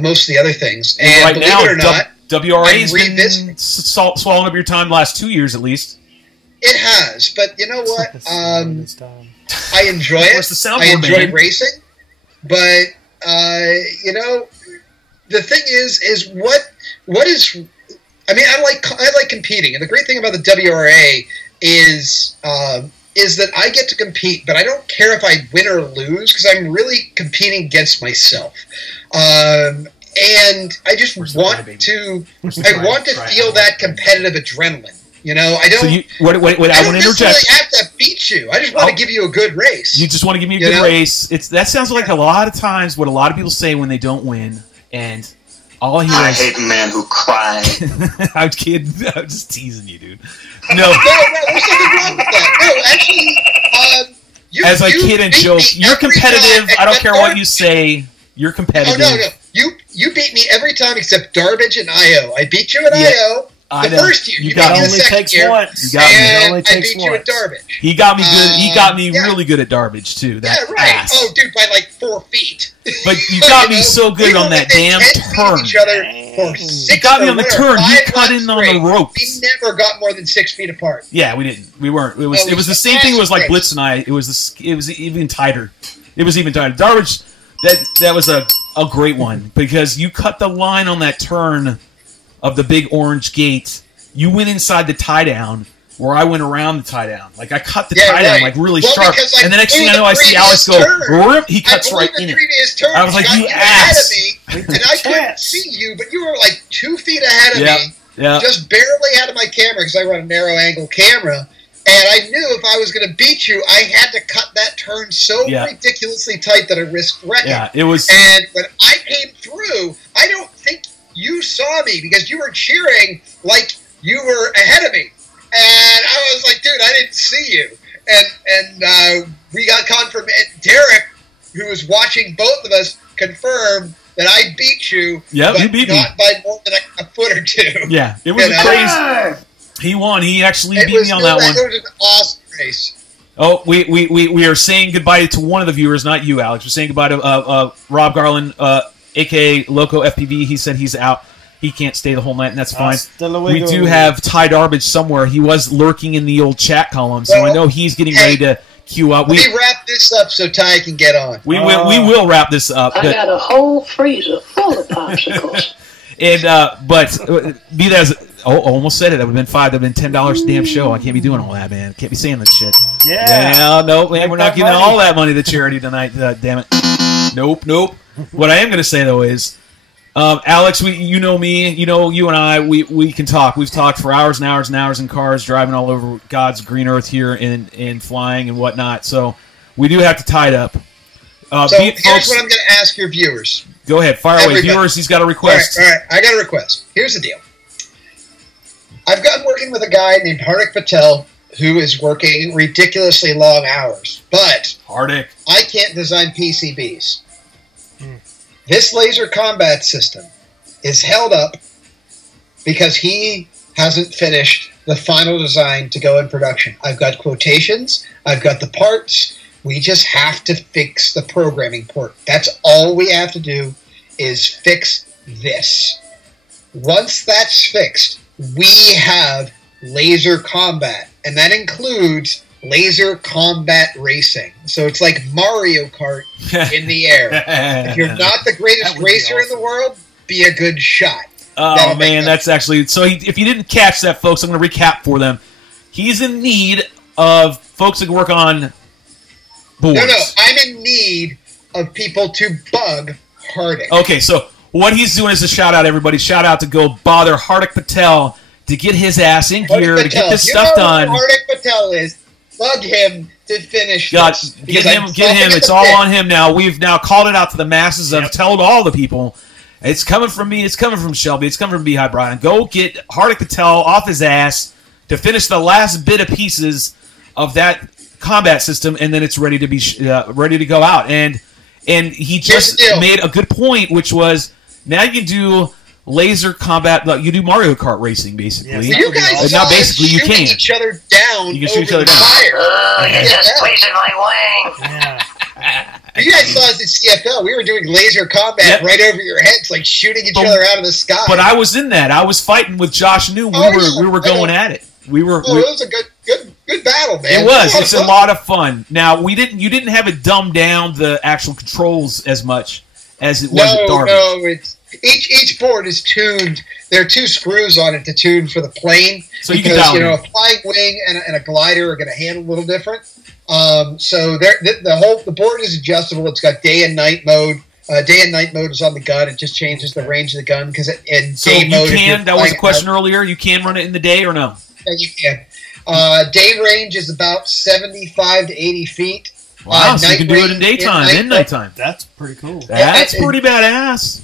most of the other things. And right believe now, it or not, WRA's been swallowing up your time the last 2 years at least. It has, but you know what? I enjoy it. I enjoy racing, but the thing is what is? I mean, I like competing, and the great thing about the WRA is that I get to compete, but I don't care if I win or lose because I'm really competing against myself. And I just want to feel that competitive adrenaline. You know, I don't. So I want to interject. Have to beat you. I just want to give you a good race. You just want to give me a good race. That sounds like a lot of times what a lot of people say when they don't win, and all I hear is, hate men who cry. I'm kidding. I'm just teasing you, dude. No, no, there's nothing wrong with that. No, actually, as a kid and joke, you're competitive. I don't care what you say. You're competitive. Oh no. You beat me every time except Darbage and IO. I beat you at IO. The first year, you got me the second year, and I beat you at Darbage. He got me good. He got me really good at Darbage too. That right. Ass. Oh, dude, by like 4 feet. But you got me so good on that damn turn. You got me on the turn. You cut in on the ropes. We never got more than 6 feet apart. Yeah, we didn't. We weren't. It was the same thing. It was like Blitz and I. It was even tighter. It was even tighter. Darbage. That was a great one because you cut the line on that turn of the big orange gate. You went inside the tie down where I went around the tie down. Like I cut the tie down like really sharp. And the next thing I know I see Alex go, he cuts right in it. I was like, you ass. And I couldn't see you, but you were like 2 feet ahead of me. Yeah. Just barely out of my camera because I run a narrow angle camera. And I knew if I was going to beat you, I had to cut that turn so ridiculously tight that I risked wrecking. Yeah, it was. And when I came through, I don't think you saw me because you were cheering like you were ahead of me. And I was like, dude, I didn't see you. And we got confirmation. Derek, who was watching both of us, confirmed that I beat you. Yeah, you beat me. Not by more than a foot or two. Yeah, it was crazy. He won. He actually beat me on that one. It was an awesome race. Oh, we are saying goodbye to one of the viewers, not you, Alex. We're saying goodbye to Rob Garland, a.k.a. Loco FPV. He said he's out. He can't stay the whole night, and that's fine. We do have Ty Darbage somewhere. He was lurking in the old chat column, so I know he's getting ready to queue up. Let me wrap this up so Ty can get on. We will wrap this up. I got a whole freezer full of popsicles. And but be that as almost said it. That would have been $5. That would have been $10 a damn show. I can't be doing all that, man. Can't be saying that shit. Yeah. No, man. We're not giving all that money to charity tonight. Damn it. Nope. What I am going to say though is Alex, you know me, you and I, we can talk. We've talked for hours and hours and hours in cars, driving all over God's green earth here and flying and whatnot. So we do have to tie it up. So here's what I'm going to ask your viewers. Go ahead, fire away. Viewers, he's got a request. All right, I got a request. Here's the deal. I've gotten working with a guy named Hardik Patel who is working ridiculously long hours, but Hardik, I can't design PCBs. This laser combat system is held up because he hasn't finished the final design to go in production. I've got quotations. I've got the parts. We just have to fix the programming port. That's all we have to do is fix this. Once that's fixed, we have laser combat, and that includes laser combat racing. So it's like Mario Kart in the air. If you're not the greatest racer in the world, be a good shot. Oh, man, that's actually... So if you didn't catch that, folks, I'm going to recap for them. He's in need of folks that can work on boards. No, I'm in need of people to bug Hardik. Okay, so what he's doing is a shout-out, everybody. Shout-out to go bother Hardik Patel to get his ass in gear to get this stuff done. Hardik Patel is... Bug him to finish. God, get him. It's all on him now. We've now called it out to the masses. I've told all the people. It's coming from me. It's coming from Shelby. It's coming from Beehive Brian. Go get Hardik Patel off his ass to finish the last bit of pieces of that combat system, and then it's ready to be ready to go out. And he just made a good point, which was now you can do laser combat. You do Mario Kart racing, basically. Yes, you guys not basically. You can each other down. You can shoot each other down. Oh, you're just squeezing my wing. Yeah. You guys saw us at CFL. We were doing laser combat right over your heads, like shooting each other out of the sky. But I was in that. I was fighting with Josh New. We were going at it. It was a good battle, man. It was. It's a lot of fun. Now you didn't have it dumbed down the actual controls as much as it was at Darbage. No, it's each board is tuned. There are two screws on it to tune for the plane. So because a flying wing and a glider are going to handle a little different. So the board is adjustable. It's got day and night mode. Day and night mode is on the gun. It just changes the range of the gun because in day mode. That was a question earlier. You can run it in the day or no? Yeah, you can. Day range is about 75 to 80 feet. Wow, so you can do it in daytime and nighttime. That's pretty cool. That's pretty badass.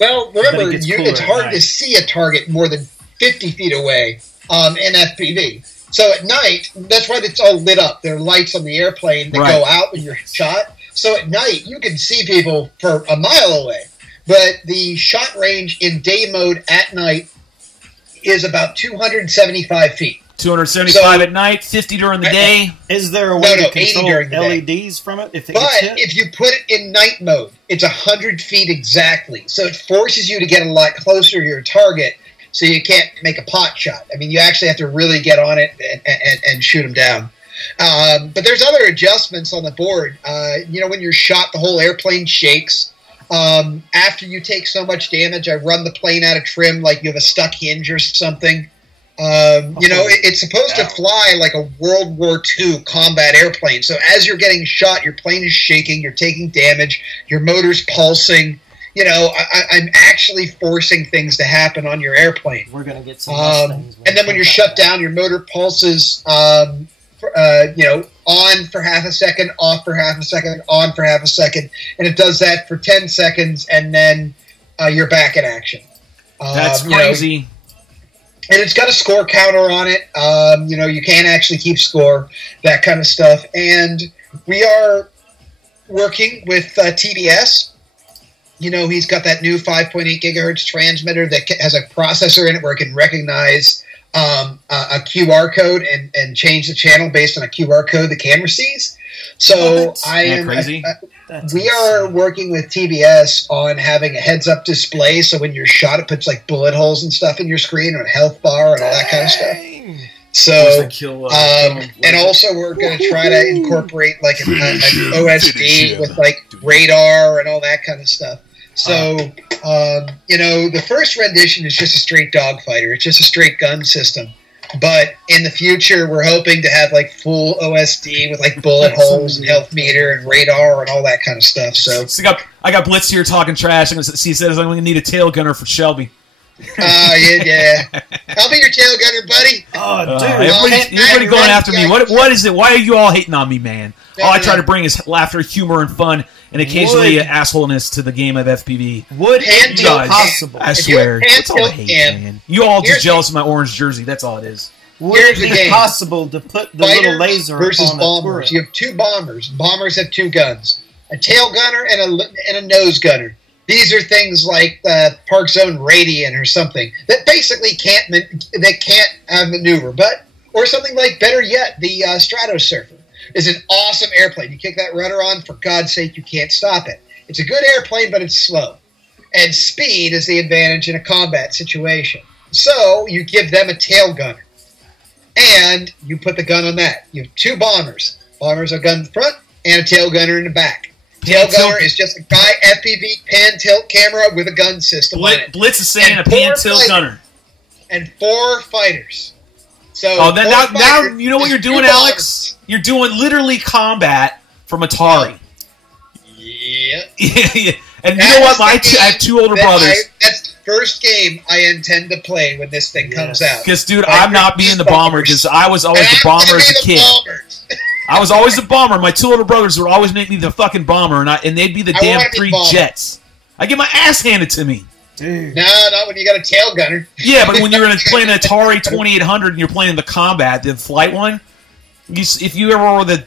Well, remember, it's hard to see a target more than 50 feet away in FPV. So at night, that's why it's all lit up. There are lights on the airplane that go out when you're shot. So at night, you can see people for a mile away. But the shot range in day mode at night is about 275 feet. 275 at night, 50 during the day. Is there a way to control LEDs from it? If you put it in night mode, it's 100 feet exactly. So it forces you to get a lot closer to your target, so you can't make a pot shot. I mean, you actually have to really get on it and shoot them down. But there's other adjustments on the board. When you're shot, the whole airplane shakes. After you take so much damage, I run the plane out of trim like you have a stuck hinge or something. It's supposed to fly like a World War II combat airplane. So as you're getting shot, your plane is shaking, you're taking damage, your motor's pulsing. I'm actually forcing things to happen on your airplane. We're going to get some things. And then when you're shut down, your motor pulses, on for half a second, off for half a second, on for half a second. And it does that for 10 seconds, and then you're back in action. That's crazy. And it's got a score counter on it. You can't actually keep score, that kind of stuff. And we are working with TBS. He's got that new 5.8 gigahertz transmitter that has a processor in it where it can recognize a QR code and change the channel based on a QR code the camera sees. So we are working with TBS on having a heads-up display, so when you're shot, it puts like bullet holes and stuff in your screen, or a health bar and all that kind of stuff. So, and also we're going to try to incorporate like an OSD with like radar and all that kind of stuff. So, the first rendition is just a straight dogfighter. It's just a straight gun system. But in the future, we're hoping to have like full OSD with like bullet holes and health meter and radar and all that kind of stuff. So I got Blitz here talking trash. He says I'm going to need a tail gunner for Shelby. Yeah. I'll be your tail gunner, buddy. Oh, dude. Everybody going after me. What is it? Why are you all hating on me, man? All I try to bring is laughter, humor, and fun, and occasionally assholeness to the game of FPV. Would it be possible? I swear. That's all I hate, man. You all just jealous of my orange jersey. That's all it is. Would it be possible to put the little laser versus on bombers? You have two bombers. Bombers have two guns: a tail gunner and a nose gunner. These are things like the Park Zone Radiant or something that basically can't maneuver, or something like, better yet, the Stratosurfer is an awesome airplane. You kick that rudder on, for God's sake, you can't stop it. It's a good airplane, but it's slow, and speed is the advantage in a combat situation. So you give them a tail gunner, and you put the gun on that. You have two bombers. Bombers are a gun in the front and a tail gunner in the back. Tail gunner is just a guy FPV pan tilt camera with a gun system on it. Blitz is saying a pan tilt gunner. And 4 fighters. So now you know what you're doing, Alex? You're doing literally combat from Atari. Yeah. And you know what? I have 2 older brothers. That's the first game I intend to play when this thing comes out. Because, dude, I'm not being the bomber because I was always the bomber as a kid. I was always the bomber. My 2 older brothers would always make me the fucking bomber, and they'd be the damn 3 jets. I get my ass handed to me. Dude. No, not when you got a tail gunner. Yeah, but when you're playing an Atari 2800 and you're playing the combat, the flight one, if you ever were the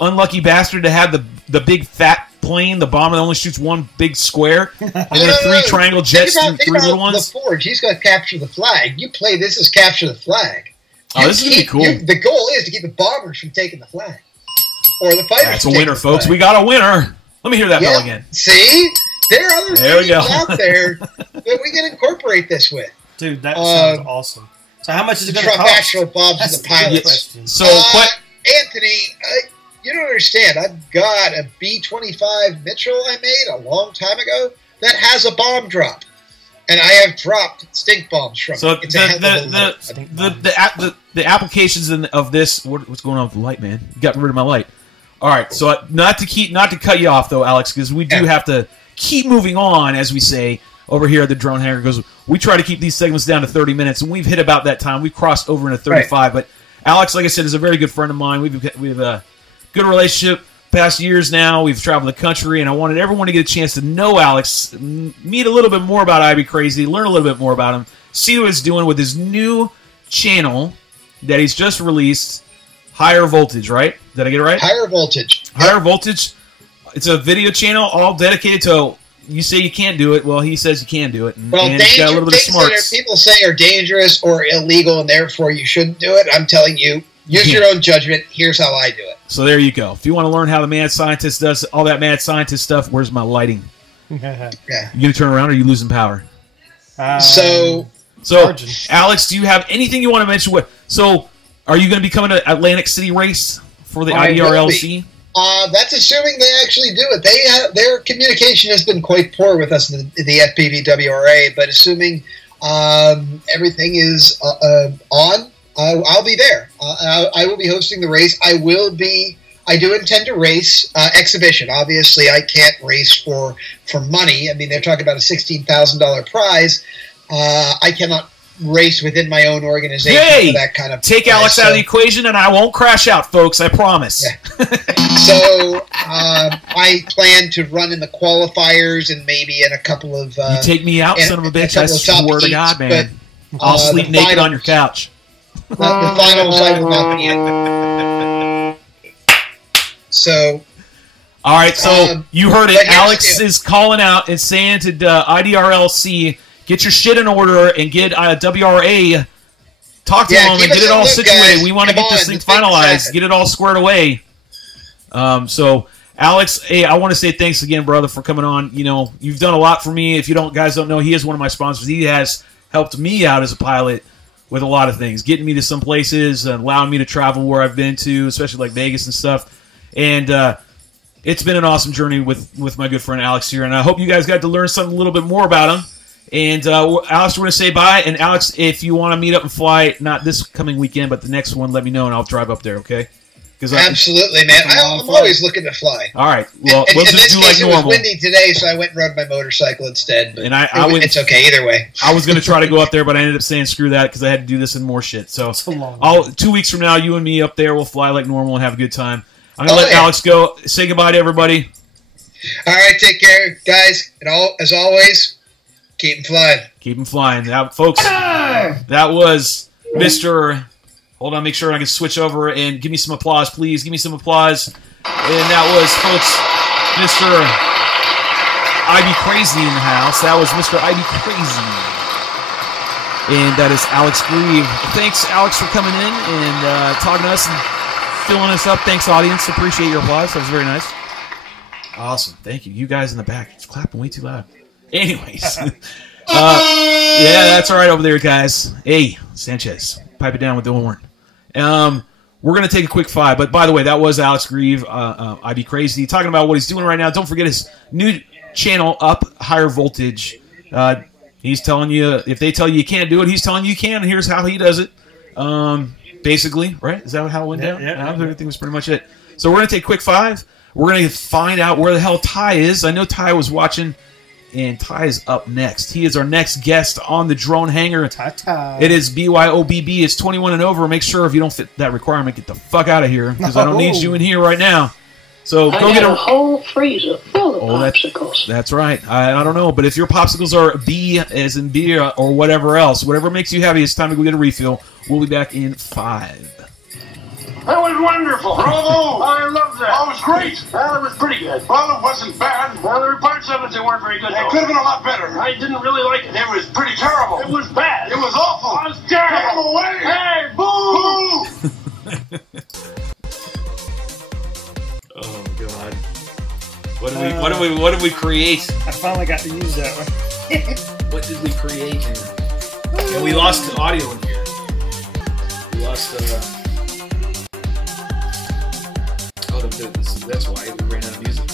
unlucky bastard to have the big fat plane, the bomber that only shoots one big square, and then 3 triangle jets and 3 little ones. The Forge, he's got to capture the flag. You play this as capture the flag. Oh, this is going to be cool. The goal is to keep the bombers from taking the flag. Or the fighters. That's a winner, folks. We got a winner. Let me hear that bell again. See? There are other things out there that we can incorporate this with. Dude, that sounds awesome. So how much is it going to cost? Actual bombs and the pilots. So, Anthony, you don't understand. I've got a B-25 Mitchell I made a long time ago that has a bomb drop. And I have dropped stink bombs from it. It's the applications of this. What's going on with the light, man? You got rid of my light. All right, so not to cut you off though, Alex, because we do have to keep moving on, as we say over here at the Drone Hangar. Goes, we try to keep these segments down to 30 minutes, and we've hit about that time. We've crossed over into 35. Right. But Alex, like I said, is a very good friend of mine. We have a good relationship. Past years now, we've traveled the country, and I wanted everyone to get a chance to know Alex, meet a little bit more about IBCrazy, learn a little bit more about him, see what he's doing with his new channel that he's just released, Higher Voltage, right? Did I get it right? Higher Voltage. Higher Voltage. It's a video channel all dedicated to, you say you can't do it, well, he says you can do it. And it's got a little bit of smarts. That people say are dangerous or illegal, and therefore you shouldn't do it, I'm telling you, use your own judgment. Here's how I do it. So there you go. If you want to learn how the mad scientist does all that mad scientist stuff, where's my lighting? Yeah. You gonna turn around, or are you losing power? So Alex, do you have anything you want to mention? So, are you going to be coming to Atlantic City race for the IDRLC? That's assuming they actually do it. Their communication has been quite poor with us in the FPVWRA, but assuming everything is on. I'll be there. I will be hosting the race. I do intend to race exhibition. Obviously, I can't race for money. I mean, they're talking about a $16,000 prize. I cannot race within my own organization for that kind of take prize. Alex out of the equation, and I won't crash out, folks. I promise. Yeah. So I plan to run in the qualifiers and maybe in a couple of. You take me out, son of a bitch! I swear to God, man. I'll sleep naked on your couch. The finals I will not be in. So, all right. So you heard it. Alex is calling out and saying to IDRLC, get your shit in order and get WRA. Talk to them and get it all situated. Guys. We want to get this thing finalized. Get it all squared away. So, Alex, hey, I want to say thanks again, brother, for coming on. You know, you've done a lot for me. If you guys don't know, he is one of my sponsors. He has helped me out as a pilot with a lot of things, getting me to some places, allowing me to travel where I've been to, especially like Vegas and stuff. And it's been an awesome journey with my good friend Alex here, and I hope you guys got to learn something a little bit more about him. And Alex, we're going to say bye. And Alex, if you want to meet up and fly, not this coming weekend, but the next one, let me know, and I'll drive up there, okay? Absolutely, man. I'm always looking to fly. All right. Well, we'll just do like normal. It was windy today, so I went and rode my motorcycle instead. But it's okay either way. I was going to try to go up there, but I ended up saying screw that because I had to do this and more shit. So 2 weeks from now, you and me up there, we'll fly like normal and have a good time. I'm going to let Alex go. Say goodbye to everybody. All right. Take care, guys. And as always, keep them flying. Keep them flying. Now, folks, that was Mr. Hold on, make sure I can switch over and give me some applause, please. Give me some applause. And that was, folks, Mr. IBCrazy in the house. That was Mr. IBCrazy. And that is Alex Grieve. Thanks, Alex, for coming in and talking to us and filling us up. Thanks, audience. Appreciate your applause. That was very nice. Awesome. Thank you. You guys in the back. It's clapping way too loud. Anyways. Yeah, that's all right over there, guys. Hey, Sanchez. Pipe it down with the horn. We're going to take a quick 5. But by the way, that was Alex Grieve, IBCrazy, talking about what he's doing right now. Don't forget his new channel, Up Higher Voltage. He's telling you, if they tell you you can't do it, he's telling you you can, and here's how he does it. Basically, right? Is that how it went down? Yeah. Everything was pretty much it. So we're going to take a quick 5. We're going to find out where the hell Ty is. I know Ty was watching. And Ty is up next. He is our next guest on the drone hangar. Ty. It is BYOBB. It's 21 and over. Make sure if you don't fit that requirement, get the fuck out of here because I don't need you in here right now. So go get a whole freezer full of popsicles. That's right. I don't know, but if your popsicles are B as in beer or whatever else, whatever makes you happy, it's time to go get a refill. We'll be back in 5. That was wonderful. Bravo! I loved that. Oh, it was great. Well, it was pretty good. Well, it wasn't bad. Well, there were parts of it that weren't very good. It could have been a lot better. I didn't really like it. It was pretty terrible. It was bad. It was awful. I was terrible. Come away. Hey, boo! Oh God! What did we create? I finally got to use that one. What did we create here? And we lost the audio in here. We lost that's why we ran out of music.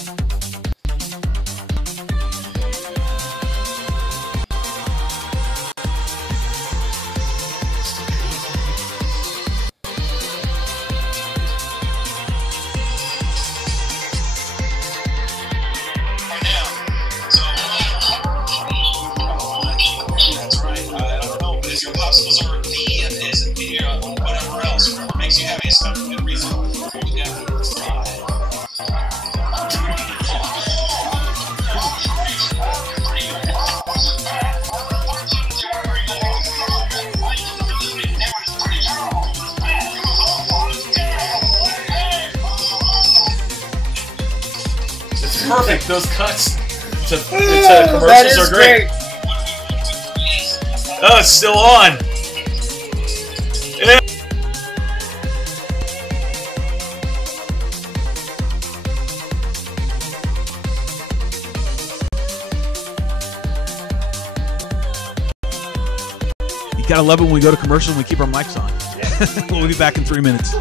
Perfect. Those cuts to commercials are great. Oh, it's still on. Yeah. You gotta love it when we go to commercial and we keep our mics on. Yeah. We'll be back in 3 minutes.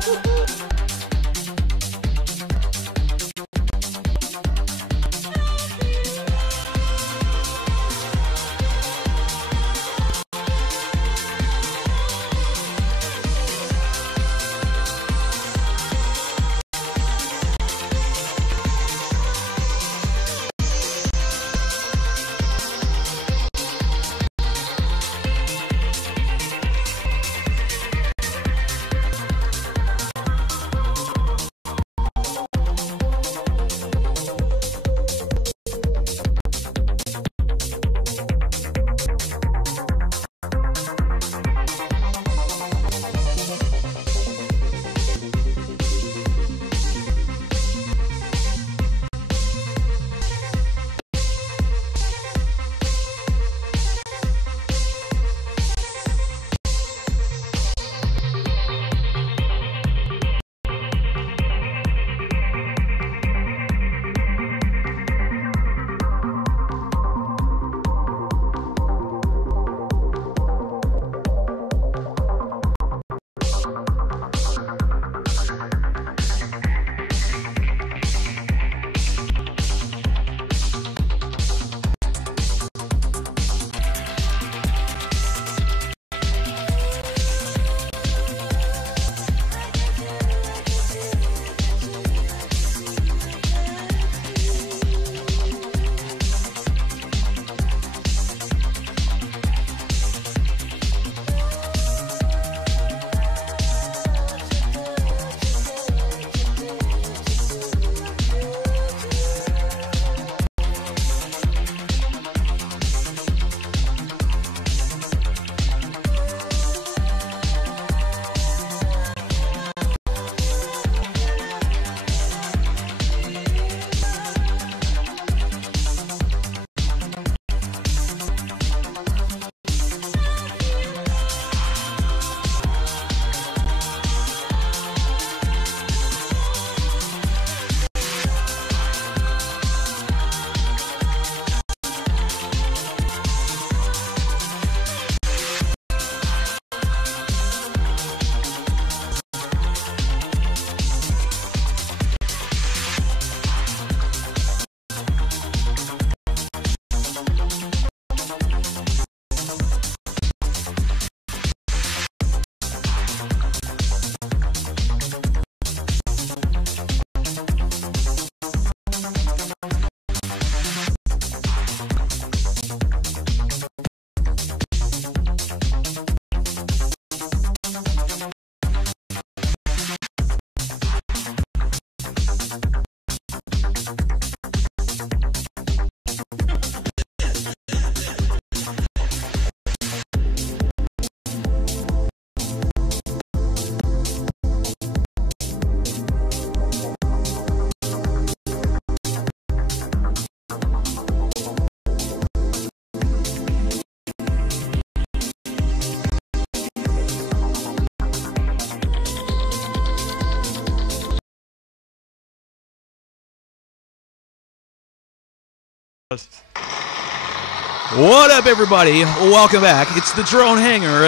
What up, everybody? Welcome back. It's the Drone Hangar,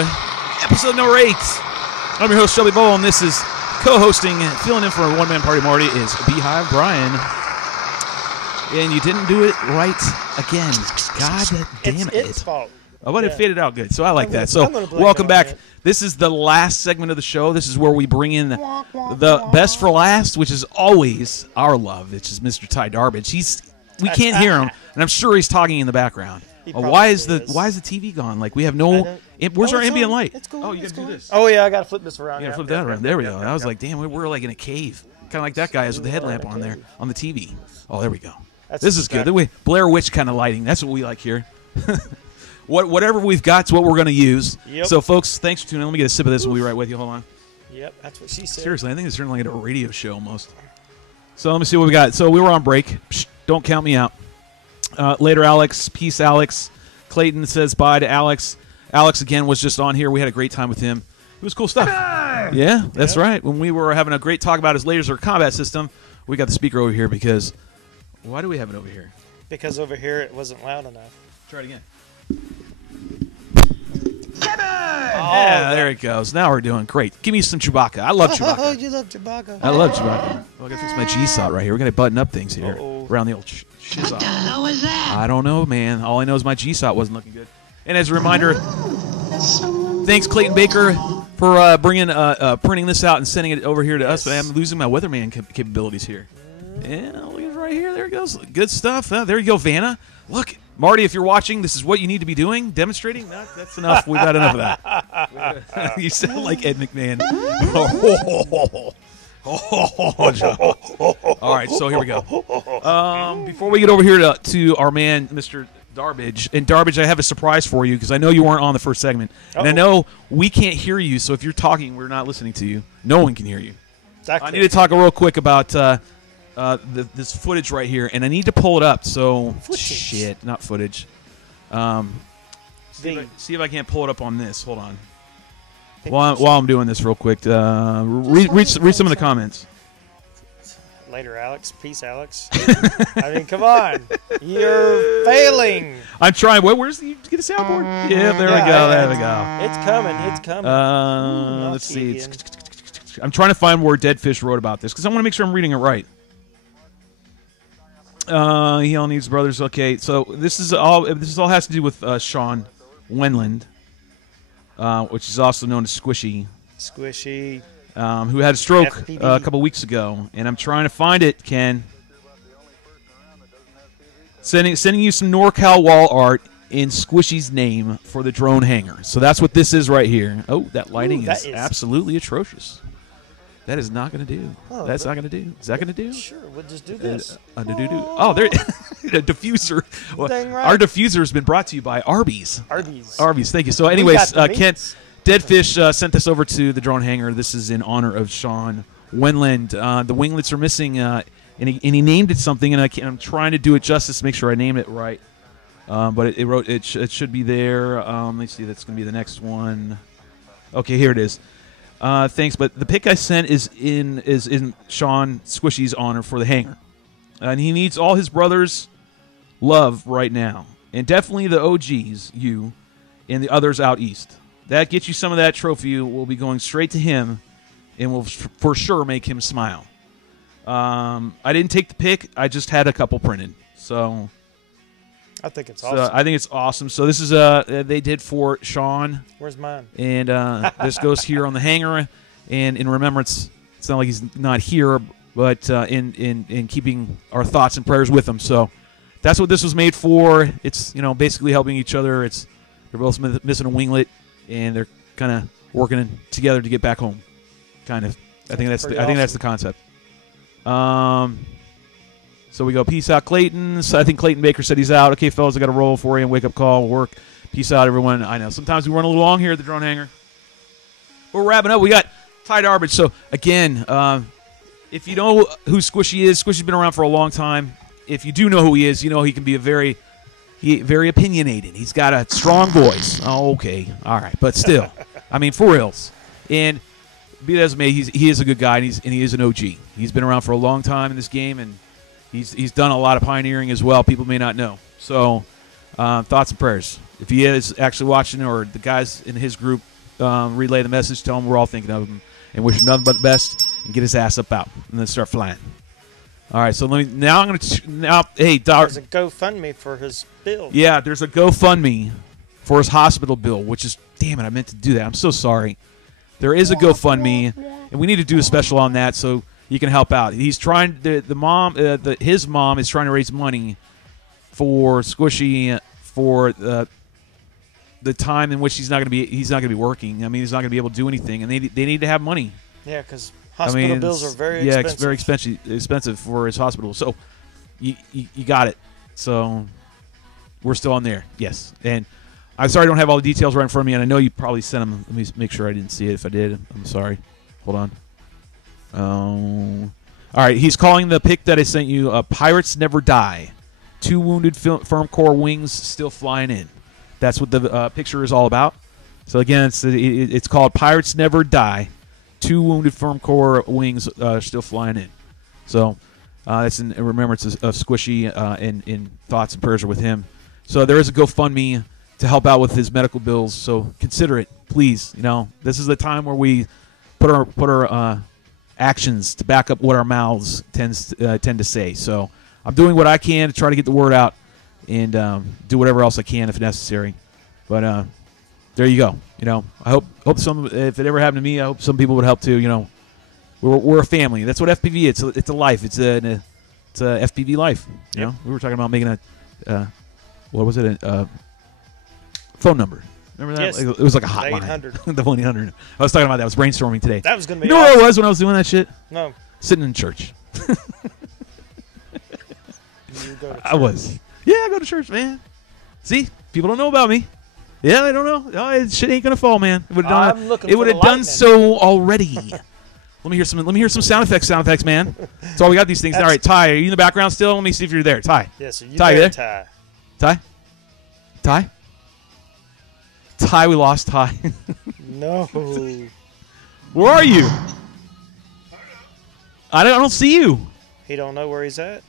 episode number 8. I'm your host, Shelby Bowl, and this is co-hosting, filling in for a one-man party Marty, is Beehive Brian. And you didn't do it right again. God damn it. It's fault. Oh, but it faded out good, so I like that. So, welcome back. This is the last segment of the show. This is where we bring in the best for last, which is always our love, which is Mr. Ty Darbage. We can't hear him, and I'm sure he's talking in the background. Why is the TV gone? Like, we have no. Where's our ambient light? It's cool. Oh, you gotta do this. Oh yeah, I gotta flip this around. You gotta flip that around. There we go. I was like, damn, we're like in a cave, kind of like that guy is with the headlamp on there on the TV. Oh, there we go. This is good. Blair Witch kind of lighting. That's what we like here. Whatever we've got is what we're going to use. Yep. So, folks, thanks for tuning in. Let me get a sip of this. We'll be right with you. Hold on. Yep, that's what she said. Seriously, I think it's turning like a radio show almost. So, let me see what we got. So, we were on break. Psh, don't count me out. Later, Alex. Peace, Alex. Clayton says bye to Alex. Alex, again, was just on here. We had a great time with him. It was cool stuff. Yeah, that's right. When we were having a great talk about his laser combat system, we got the speaker over here because... Why do we have it over here? Because over here it wasn't loud enough. Try it again. Yeah, there it goes. Now we're doing great. Give me some Chewbacca. I love Chewbacca. Oh, you love Chewbacca. I love Chewbacca. Oh, I gotta fix my GYSOT right here. We're gonna button up things here around the old shiz off. hell is that? I don't know, man. All I know is my GYSOT wasn't looking good. And as a reminder, thanks Clayton Baker for printing this out and sending it over here to us. I'm losing my weatherman capabilities here. Yeah, look at it right here. There it goes. Good stuff. There you go, Vanna. Look, Marty, if you're watching, this is what you need to be doing, demonstrating. That's enough. We've got enough of that. You sound like Ed McMahon. All right, so here we go. Before we get over here to our man, Mr. Darbage, and Darbage, I have a surprise for you because I know you weren't on the first segment, and I know we can't hear you. So if you're talking, we're not listening to you. No one can hear you. Exactly. I need to talk real quick about this footage right here, and I need to pull it up. So shit, not footage. See if I can't pull it up on this. Hold on. While I'm doing this real quick, read some of the comments. Later, Alex. Peace, Alex. I mean, come on. You're failing. I'm trying. Where's the get a soundboard? Yeah, there we go. There we go. It's coming. It's coming. Let's see. I'm trying to find where Deadfish wrote about this because I want to make sure I'm reading it right. He all needs brothers. Okay, so this all has to do with Sean Wenland, which is also known as Squishy. Squishy. Who had a stroke a couple weeks ago, and I'm trying to find it, Ken. Sending you some NorCal wall art in Squishy's name for the drone hangar. So that's what this is right here. Oh, that lighting is absolutely atrocious. That is not going to do. That's not going to do. Is that going to do? Sure, we'll just do this. Oh, there. The diffuser. Well, Dang right. Our diffuser has been brought to you by Arby's. Arby's. Thank you. So, anyways, Kent, Deadfish sent this over to the drone hangar. This is in honor of Sean Wenland. The winglets are missing, and he named it something, and I'm trying to do it justice to make sure I name it right. But it should be there. Let me see. That's going to be the next one. Okay, here it is. Thanks, but the pic I sent is in Sean Squishy's honor for the hangar, and he needs all his brothers' love right now, and definitely the OGs, you, and the others out east. That gets you some of that trophy. Will be going straight to him, and will for sure make him smile. I didn't take the pic; I just had a couple printed. So I think it's awesome. I think it's awesome. So this is they did for Sean. Where's mine? And this goes here on the hangar, and in remembrance. It's not like he's not here, but in keeping our thoughts and prayers with him. So that's what this was made for. It's basically helping each other. They're both missing a winglet, and they're kind of working together to get back home. Kind of. I think that's the concept. So we go, peace out, Clayton. So I think Clayton Baker said he's out. Okay, fellas, I got a roll for you. Wake up call, work. Peace out, everyone. I know sometimes we run a little long here at the drone hangar. We're wrapping up. We got Ty Darbage. So again, if you know who Squishy is, Squishy's been around for a long time. If you do know who he is, you know he can be very opinionated. He's got a strong voice. Oh, okay, all right, but still, I mean, for reals. And be that as it may, he is a good guy, and he is an OG. He's been around for a long time in this game, and he's done a lot of pioneering as well. People may not know. So, thoughts and prayers. If he is actually watching, or the guys in his group relay the message, tell him we're all thinking of him and wish him nothing but the best, and get his ass up out and then start flying. All right, so let me now. I'm gonna hey, there's a GoFundMe for his bill. Yeah, there's a GoFundMe for his hospital bill, which is damn it. I meant to do that. I'm so sorry. There is a GoFundMe, and we need to do a special on that so you can help out. He's trying. His mom is trying to raise money for Squishy for the time in which he's not going to be working. I mean, he's not going to be able to do anything, and they need to have money. Yeah, because hospital bills are very expensive. Yeah, it's very expensive for his hospital. So you got it. So we're still on there. Yes, and I'm sorry I don't have all the details right in front of me, and I know you probably sent them. Let me make sure I didn't see it. If I did, I'm sorry. Hold on. All right, he's calling the pic that I sent you Pirates Never Die. 2 wounded firm core wings still flying in. That's what the picture is all about. So again, it's called Pirates Never Die. 2 wounded firm core wings still flying in. So that's in remembrance of Squishy, and thoughts and prayers are with him. So there is a GoFundMe to help out with his medical bills. So consider it, please. You know, this is the time where we put our actions to back up what our mouths tend to say. So I'm doing what I can to try to get the word out, and do whatever else I can if necessary. But there you go. You know, I hope if it ever happened to me, I hope some people would help too. You know, we're a family. That's what FPV is. It's a life. It's a FPV life. You know, we were talking about making a what was it? A phone number. Remember that? Yes. It was like a hotline. 800. The 1-800. I was talking about that. I was brainstorming today. That was going to be. You know where I was when I was doing that shit? No. Sitting in church. You go to church. I was. Yeah, I go to church, man. See, people don't know about me. Yeah, they don't know. Oh, shit ain't gonna fall, man. It would have done so already. Let me hear some sound effects, man. That's all we got. These things. All right, Ty, are you in the background still? Let me see if you're there. Ty. Yes, are you Ty, there, Ty? Ty? Ty? Ty, we lost Ty. No. Where are you? I don't see you. He don't know where he's at?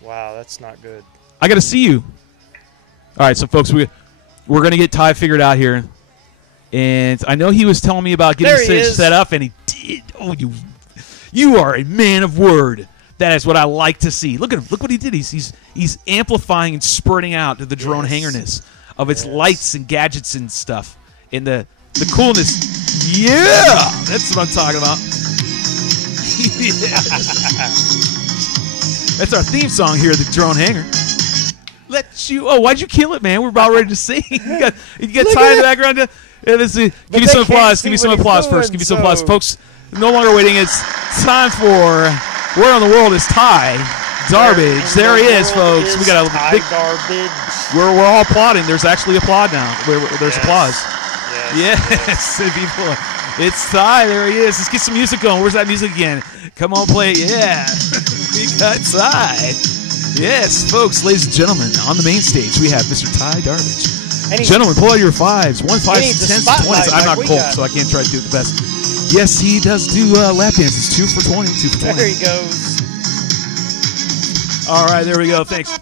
Wow, that's not good. I got to see you. All right, so folks, we're going to get Ty figured out here. And I know he was telling me about getting set up, and he did. Oh, you are a man of word. That is what I like to see. Look at him. Look what he did. He's amplifying and spurting out the drone hangarness of its lights and gadgets and stuff. And the coolness. Yeah! That's what I'm talking about. That's our theme song here at the Drone Hangar. Oh, why'd you kill it, man? We're about ready to sing. You got Ty in the background. Give me some applause. Give me some applause first. Give me some applause. Folks, no longer waiting. It's time for Where in the World is Ty? Darbage. There he is, folks. We got a big Darbage. We're all applauding. There's actually applaud now. There's applause. Yes. People. It's Ty. There he is. Let's get some music going. Where's that music again? Come on, play it. Yeah. We got Ty. Yes, folks, ladies and gentlemen, on the main stage, we have Mr. Ty Darbage. Gentlemen, pull out your 5s. 1, 5, 10s, 20s. I'm not Colt, so I can't try to do it the best. Yes, he does do lap dances. 2 for 20, 2 for 20. There he goes. All right, there we go. Thanks.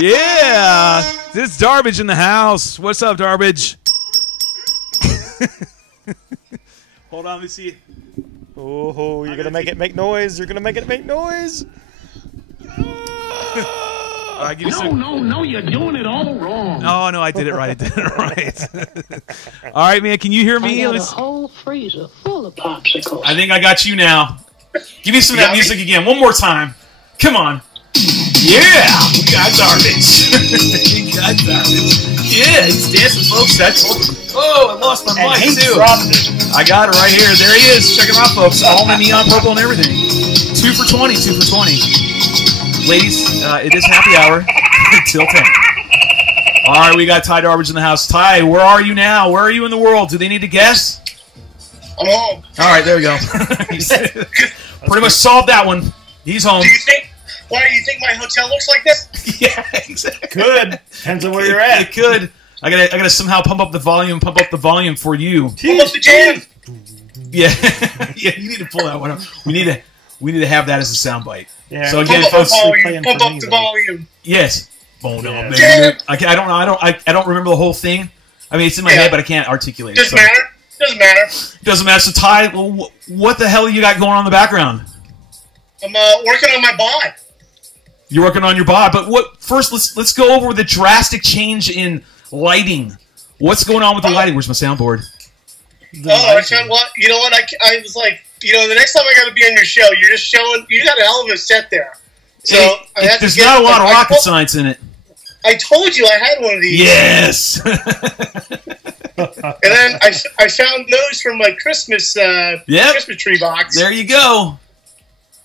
Yeah, this is Darbage in the house. What's up, Darbage? Hold on, let me see. Oh, you're going to make it make noise. You're going to make it make noise. No, you're doing it all wrong. Oh, no, I did it right. All right, man, can you hear me? I got a whole freezer full of popsicles. I think I got you now. Give me some of that music again. One more time. Come on. Yeah, we got Darbage. We got Darbage. Yeah, he's dancing, folks. Oh, I lost my mic, too. I got it right here. There he is. Check him out, folks. All in the neon purple and everything. 2 for 20, 2 for 20. Ladies, it is happy hour until 10. All right, we got Ty Darbage in the house. Ty, where are you now? Where are you in the world? Do they need to guess? I'm home. All right, there we go. Pretty much solved that one. He's home. Why do you think my hotel looks like this? Yeah, exactly. Could. Depends on where you're at. It could. I gotta somehow pump up the volume for you. Pump up the jam. Yeah, yeah. You need to pull that one up. We need to have that as a soundbite. Yeah. So again, pump folks, up the volume. Pump up the volume. Yes. Oh no, man. I don't know. I don't remember the whole thing. I mean, it's in my head, but I can't articulate it. Doesn't matter. Doesn't matter. Doesn't matter. So, Ty, what the hell you got going on in the background? I'm working on my bod. You're working on your bod, but first, let's go over the drastic change in lighting. What's going on with the lighting? Where's my soundboard? I found what? You know what? I was like, the next time I got to be on your show, you're just showing. You got a hell of a set there. So there's not a lot of rocket science in it. I told you I had one of these. Yes. And then I found those from my Christmas Christmas tree box. There you go.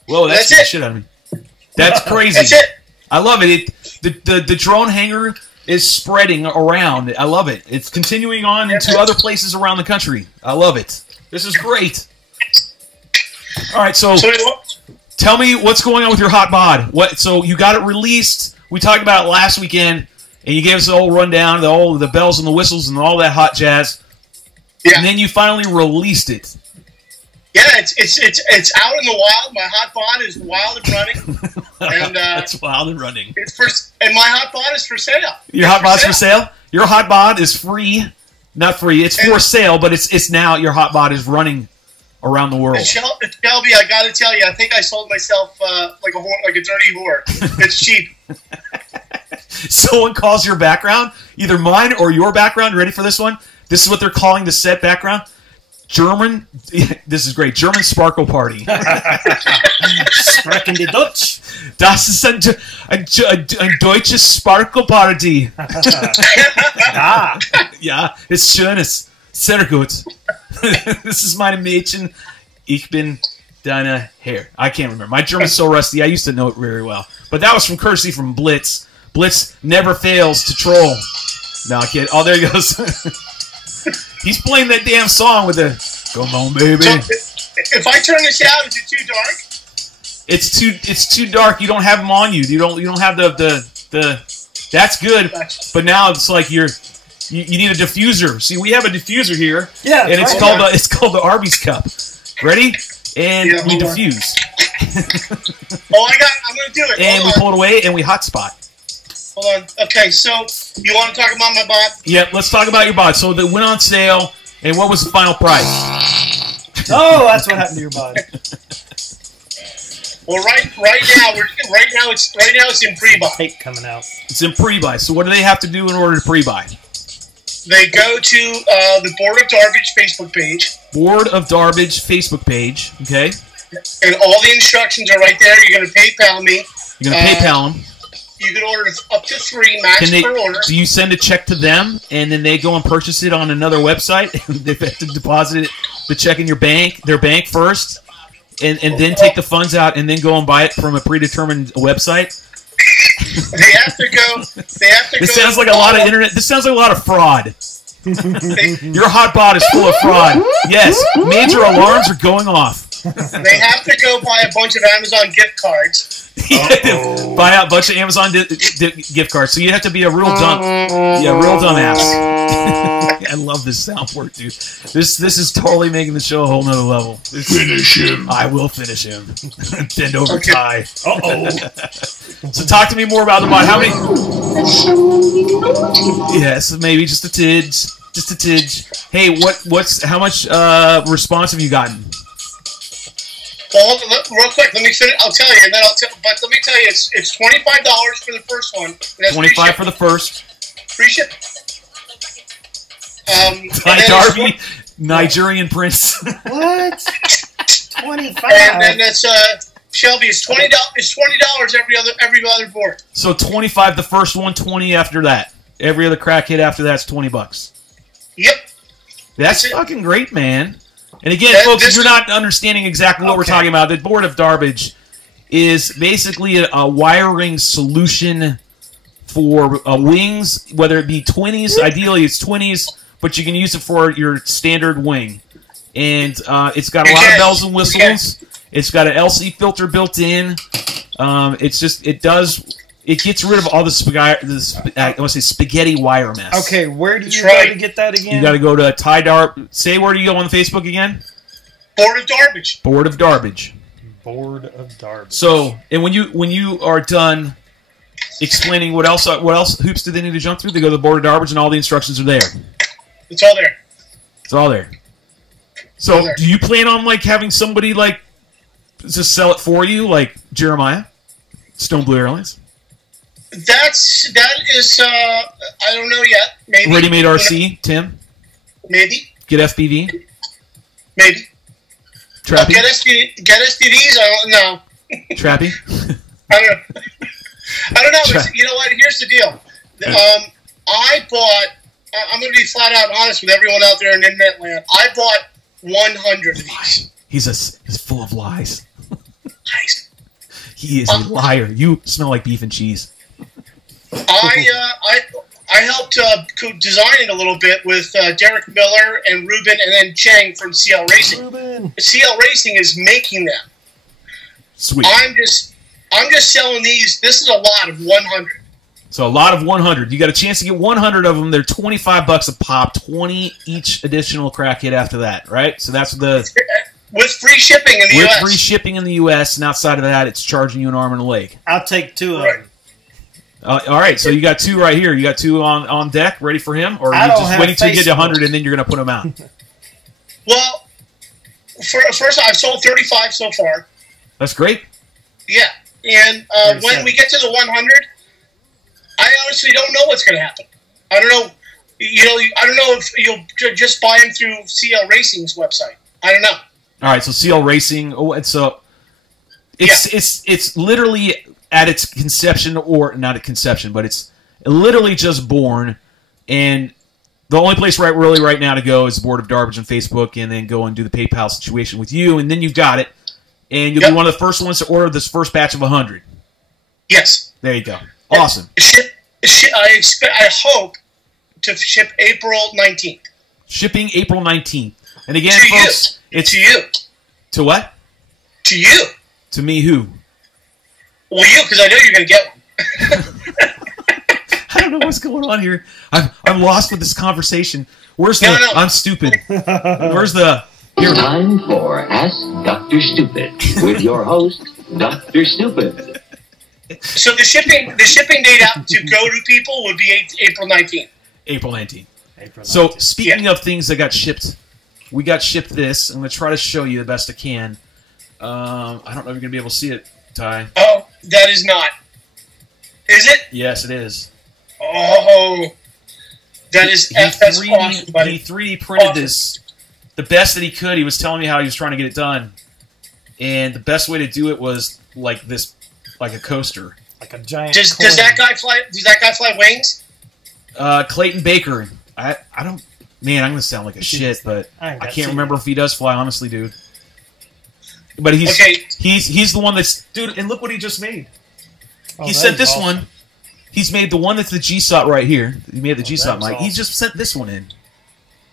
Whoa, that's the shit out of me. That's crazy. That's it. I love it. The drone hangar is spreading around. I love it. It's continuing on into other places around the country. I love it. This is great. All right, so tell me what's going on with your hot bod. So you got it released. We talked about it last weekend, and you gave us the whole rundown, all the bells and the whistles and all that hot jazz. Yeah. And then you finally released it. Yeah, it's out in the wild. My hot bod is wild and running. And that's wild and running. And my hot bod is for sale. Your hot bod's for sale? Your hot bod is free. Not free. It's for sale, but it's now your hot bod is running around the world. Shelby, I got to tell you, I think I sold myself like a dirty whore. It's cheap. Someone calls your background, either mine or your background. Ready for this one? This is what they're calling the set background. German, this is great. German Sparkle Party. Sprechen die Dutch. Das ist ein deutsches Sparkle Party. Ja, ist schönes. Sehr gut. This is meine Mädchen. Ich bin deine Herr. I can't remember. My German's so rusty. I used to know it very well. But that was from courtesy from Blitz. Blitz never fails to troll. No, I can't. Oh, there he goes. He's playing that damn song with the "Come on, baby." So, if I turn this out, is it too dark? It's too dark. You don't have them on you. You don't have the. That's good. But now it's like you need a diffuser. See, we have a diffuser here. Yeah, and it's called the Arby's cup. Ready? And we diffuse. I'm gonna do it. And we pull it away and we hotspot. Hold on. Okay, so you want to talk about my bot? Yeah, let's talk about your bot. So it went on sale, and what was the final price? Oh, that's what happened to your bot. Well, right now it's in pre-buy. Tape coming out. It's in pre-buy. So what do they have to do in order to pre-buy? They go to the Board of Darbage Facebook page. Board of Darbage Facebook page. Okay. And all the instructions are right there. You're going to PayPal me. You're going to PayPal them. You can order up to 3 max per order. Do you send a check to them, and then they go and purchase it on another website? They have to deposit the check in their bank first, and then take the funds out, and then go and buy it from a predetermined website? They have to go. This sounds like a lot of internet. This sounds like a lot of fraud. Your hot bot is full of fraud. Yes, major alarms are going off. They have to go buy a bunch of Amazon gift cards. Buy out a bunch of Amazon gift cards. So you have to be a real dumbass. I love this soundboard, dude. This is totally making the show a whole nother level. Finish him. I will finish him. Bend over, Ty. So talk to me more about the bot. How many? Yes, maybe just a tidge. Just a tidge. Hey, how much response have you gotten? Well, real quick, let me finish. I'll tell you, and then but let me tell you, it's $25 for the first one. $25 for the first. Free ship. Darby, Nigerian prince. What? 25. And then that's Shelby. It's $20. It's $20 every other board. So 25 the first one, 20 after that. Every other crack hit after that's $20. Yep. That's fucking great, man. And again, folks, if you're not understanding exactly what we're talking about, the Board of Darbage is basically a wiring solution for wings, whether it be 20s. Ideally, it's 20s, but you can use it for your standard wing. And it's got a lot of bells and whistles. It's got an LC filter built in. It gets rid of all the spaghetti wire mess. Okay, where do you go to get that again? You got to go to Ty Darb. Say where do you go on Facebook again? Board of Darbage. Board of Darbage. Board of Darbage. So, and when you are done explaining what else hoops do they need to jump through. They go to the board of Darbage, and all the instructions are there. It's all there. It's all there. So, do you plan on like having somebody like just sell it for you, like Jeremiah, Stone Blue Airlines? That is I don't know yet. Maybe Ready-made RC, Tim. Maybe get FPV. Maybe Trappy. Get SPVs. I don't know. Trappy. I don't know. I don't know. You know what? Here's the deal. I bought. I'm going to be flat out honest with everyone out there in internet land. I bought 100 of these. He's full of lies. Lies. He is a liar. You smell like beef and cheese. I helped design it a little bit with Derek Miller and Ruben and then Chang from CL Racing. CL Racing is making them. Sweet. I'm just selling these. This is a lot of 100. So a lot of 100. You got a chance to get 100 of them. They're $25 a pop. 20 each additional crack hit after that, right? So that's the with free shipping in the U.S. With free shipping in the U.S. and outside of that, it's charging you an arm and a leg. I'll take 2 of them. All right, so you got 2 right here. You got 2 on deck, ready for him, or are you just waiting till you get to 100 and then you're going to put them out? Well, first I've sold 35 so far. That's great. Yeah, and when we get to the 100, I honestly don't know what's going to happen. I don't know. I don't know if you'll just buy them through CL Racing's website. I don't know. All right, so CL Racing. Oh, it's literally at its conception, or not at conception, but it's literally just born. And the only place right now to go is the board of Darbage on Facebook, and then go and do the PayPal situation with you, and then you've got it, and you'll be one of the first ones to order this first batch of 100. Yes. There you go. Awesome. I hope to ship April 19th. Shipping April 19th. And again, to folks, it's to you. To what? To you. To me, who? Well, you, because I know you're going to get one. I don't know what's going on here. I'm lost with this conversation. Where's the? No. I'm stupid. Where's the? It's time for Ask Dr. Stupid with your host, Dr. Stupid. So the shipping date out to go to people would be April 19th. April 19th. So speaking of things that got shipped, we got shipped this. I'm going to try to show you the best I can. I don't know if you're going to be able to see it, Ty. Oh, that is not. Is it? Yes, it is. Oh, that's awesome, buddy. He 3D printed this the best that he could. He was telling me how he was trying to get it done, and the best way to do it was like this, like a coaster, like a giant. Does that guy fly? Does that guy fly wings? Clayton Baker. I don't. Man, I'm gonna sound like a shit, but I can't remember if he does fly. Honestly, dude. But he's the one that's dude. And look what he just made. He sent this one. He's made the one that's the GYSOT right here. He made the GYSOT mic. Awesome. He just sent this one in.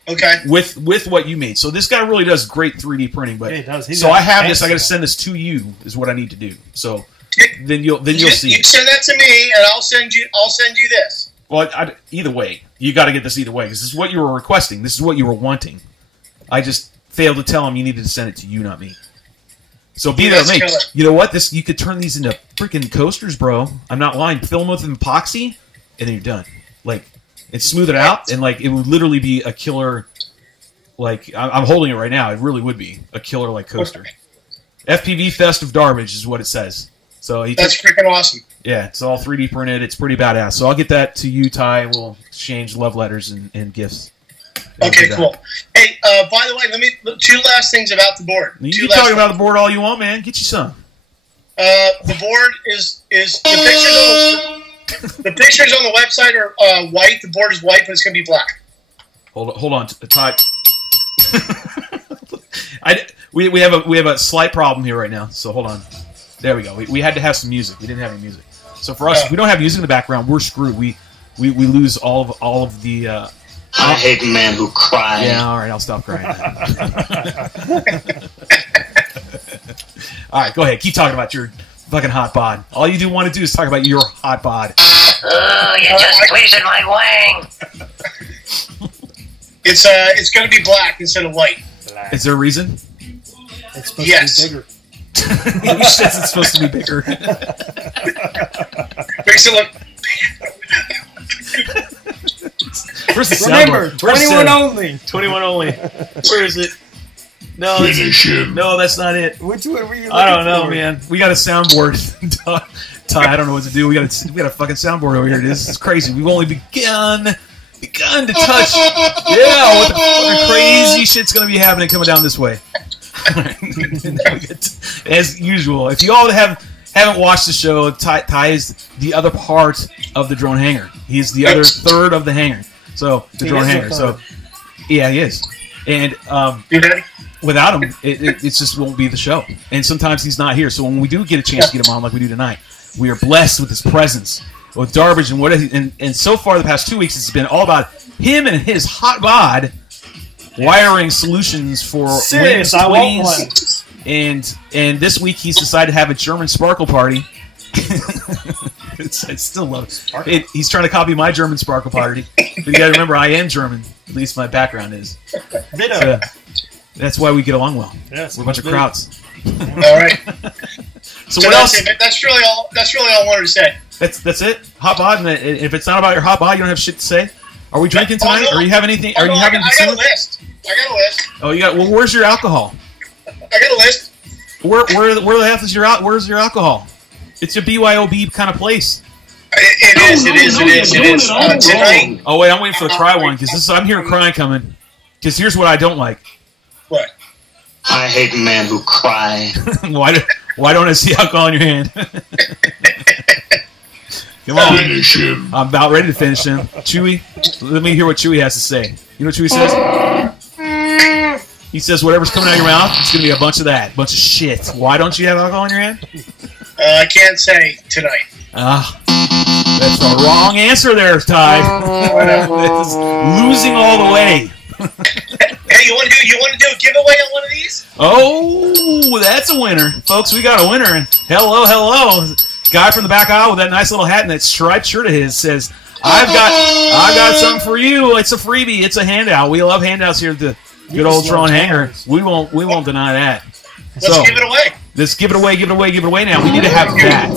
Okay. With what you made. So this guy really does great 3D printing. But yeah, he does. So I have this. I got to send this to you. Is what I need to do. So then you'll see. You send that to me, and I'll send you this. Well, either way, you got to get this either way because this is what you were requesting. This is what you were wanting. I just failed to tell him you needed to send it to you, not me. So be there, mate. You know what? You could turn these into freaking coasters, bro. I'm not lying. Fill them with epoxy, and then you're done. Like, and smooth it out, and like it would literally be a killer. Like I'm holding it right now. It really would be a killer like coaster. FPV Fest of Darbage is what it says. So that's freaking awesome. Yeah, it's all 3D printed. It's pretty badass. So I'll get that to you, Ty, and we'll exchange love letters and gifts. Okay, cool. Hey, by the way, 2 last things about the board. You can talk about the board all you want, man. Get you some. The board is the pictures on the website are white. The board is white, but it's going to be black. Hold on, Ty. we have a slight problem here right now. So hold on. There we go. We had to have some music. We didn't have any music. So for us, if we don't have music in the background, we're screwed. We lose all of the. I hate a man who cries. Yeah, all right, I'll stop crying. All right, go ahead. Keep talking about your fucking hot bod. All you want to do is talk about your hot bod. Oh, you just twisted my wang. It's going to be black instead of white. Is there a reason? It's supposed to be bigger. Shit's supposed to be bigger. Makes it look. Where's the Remember, soundboard? 21 only. 21 only. Where is it? No, no, that's not it. Which one were you looking I don't know, for? man. We got a soundboard. Ty, I don't know what to do. We got a fucking soundboard over here. This is crazy. We've only begun to touch. Yeah, what the fucking crazy shit's gonna be happening coming down this way. As usual, if you all haven't watched the show, Ty is the other part of the drone hangar. He's the other third of the hangar. So the drone hangar. So yeah, he is. And without him, it just won't be the show. And sometimes he's not here. So when we do get a chance to get him on, like we do tonight, we are blessed with his presence, with Darbage and and so far the past 2 weeks, it's been all about him and his hot bod wiring solutions for Serious, I want one. And this week he's decided to have a German sparkle party. I still love it. He's trying to copy my German sparkle party. But you got to remember, I am German. At least my background is. So, that's why we get along well. Yes, we're a bunch of krauts. All right. So what else? That's really all I wanted to say. That's it. Hot bod. And if it's not about your hot bod, you don't have shit to say. Are we drinking tonight? Or you have anything? Are you having? I got a list. Oh, you got. Well, where's your alcohol? I got a list. Where the hell is where's your alcohol? It's a BYOB kind of place. It is. Tonight. Oh wait, I'm waiting for the cry one because I'm hearing crying coming. Because here's what I don't like. What? I hate men who cry. Why don't I see alcohol in your hand? Come on. Finish him. I'm about ready to finish him. Chewy, let me hear what Chewy has to say. You know what Chewy says? He says whatever's coming out of your mouth, it's going to be a bunch of that. A bunch of shit. Why don't you have alcohol in your hand? I can't say tonight. That's the wrong answer there, Ty. That's losing all the way. Hey, you want to do a giveaway on one of these? Oh, that's a winner. Folks, we got a winner. And hello. Guy from the back aisle with that nice little hat and that striped shirt of his says, I've got something for you. It's a freebie. It's a handout. We love handouts here at the good old drone hangar. We won't deny that. Let's give it away. Let's give it away now. We need to have that.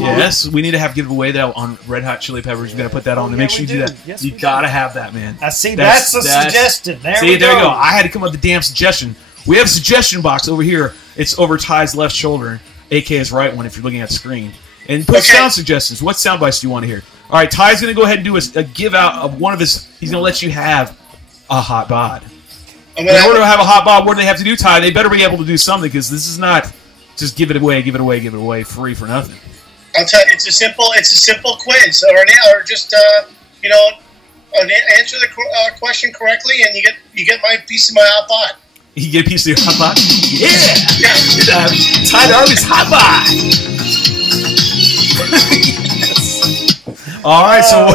Yes, we need to give away that on Red Hot Chili Peppers. You got to put that on to make sure you do that. Yes, you got to have that, man. I see. That's a suggestion. There we go. I had to come up with the damn suggestion. We have a suggestion box over here. It's over Ty's left shoulder, AK his right one if you're looking at the screen. And put sound suggestions. What sound bites do you want to hear? All right, Ty's going to go ahead and do a give out of one of his. He's going to let you have a hot bod. In order to have a hot bod, what do they have to do, Ty? They better be able to do something because this is not just give it away free for nothing. I'll tell you, it's a simple quiz, or just answer the question correctly, and you get my piece of my hot bod. You get a piece of your hot bod? Yeah. Ty Darby's hot bod. All right, so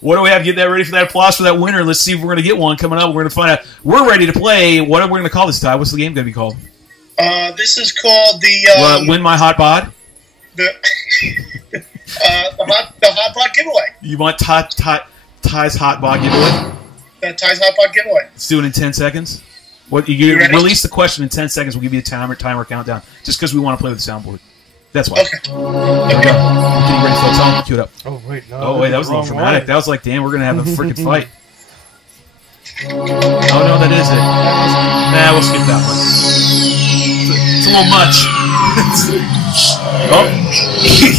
what do we have? Get that ready for that applause for that winner. Let's see if we're going to get one coming up. We're going to find out. We're ready to play. What are we going to call this, Ty? What's the game going to be called? This is called the... Win My Hot Bod? The hot bod giveaway. You want Ty's hot bod giveaway? Ty's hot bod giveaway. Let's do it in 10 seconds. You release the question in 10 seconds. We'll give you a timer countdown just because we want to play with the soundboard. That's why. Okay. There we go. Getting ready, folks. I'll cue it up. Oh, wait. No, that was a little dramatic. That was like, damn, we're going to have a freaking fight. Oh, no, that is it. Nah, we'll skip that one. It's a little much.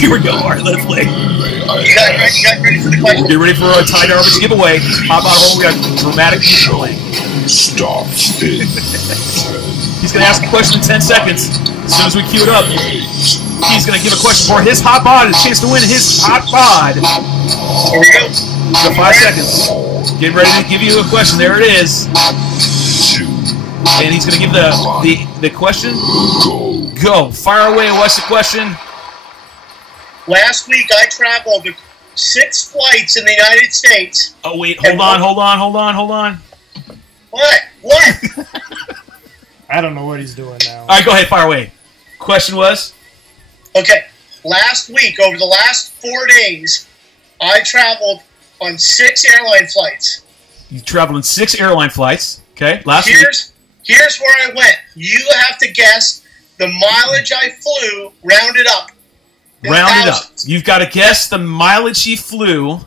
Here we go. All right, let's play. You got ready for the question? Get ready for a Ty Darbage giveaway. Hot bod hole. We got dramatic play. Stop spin. He's going to ask a question in 10 seconds. As soon as we cue it up, he's going to give a question for his hot bod. A chance to win his hot bod. Here we go. So 5 seconds. Get ready to give you a question. There it is. And he's going to give the question. Go. Fire away. What's the question? Last week I traveled 6 flights in the United States. Oh, wait. Hold on. What? I don't know what he's doing now. All right, go ahead. Fire away. Question was? Okay. Last week, over the last 4 days, I traveled on 6 airline flights. You traveled on 6 airline flights. Okay. Last week. Here's where I went. You have to guess the mileage I flew, rounded up. Round it up. You've got to guess the mileage he flew.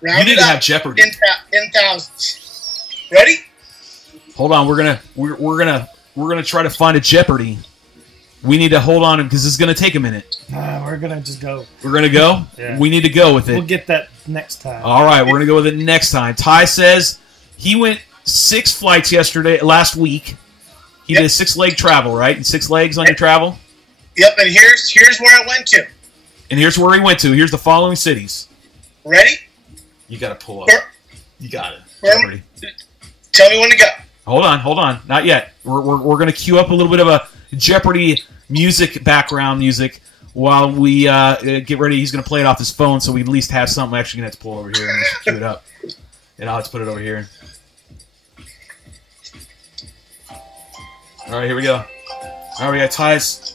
You need to have Jeopardy. In thousands. Ready? Hold on. We're gonna try to find a Jeopardy. We need to hold on because this is gonna take a minute. We're gonna just go. We're gonna go. Yeah. We need to go with it. We'll get that next time. All right, we're gonna go with it next time. Ty says he went 6 flights last week. He did a 6-leg travel, right? And 6 legs on your travel. Yep. And here's where I went to. And here's where he went to. Here's the following cities. Ready? You got to pull up. You got it. Jeopardy. Tell me when to go. Hold on. Not yet. We're going to cue up a little bit of a Jeopardy background music while we get ready. He's going to play it off his phone, so we at least have something. I'm actually going to have to pull over here and just cue it up. And I'll just put it over here. All right, here we go. All right, we got Ty's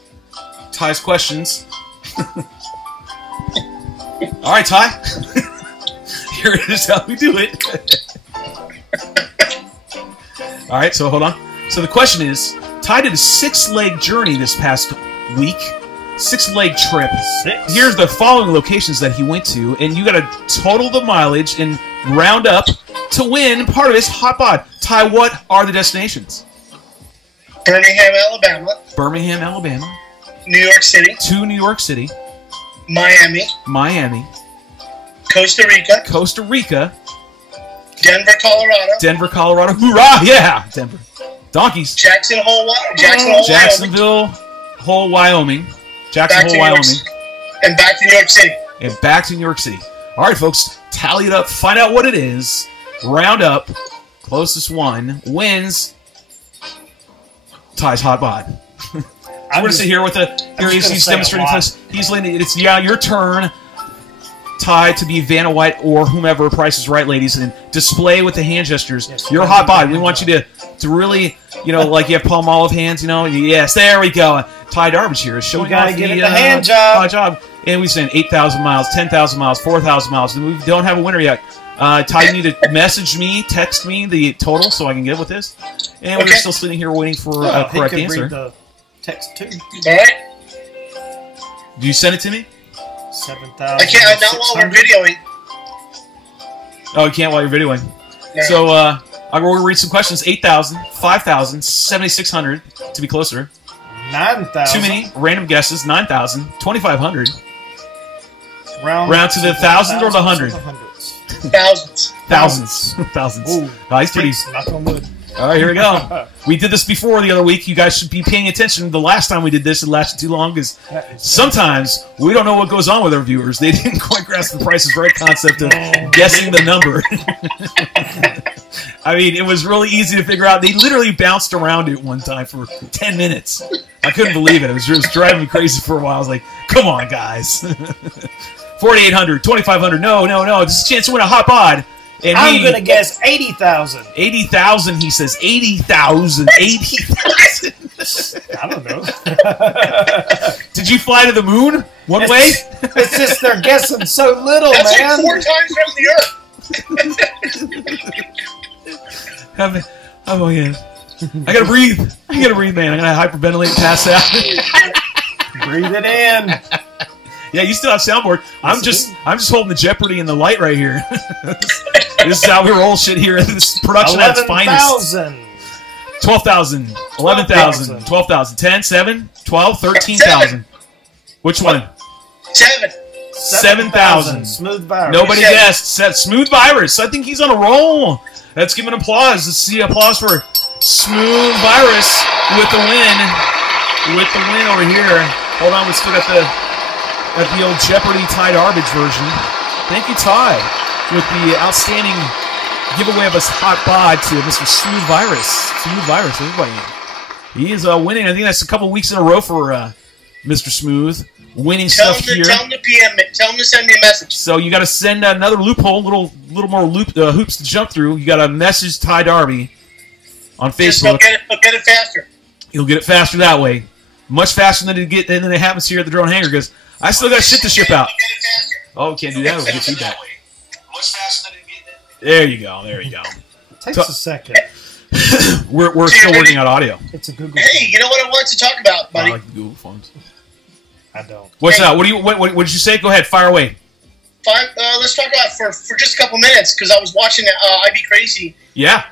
questions. All right, Ty. Here is how we do it. All right, so hold on. So the question is, Ty did a 6-leg journey this past week. 6-leg trip. 6. Here's the following locations that he went to, and you got to total the mileage and round up to win part of his hot bod. Ty, what are the destinations? Birmingham, Alabama. Birmingham, Alabama. New York City. To New York City. Miami. Miami. Costa Rica. Costa Rica. Denver, Colorado. Denver, Colorado. Hoorah! Yeah! Denver. Donkeys. Jacksonville, Wyoming. Jacksonville, Wyoming. And back to New York City. And back to New York City. All right, folks. Tally it up. Find out what it is. Round up. Closest one wins Ty's hot bod. We're going to sit here with he's demonstrating this. He's leaning. It's your turn, Ty, to be Vanna White or whomever. Price is Right, ladies, and display with the hand gestures. Yes, your hot bod. We want you to really, like you have palm olive hands. Yes, there we go. Ty Darbage here is showing off the hand job. And we're saying 8,000 miles, 10,000 miles, 4,000 miles, and we don't have a winner yet. Ty, you need to message me, text me the total so I can get with this. And we're still sitting here waiting for a correct answer. Read the text too. All right. Do you send it to me? 7,000. I can't. Not while we're videoing. Oh, you can't while you're videoing. No. So I'm going to read some questions. 8,000, 5,000, 7,600 to be closer. 9,000. Too many random guesses. 9,000, 2,500. Round to the thousands or the hundred? Thousands. Thousands. Ooh, Nice, pretty. Knock on wood. All right, here we go. We did this before the other week. You guys should be paying attention. The last time we did this, it lasted too long because sometimes we don't know what goes on with our viewers. They didn't quite grasp the Price is Right concept of guessing the number. I mean, it was really easy to figure out. They literally bounced around it one time for 10 minutes. I couldn't believe it. It was just driving me crazy for a while. I was like, come on, guys. 4,800, 2,500. No. This is a chance to win a hot bod. And I'm going to guess 80,000. 80,000, he says. 80,000. 80,000. I don't know. Did you fly to the moon one way? It's just they're guessing so little, That's man. Like 4 times from the Earth. Oh, yeah. I got to breathe. Man. I'm going to hyperventilate and pass out. Breathe it in. Yeah, you still have soundboard. I'm just holding the Jeopardy and the light right here. This is how we roll shit here. This production at its finest. 12,000, 11,000, 12,000, 10, 7, 12, 13,000. Which one? 7,000. Smooth Virus. Nobody guessed. Smooth Virus. I think he's on a roll. Let's give an applause. Let's see applause for Smooth Virus with the win. With the win over here. Hold on, we still got the old Jeopardy Ty Darbage version. Thank you, Ty, with the outstanding giveaway of his hot bod to Mr. Smooth Virus. Smooth Virus, everybody. He is winning. I think that's a couple weeks in a row for Mr. Smooth. Winning stuff here. Tell him to PM it. Tell him to send me a message. So you got to send another loophole, little more hoops to jump through. You got to message Ty Darby on Facebook. He'll get it faster. You'll get it faster that way. Much faster than it happens here at the Drone Hangar because I still got shit to ship out. Oh, can't do that. We'll get feedback. There you go. It takes a second. we're still working on audio. It's a Google. Hey, you know what I wanted to talk about, buddy? I like the Google phones. I don't. What's that? What did you say? Go ahead, fire away. Let's talk about it for just a couple minutes because I was watching IBCrazy. Yeah.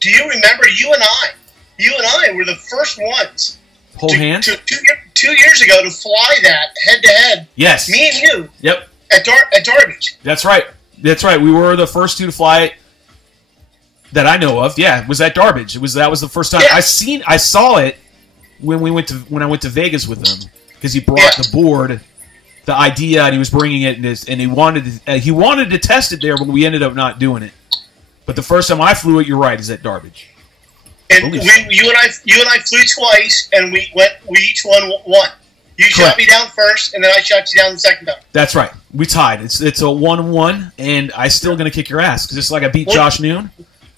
Do you remember you and I were the first ones Hold hands? 2 years ago to fly that head to head. Yes. Me and you. Yep. At Darbage. That's right. That's right. We were the first two to fly it that I know of. Yeah, it was at Darbage. That was the first time I saw it when I went to Vegas with him because he brought the board, the idea, and he was bringing it and he wanted to test it there, but we ended up not doing it. But the first time I flew it, you're right, is at Darbage. And you and I flew twice, and we each won one. You shot me down first, and then I shot you down the second time. That's right. We tied. It's a 1-1, and I still gonna kick your ass because just like I beat Josh Noon,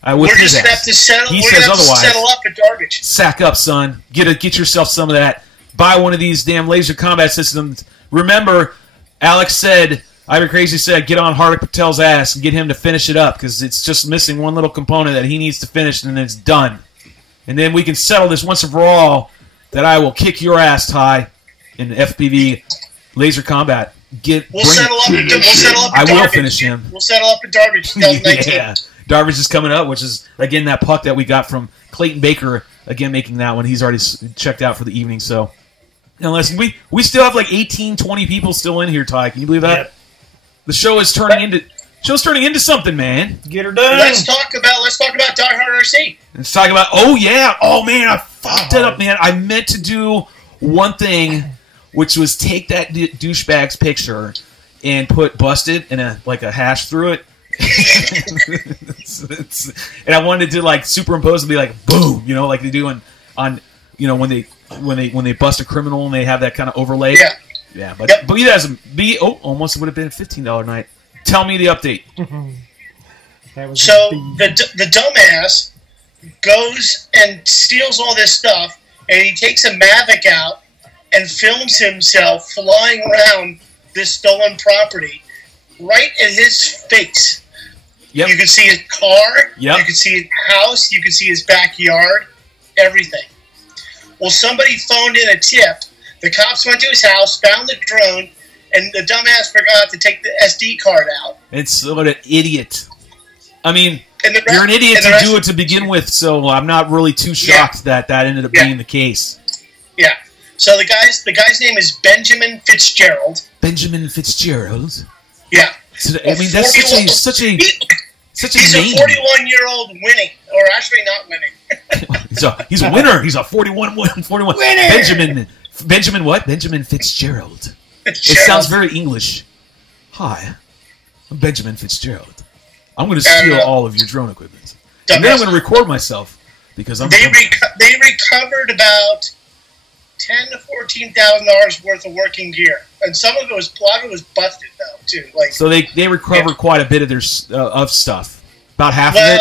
I whipped his ass. Have to settle. He we're says gonna have otherwise. to settle up at Darbage. Sack up, son. Get yourself some of that. Buy one of these damn laser combat systems. Remember, Alex said, IBCrazy said, get on Hardik Patel's ass and get him to finish it up because it's just missing one little component that he needs to finish, and then it's done. And then we can settle this once and for all that I will kick your ass, Ty, in FPV laser combat. We'll settle up at I Darbage. will finish him. We'll settle up at Darbage 2019. Yeah. Darbage is coming up, which is, again, that puck that we got from Clayton Baker, again, making that one. He's already checked out for the evening, so... Now, listen, we still have like 18, 20 people still in here, Ty. Can you believe that? Yep. The show is turning into something, man. Get her done. Let's talk about Die Hard RC. Let's talk about, oh man, I fucked it up, man. I meant to do one thing, which was take that douchebag's picture and put busted and a hash through it. And I wanted to like superimpose and be like boom, like they do on when they bust a criminal and they have that kind of overlay. Yeah, but you guys almost would have been a $15 night. Tell me the update. So the dumbass goes and steals all this stuff, and he takes a Mavic out and films himself flying around this stolen property right in his face. Yep. You can see his car. Yep. You can see his house. You can see his backyard. Everything. Well, somebody phoned in a tip. The cops went to his house, found the drone, and the dumbass forgot to take the SD card out. It's what an idiot. I mean, you're an idiot to do it to begin with, so I'm not really too shocked that ended up being the case. Yeah. So the guy's name is Benjamin Fitzgerald. Benjamin Fitzgerald? Yeah. So, I mean, that's such a name. He's a 41-year-old winning, or actually not winning. He's a winner. He's a 41 winner. Benjamin what? Benjamin Fitzgerald. It sounds very English. Hi, I'm Benjamin Fitzgerald. I'm going to steal all of your drone equipment. And then I'm going to record myself because they recovered about $10,000 to $14,000 worth of working gear, and a lot of it was busted though too. So they recovered quite a bit of their stuff. About half of it.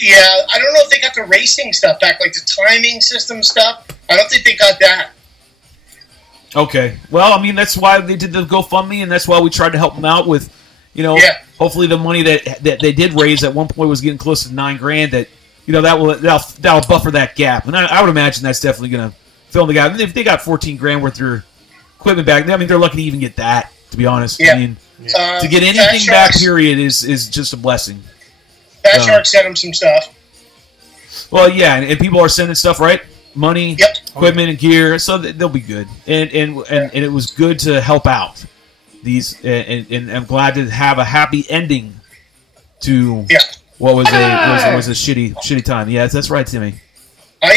Yeah, I don't know if they got the racing stuff back, like the timing system stuff. I don't think they got that. Okay. Well, I mean, that's why they did the GoFundMe, and that's why we tried to help them out with, hopefully the money that they did raise at one point was getting close to $9,000. That that'll buffer that gap, and I would imagine that's definitely going to fill the gap. If they got $14,000 worth of their equipment back, I mean, they're lucky to even get that. To be honest, I mean, to get anything back, period, is just a blessing. Fat Shark sent him some stuff. Well, yeah, and people are sending stuff, right? Money, equipment, and gear, so they'll be good. And it was good to help out these, and I'm glad to have a happy ending to what was a shitty time. Yeah, that's right, Timmy. I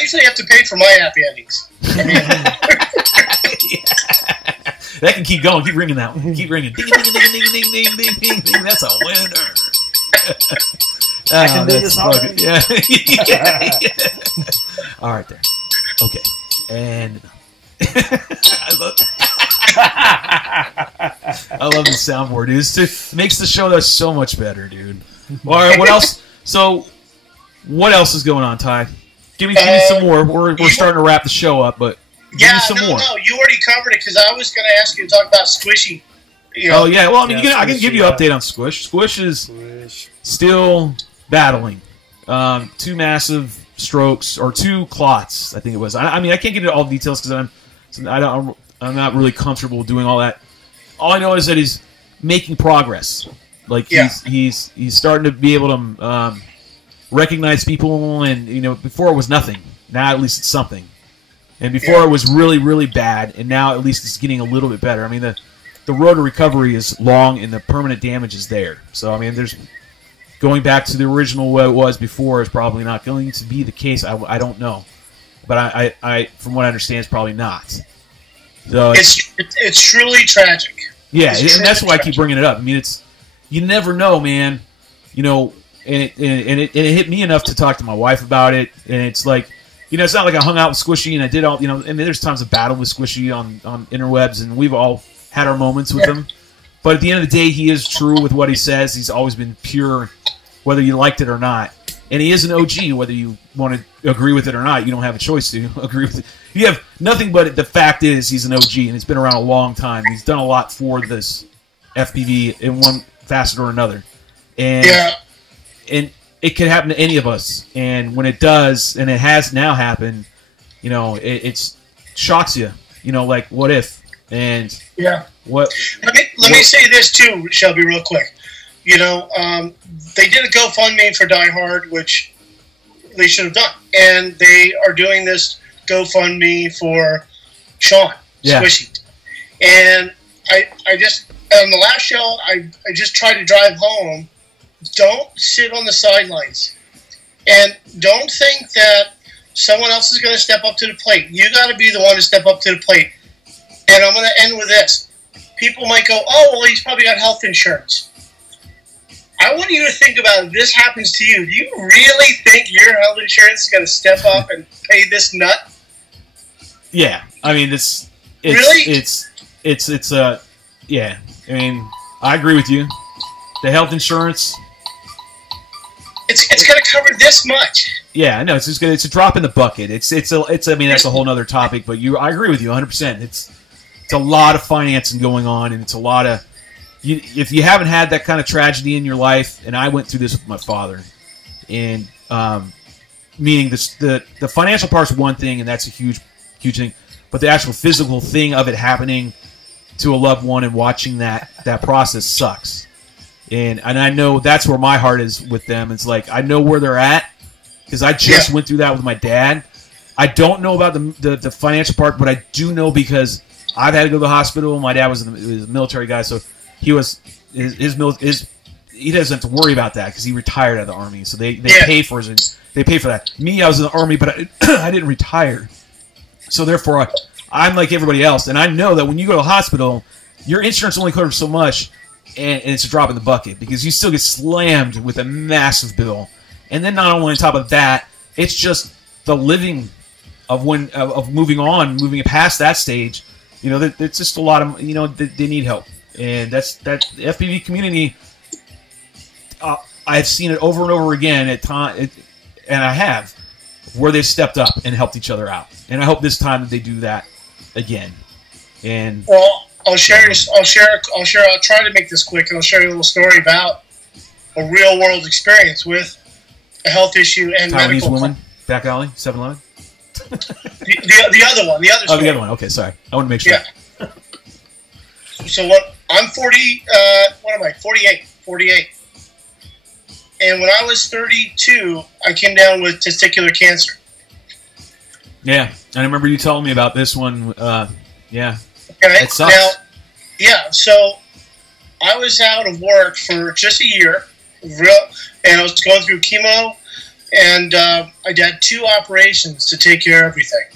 usually have to pay for my happy endings. That can keep going. Keep ringing that one. Keep ringing. Ding, ding, ding, ding, ding, ding, ding, ding, ding. That's a winner. I can do this all right. Yeah. All right, there. Okay. And I love the soundboard, dude. It makes the show so much better, dude. All right, what else? So, what else is going on, Ty? Give me some more. We're starting to wrap the show up, but give me some more. No, you already covered it because I was going to ask you to talk about Squishy. Oh yeah, well I mean, I can give you an update on Squish. Squish is still battling. 2 massive strokes or 2 clots. I think it was. I mean, I can't get into all the details because I'm not really comfortable doing all that. All I know is that he's making progress. Like he's starting to be able to recognize people, and before it was nothing. Now at least it's something. And before it was really, really bad, and now at least it's getting a little bit better. I mean, the road to recovery is long, and the permanent damage is there. So I mean, there's going back to the original what it was before is probably not going to be the case. I don't know, but I from what I understand, it's probably not. So it's truly tragic. Yeah, and that's why I keep bringing it up. I mean, you never know, man. And it hit me enough to talk to my wife about it, and it's like, it's not like I hung out with Squishy and I did all, I mean, there's times of battle with Squishy on interwebs, and we've all had our moments with him. But at the end of the day, he is true with what he says. He's always been pure, whether you liked it or not. And he is an OG, whether you want to agree with it or not. You don't have a choice to agree with it. You have nothing but the fact is he's an OG, and he's been around a long time. He's done a lot for this FPV in one facet or another. And it can happen to any of us. And when it does, and it has now happened, it shocks you. Like, what if? And what? Let me say this too, Shelby, real quick. They did a GoFundMe for Die Hard, which they should have done, and they are doing this GoFundMe for Sean Squishy. And I just on the last show, I just tried to drive home. Don't sit on the sidelines, and don't think that someone else is going to step up to the plate. You got to be the one to step up to the plate. And I'm going to end with this. People might go, "Oh, well, he's probably got health insurance." I want you to think about if this happens to you. Do you really think your health insurance is going to step up and pay this nut? Yeah, I mean, it's really yeah. I mean, I agree with you. The health insurance, it's going to cover this much. Yeah, I know. It's just it's a drop in the bucket. It's I mean, that's a whole other topic. But I agree with you 100%. It's a lot of financing going on, and it's a lot of. If you haven't had that kind of tragedy in your life, and I went through this with my father, and meaning the financial part's one thing, and that's a huge thing, but the actual physical thing of it happening to a loved one and watching that process sucks, and I know that's where my heart is with them. It's like I know where they're at because I just went through that with my dad. I don't know about the financial part, but I do know because I've had to go to the hospital. My dad was a military guy, so. He was he doesn't have to worry about that because he retired out of the Army, so they pay for that. Me, I was in the Army, but I didn't retire, so therefore I'm like everybody else, and I know that when you go to the hospital, your insurance only covers so much, and it's a drop in the bucket because you still get slammed with a massive bill, and then not only on top of that, it's just the living of moving past that stage. It's just a lot of they need help. And that's the FPV community. I've seen it over and over again and I have, where they've stepped up and helped each other out. And I hope this time that they do that again. And I'll try to make this quick, and I'll share you a little story about a real world experience with a health issue and Taiwanese medical. woman, back alley, 7-Eleven. the other one, the other. Oh, the other one. Okay, sorry. I want to make sure. Yeah. So I'm 40. What am I? 48. 48. And when I was 32, I came down with testicular cancer. Yeah, I remember you telling me about this one. Yeah. Okay. It sucks. Now, so I was out of work for just a year, and I was going through chemo, and I had 2 operations to take care of everything.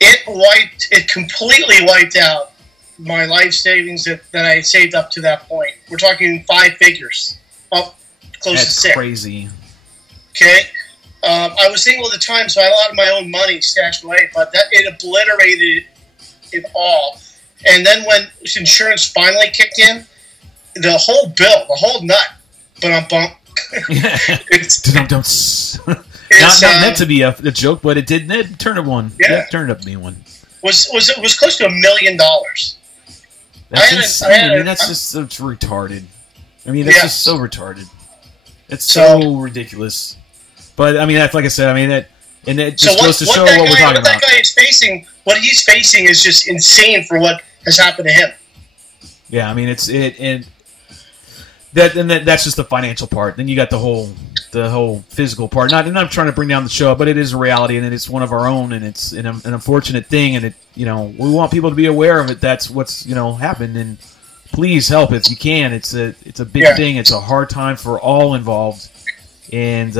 It completely wiped out my life savings that I had saved up to that point. We're talking 5 figures, up close to 6. That's crazy. Okay? I was single at the time, so I had a lot of my own money stashed away, but it obliterated it all. And then when insurance finally kicked in, the whole bill, the whole nut, bump. It's not meant to be a joke, but it did turn up one. Yeah, it turned up to be one. Was close to $1 million. That's insane. That's just so retarded. I mean, that's just so retarded. It's so ridiculous. But I mean, that's like I said. I mean that, and it just goes to show what we're talking about. What that guy is facing, what he's facing, is just insane for what has happened to him. Yeah, I mean that's just the financial part. Then you got the whole physical part. And I'm trying to bring down the show, but it is a reality, and it's one of our own, and it's an unfortunate thing, and we want people to be aware of it. That's what's happened, and please help if you can. It's a big thing. It's a hard time for all involved, and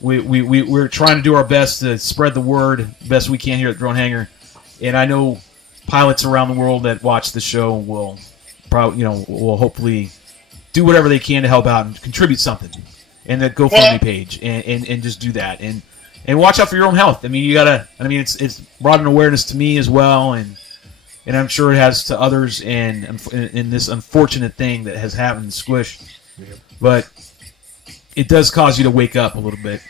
we're trying to do our best to spread the word best we can here at Drone Hangar, and I know pilots around the world that watch the show will probably will hopefully do whatever they can to help out and contribute something, and that GoFundMe page, and just do that, and watch out for your own health. I mean, you gotta. I mean, it's brought an awareness to me as well, and I'm sure it has to others, and in this unfortunate thing that has happened to Squish, but it does cause you to wake up a little bit.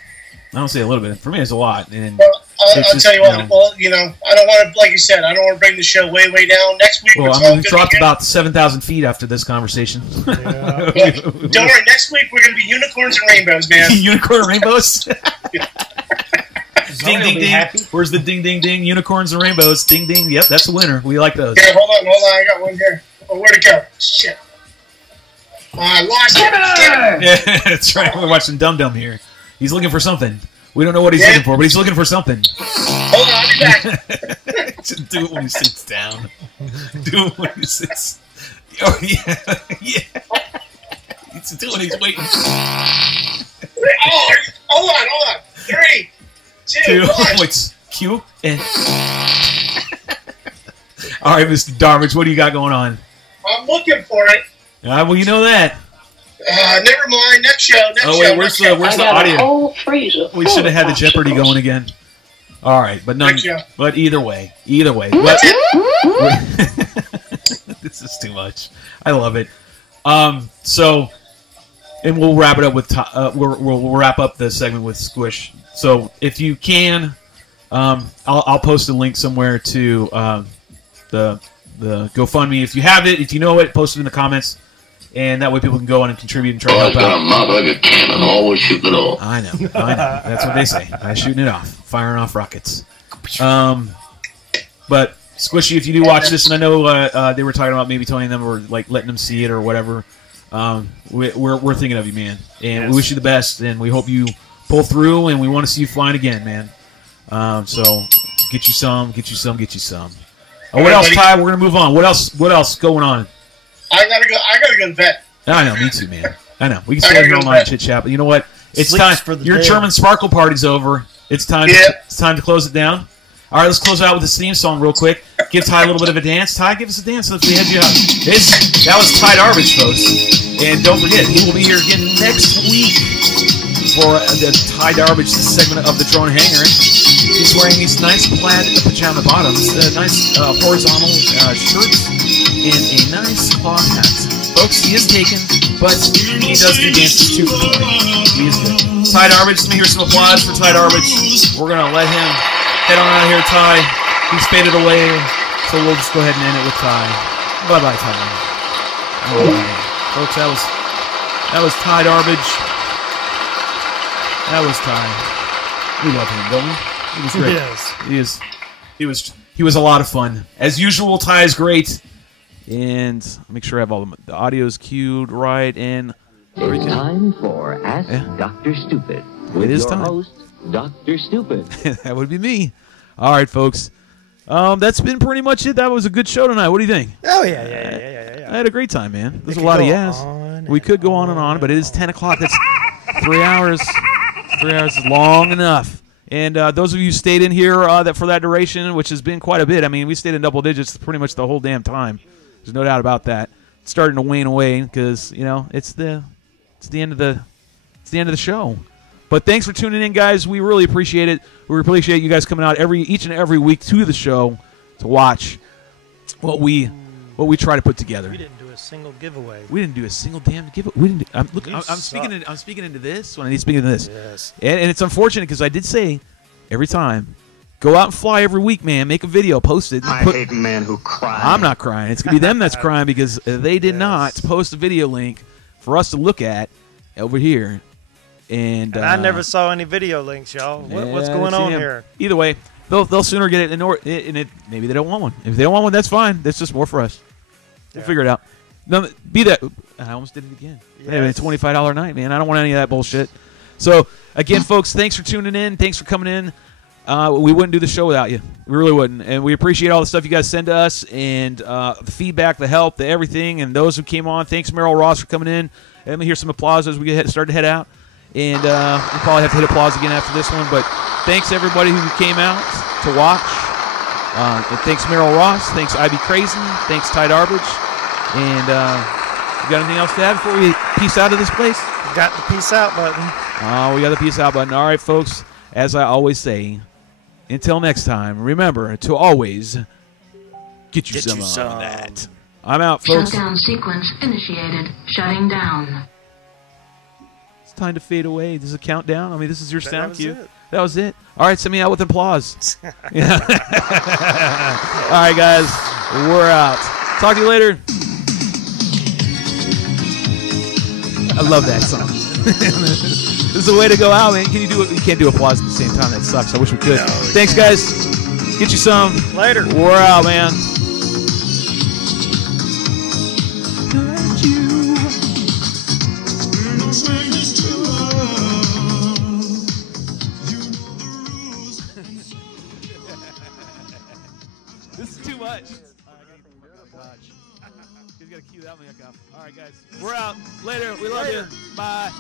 I don't say a little bit. For me, it's a lot. And I'll tell you what. I don't want to, like you said, I don't want to bring the show way down. Next week, I'm going to drop about 7,000 feet after this conversation. Yeah. Don't worry. Next week, we're going to be unicorns and rainbows, man. Unicorn and rainbows? Ding, ding, ding. Where's the ding, ding, ding? Unicorns and rainbows. Ding, ding. Yep, that's a winner. We like those. Yeah, hold on. I got one here. Oh, where'd it go? Shit. I lost it. Yeah, that's right. We're watching Dum Dum here. He's looking for something. We don't know what he's looking for, but he's looking for something. Hold on, I'll be back. Do it when he sits down. Do it when he sits. Oh, yeah. Yeah. He's doing it. He's waiting. Oh, hold on. 3, 2, 1. Oh, it's Q and... All right, Mr. Darbage, what do you got going on? I'm looking for it. Well, you know that. Never mind. Next show. Where's the audio? We should have had the Jeopardy going again. All right, but either way. This is too much. I love it. So, and we'll wrap it up with we'll wrap up the segment with Squish. So, if you can, I'll post a link somewhere to the GoFundMe. If you have it, if you know it, post it in the comments. And that way people can go on and contribute and try to help out. Got a mouth like a cannon, always shooting it off. I know. That's what they say. Shooting it off. Firing off rockets. But, Squishy, if you do watch this, and I know they were talking about maybe telling them or like letting them see it or whatever, we're thinking of you, man. And we wish you the best, and we hope you pull through, and we want to see you flying again, man. So, get you some. Oh, what else, Ty? We're going to move on. What else going on? I gotta go to vet. I know, me too, man. I know. We can stay here online and chit chat, but you know what? It's time. Your German Sparkle party's over. It's time. It's time to close it down. All right, let's close it out with this theme song real quick. Give Ty a little bit of a dance. Ty, give us a dance. Let's head you out. That was Ty Darbage, folks. And don't forget, he will be here again next week for the Ty Darbage segment of the Drone Hangar. He's wearing these nice plaid pajama bottoms, nice horizontal shirts, and a nice cloth hat. Folks, he is taken, but he does do dances too. He is good. Ty Darbage, let me hear some applause for Ty Darbage. We're going to let him head on out of here, Ty. He's faded away, so we'll just go ahead and end it with Ty. Bye-bye, Ty. All right. Folks, that was Ty Darbage. That was Ty. We love him, don't we? He was great. Yes. He was a lot of fun. As usual, Ty is great. And make sure I have all the audio's cued right. And it's time for Ask Dr. Stupid with your host, Dr. Stupid. That would be me. All right, folks. That's been pretty much it. That was a good show tonight. What do you think? Oh, yeah. I had a great time, man. There's a lot of yes. We could go on and on, but it is 10 o'clock. That's 3 hours. 3 hours is long enough. And those of you who stayed in here for that duration, which has been quite a bit. I mean, we stayed in double digits pretty much the whole damn time. There's no doubt about that. It's starting to wane away because it's the end of the show. But thanks for tuning in, guys. We really appreciate it. We appreciate you guys coming out each and every week to the show to watch what we try to put together. We didn't do a single giveaway. We didn't do a single damn giveaway. We didn't. I'm speaking into this when I need to speak into this. Yes. And it's unfortunate because I did say every time, go out and fly every week, man. Make a video, post it. I hate men who cry. I'm not crying. It's gonna be them that's crying because they did not post a video link for us to look at over here. And I never saw any video links, y'all. What's going on here? Either way, they'll sooner get it, and maybe they don't want one. If they don't want one, that's fine. That's just more for us. We'll figure it out. No, be that. I almost did it again. Yes. Hey, $25 night, man. I don't want any of that bullshit. So, again, folks, thanks for tuning in. Thanks for coming in. We wouldn't do the show without you. We really wouldn't. And we appreciate all the stuff you guys send to us and the feedback, the help, the everything, and those who came on. Thanks, Merrill Ross, for coming in. And let me hear some applause as we start to head out. And we'll probably have to hit applause again after this one. But thanks, everybody who came out to watch. And thanks, Merrill Ross. Thanks, IBCrazy. Thanks, Darbage. And you got anything else to add before we peace out of this place? Got the peace out button. Oh, we got the peace out button. All right, folks. As I always say, until next time, remember to always get you some of that. I'm out, folks. Shutdown sequence initiated. Shutting down. It's time to fade away. This is a countdown. I mean, this is your sound cue. That was it. All right, send me out with applause. All right, guys. We're out. Talk to you later. I love that song. This is the way to go out, man. Can you do it? You can't do applause at the same time. That sucks. I wish we could. No, thanks, guys. Get you some. Later. We're out, man. This is too much. He's got to cue that one up. All right, guys. We're out. Later. We love you. Bye.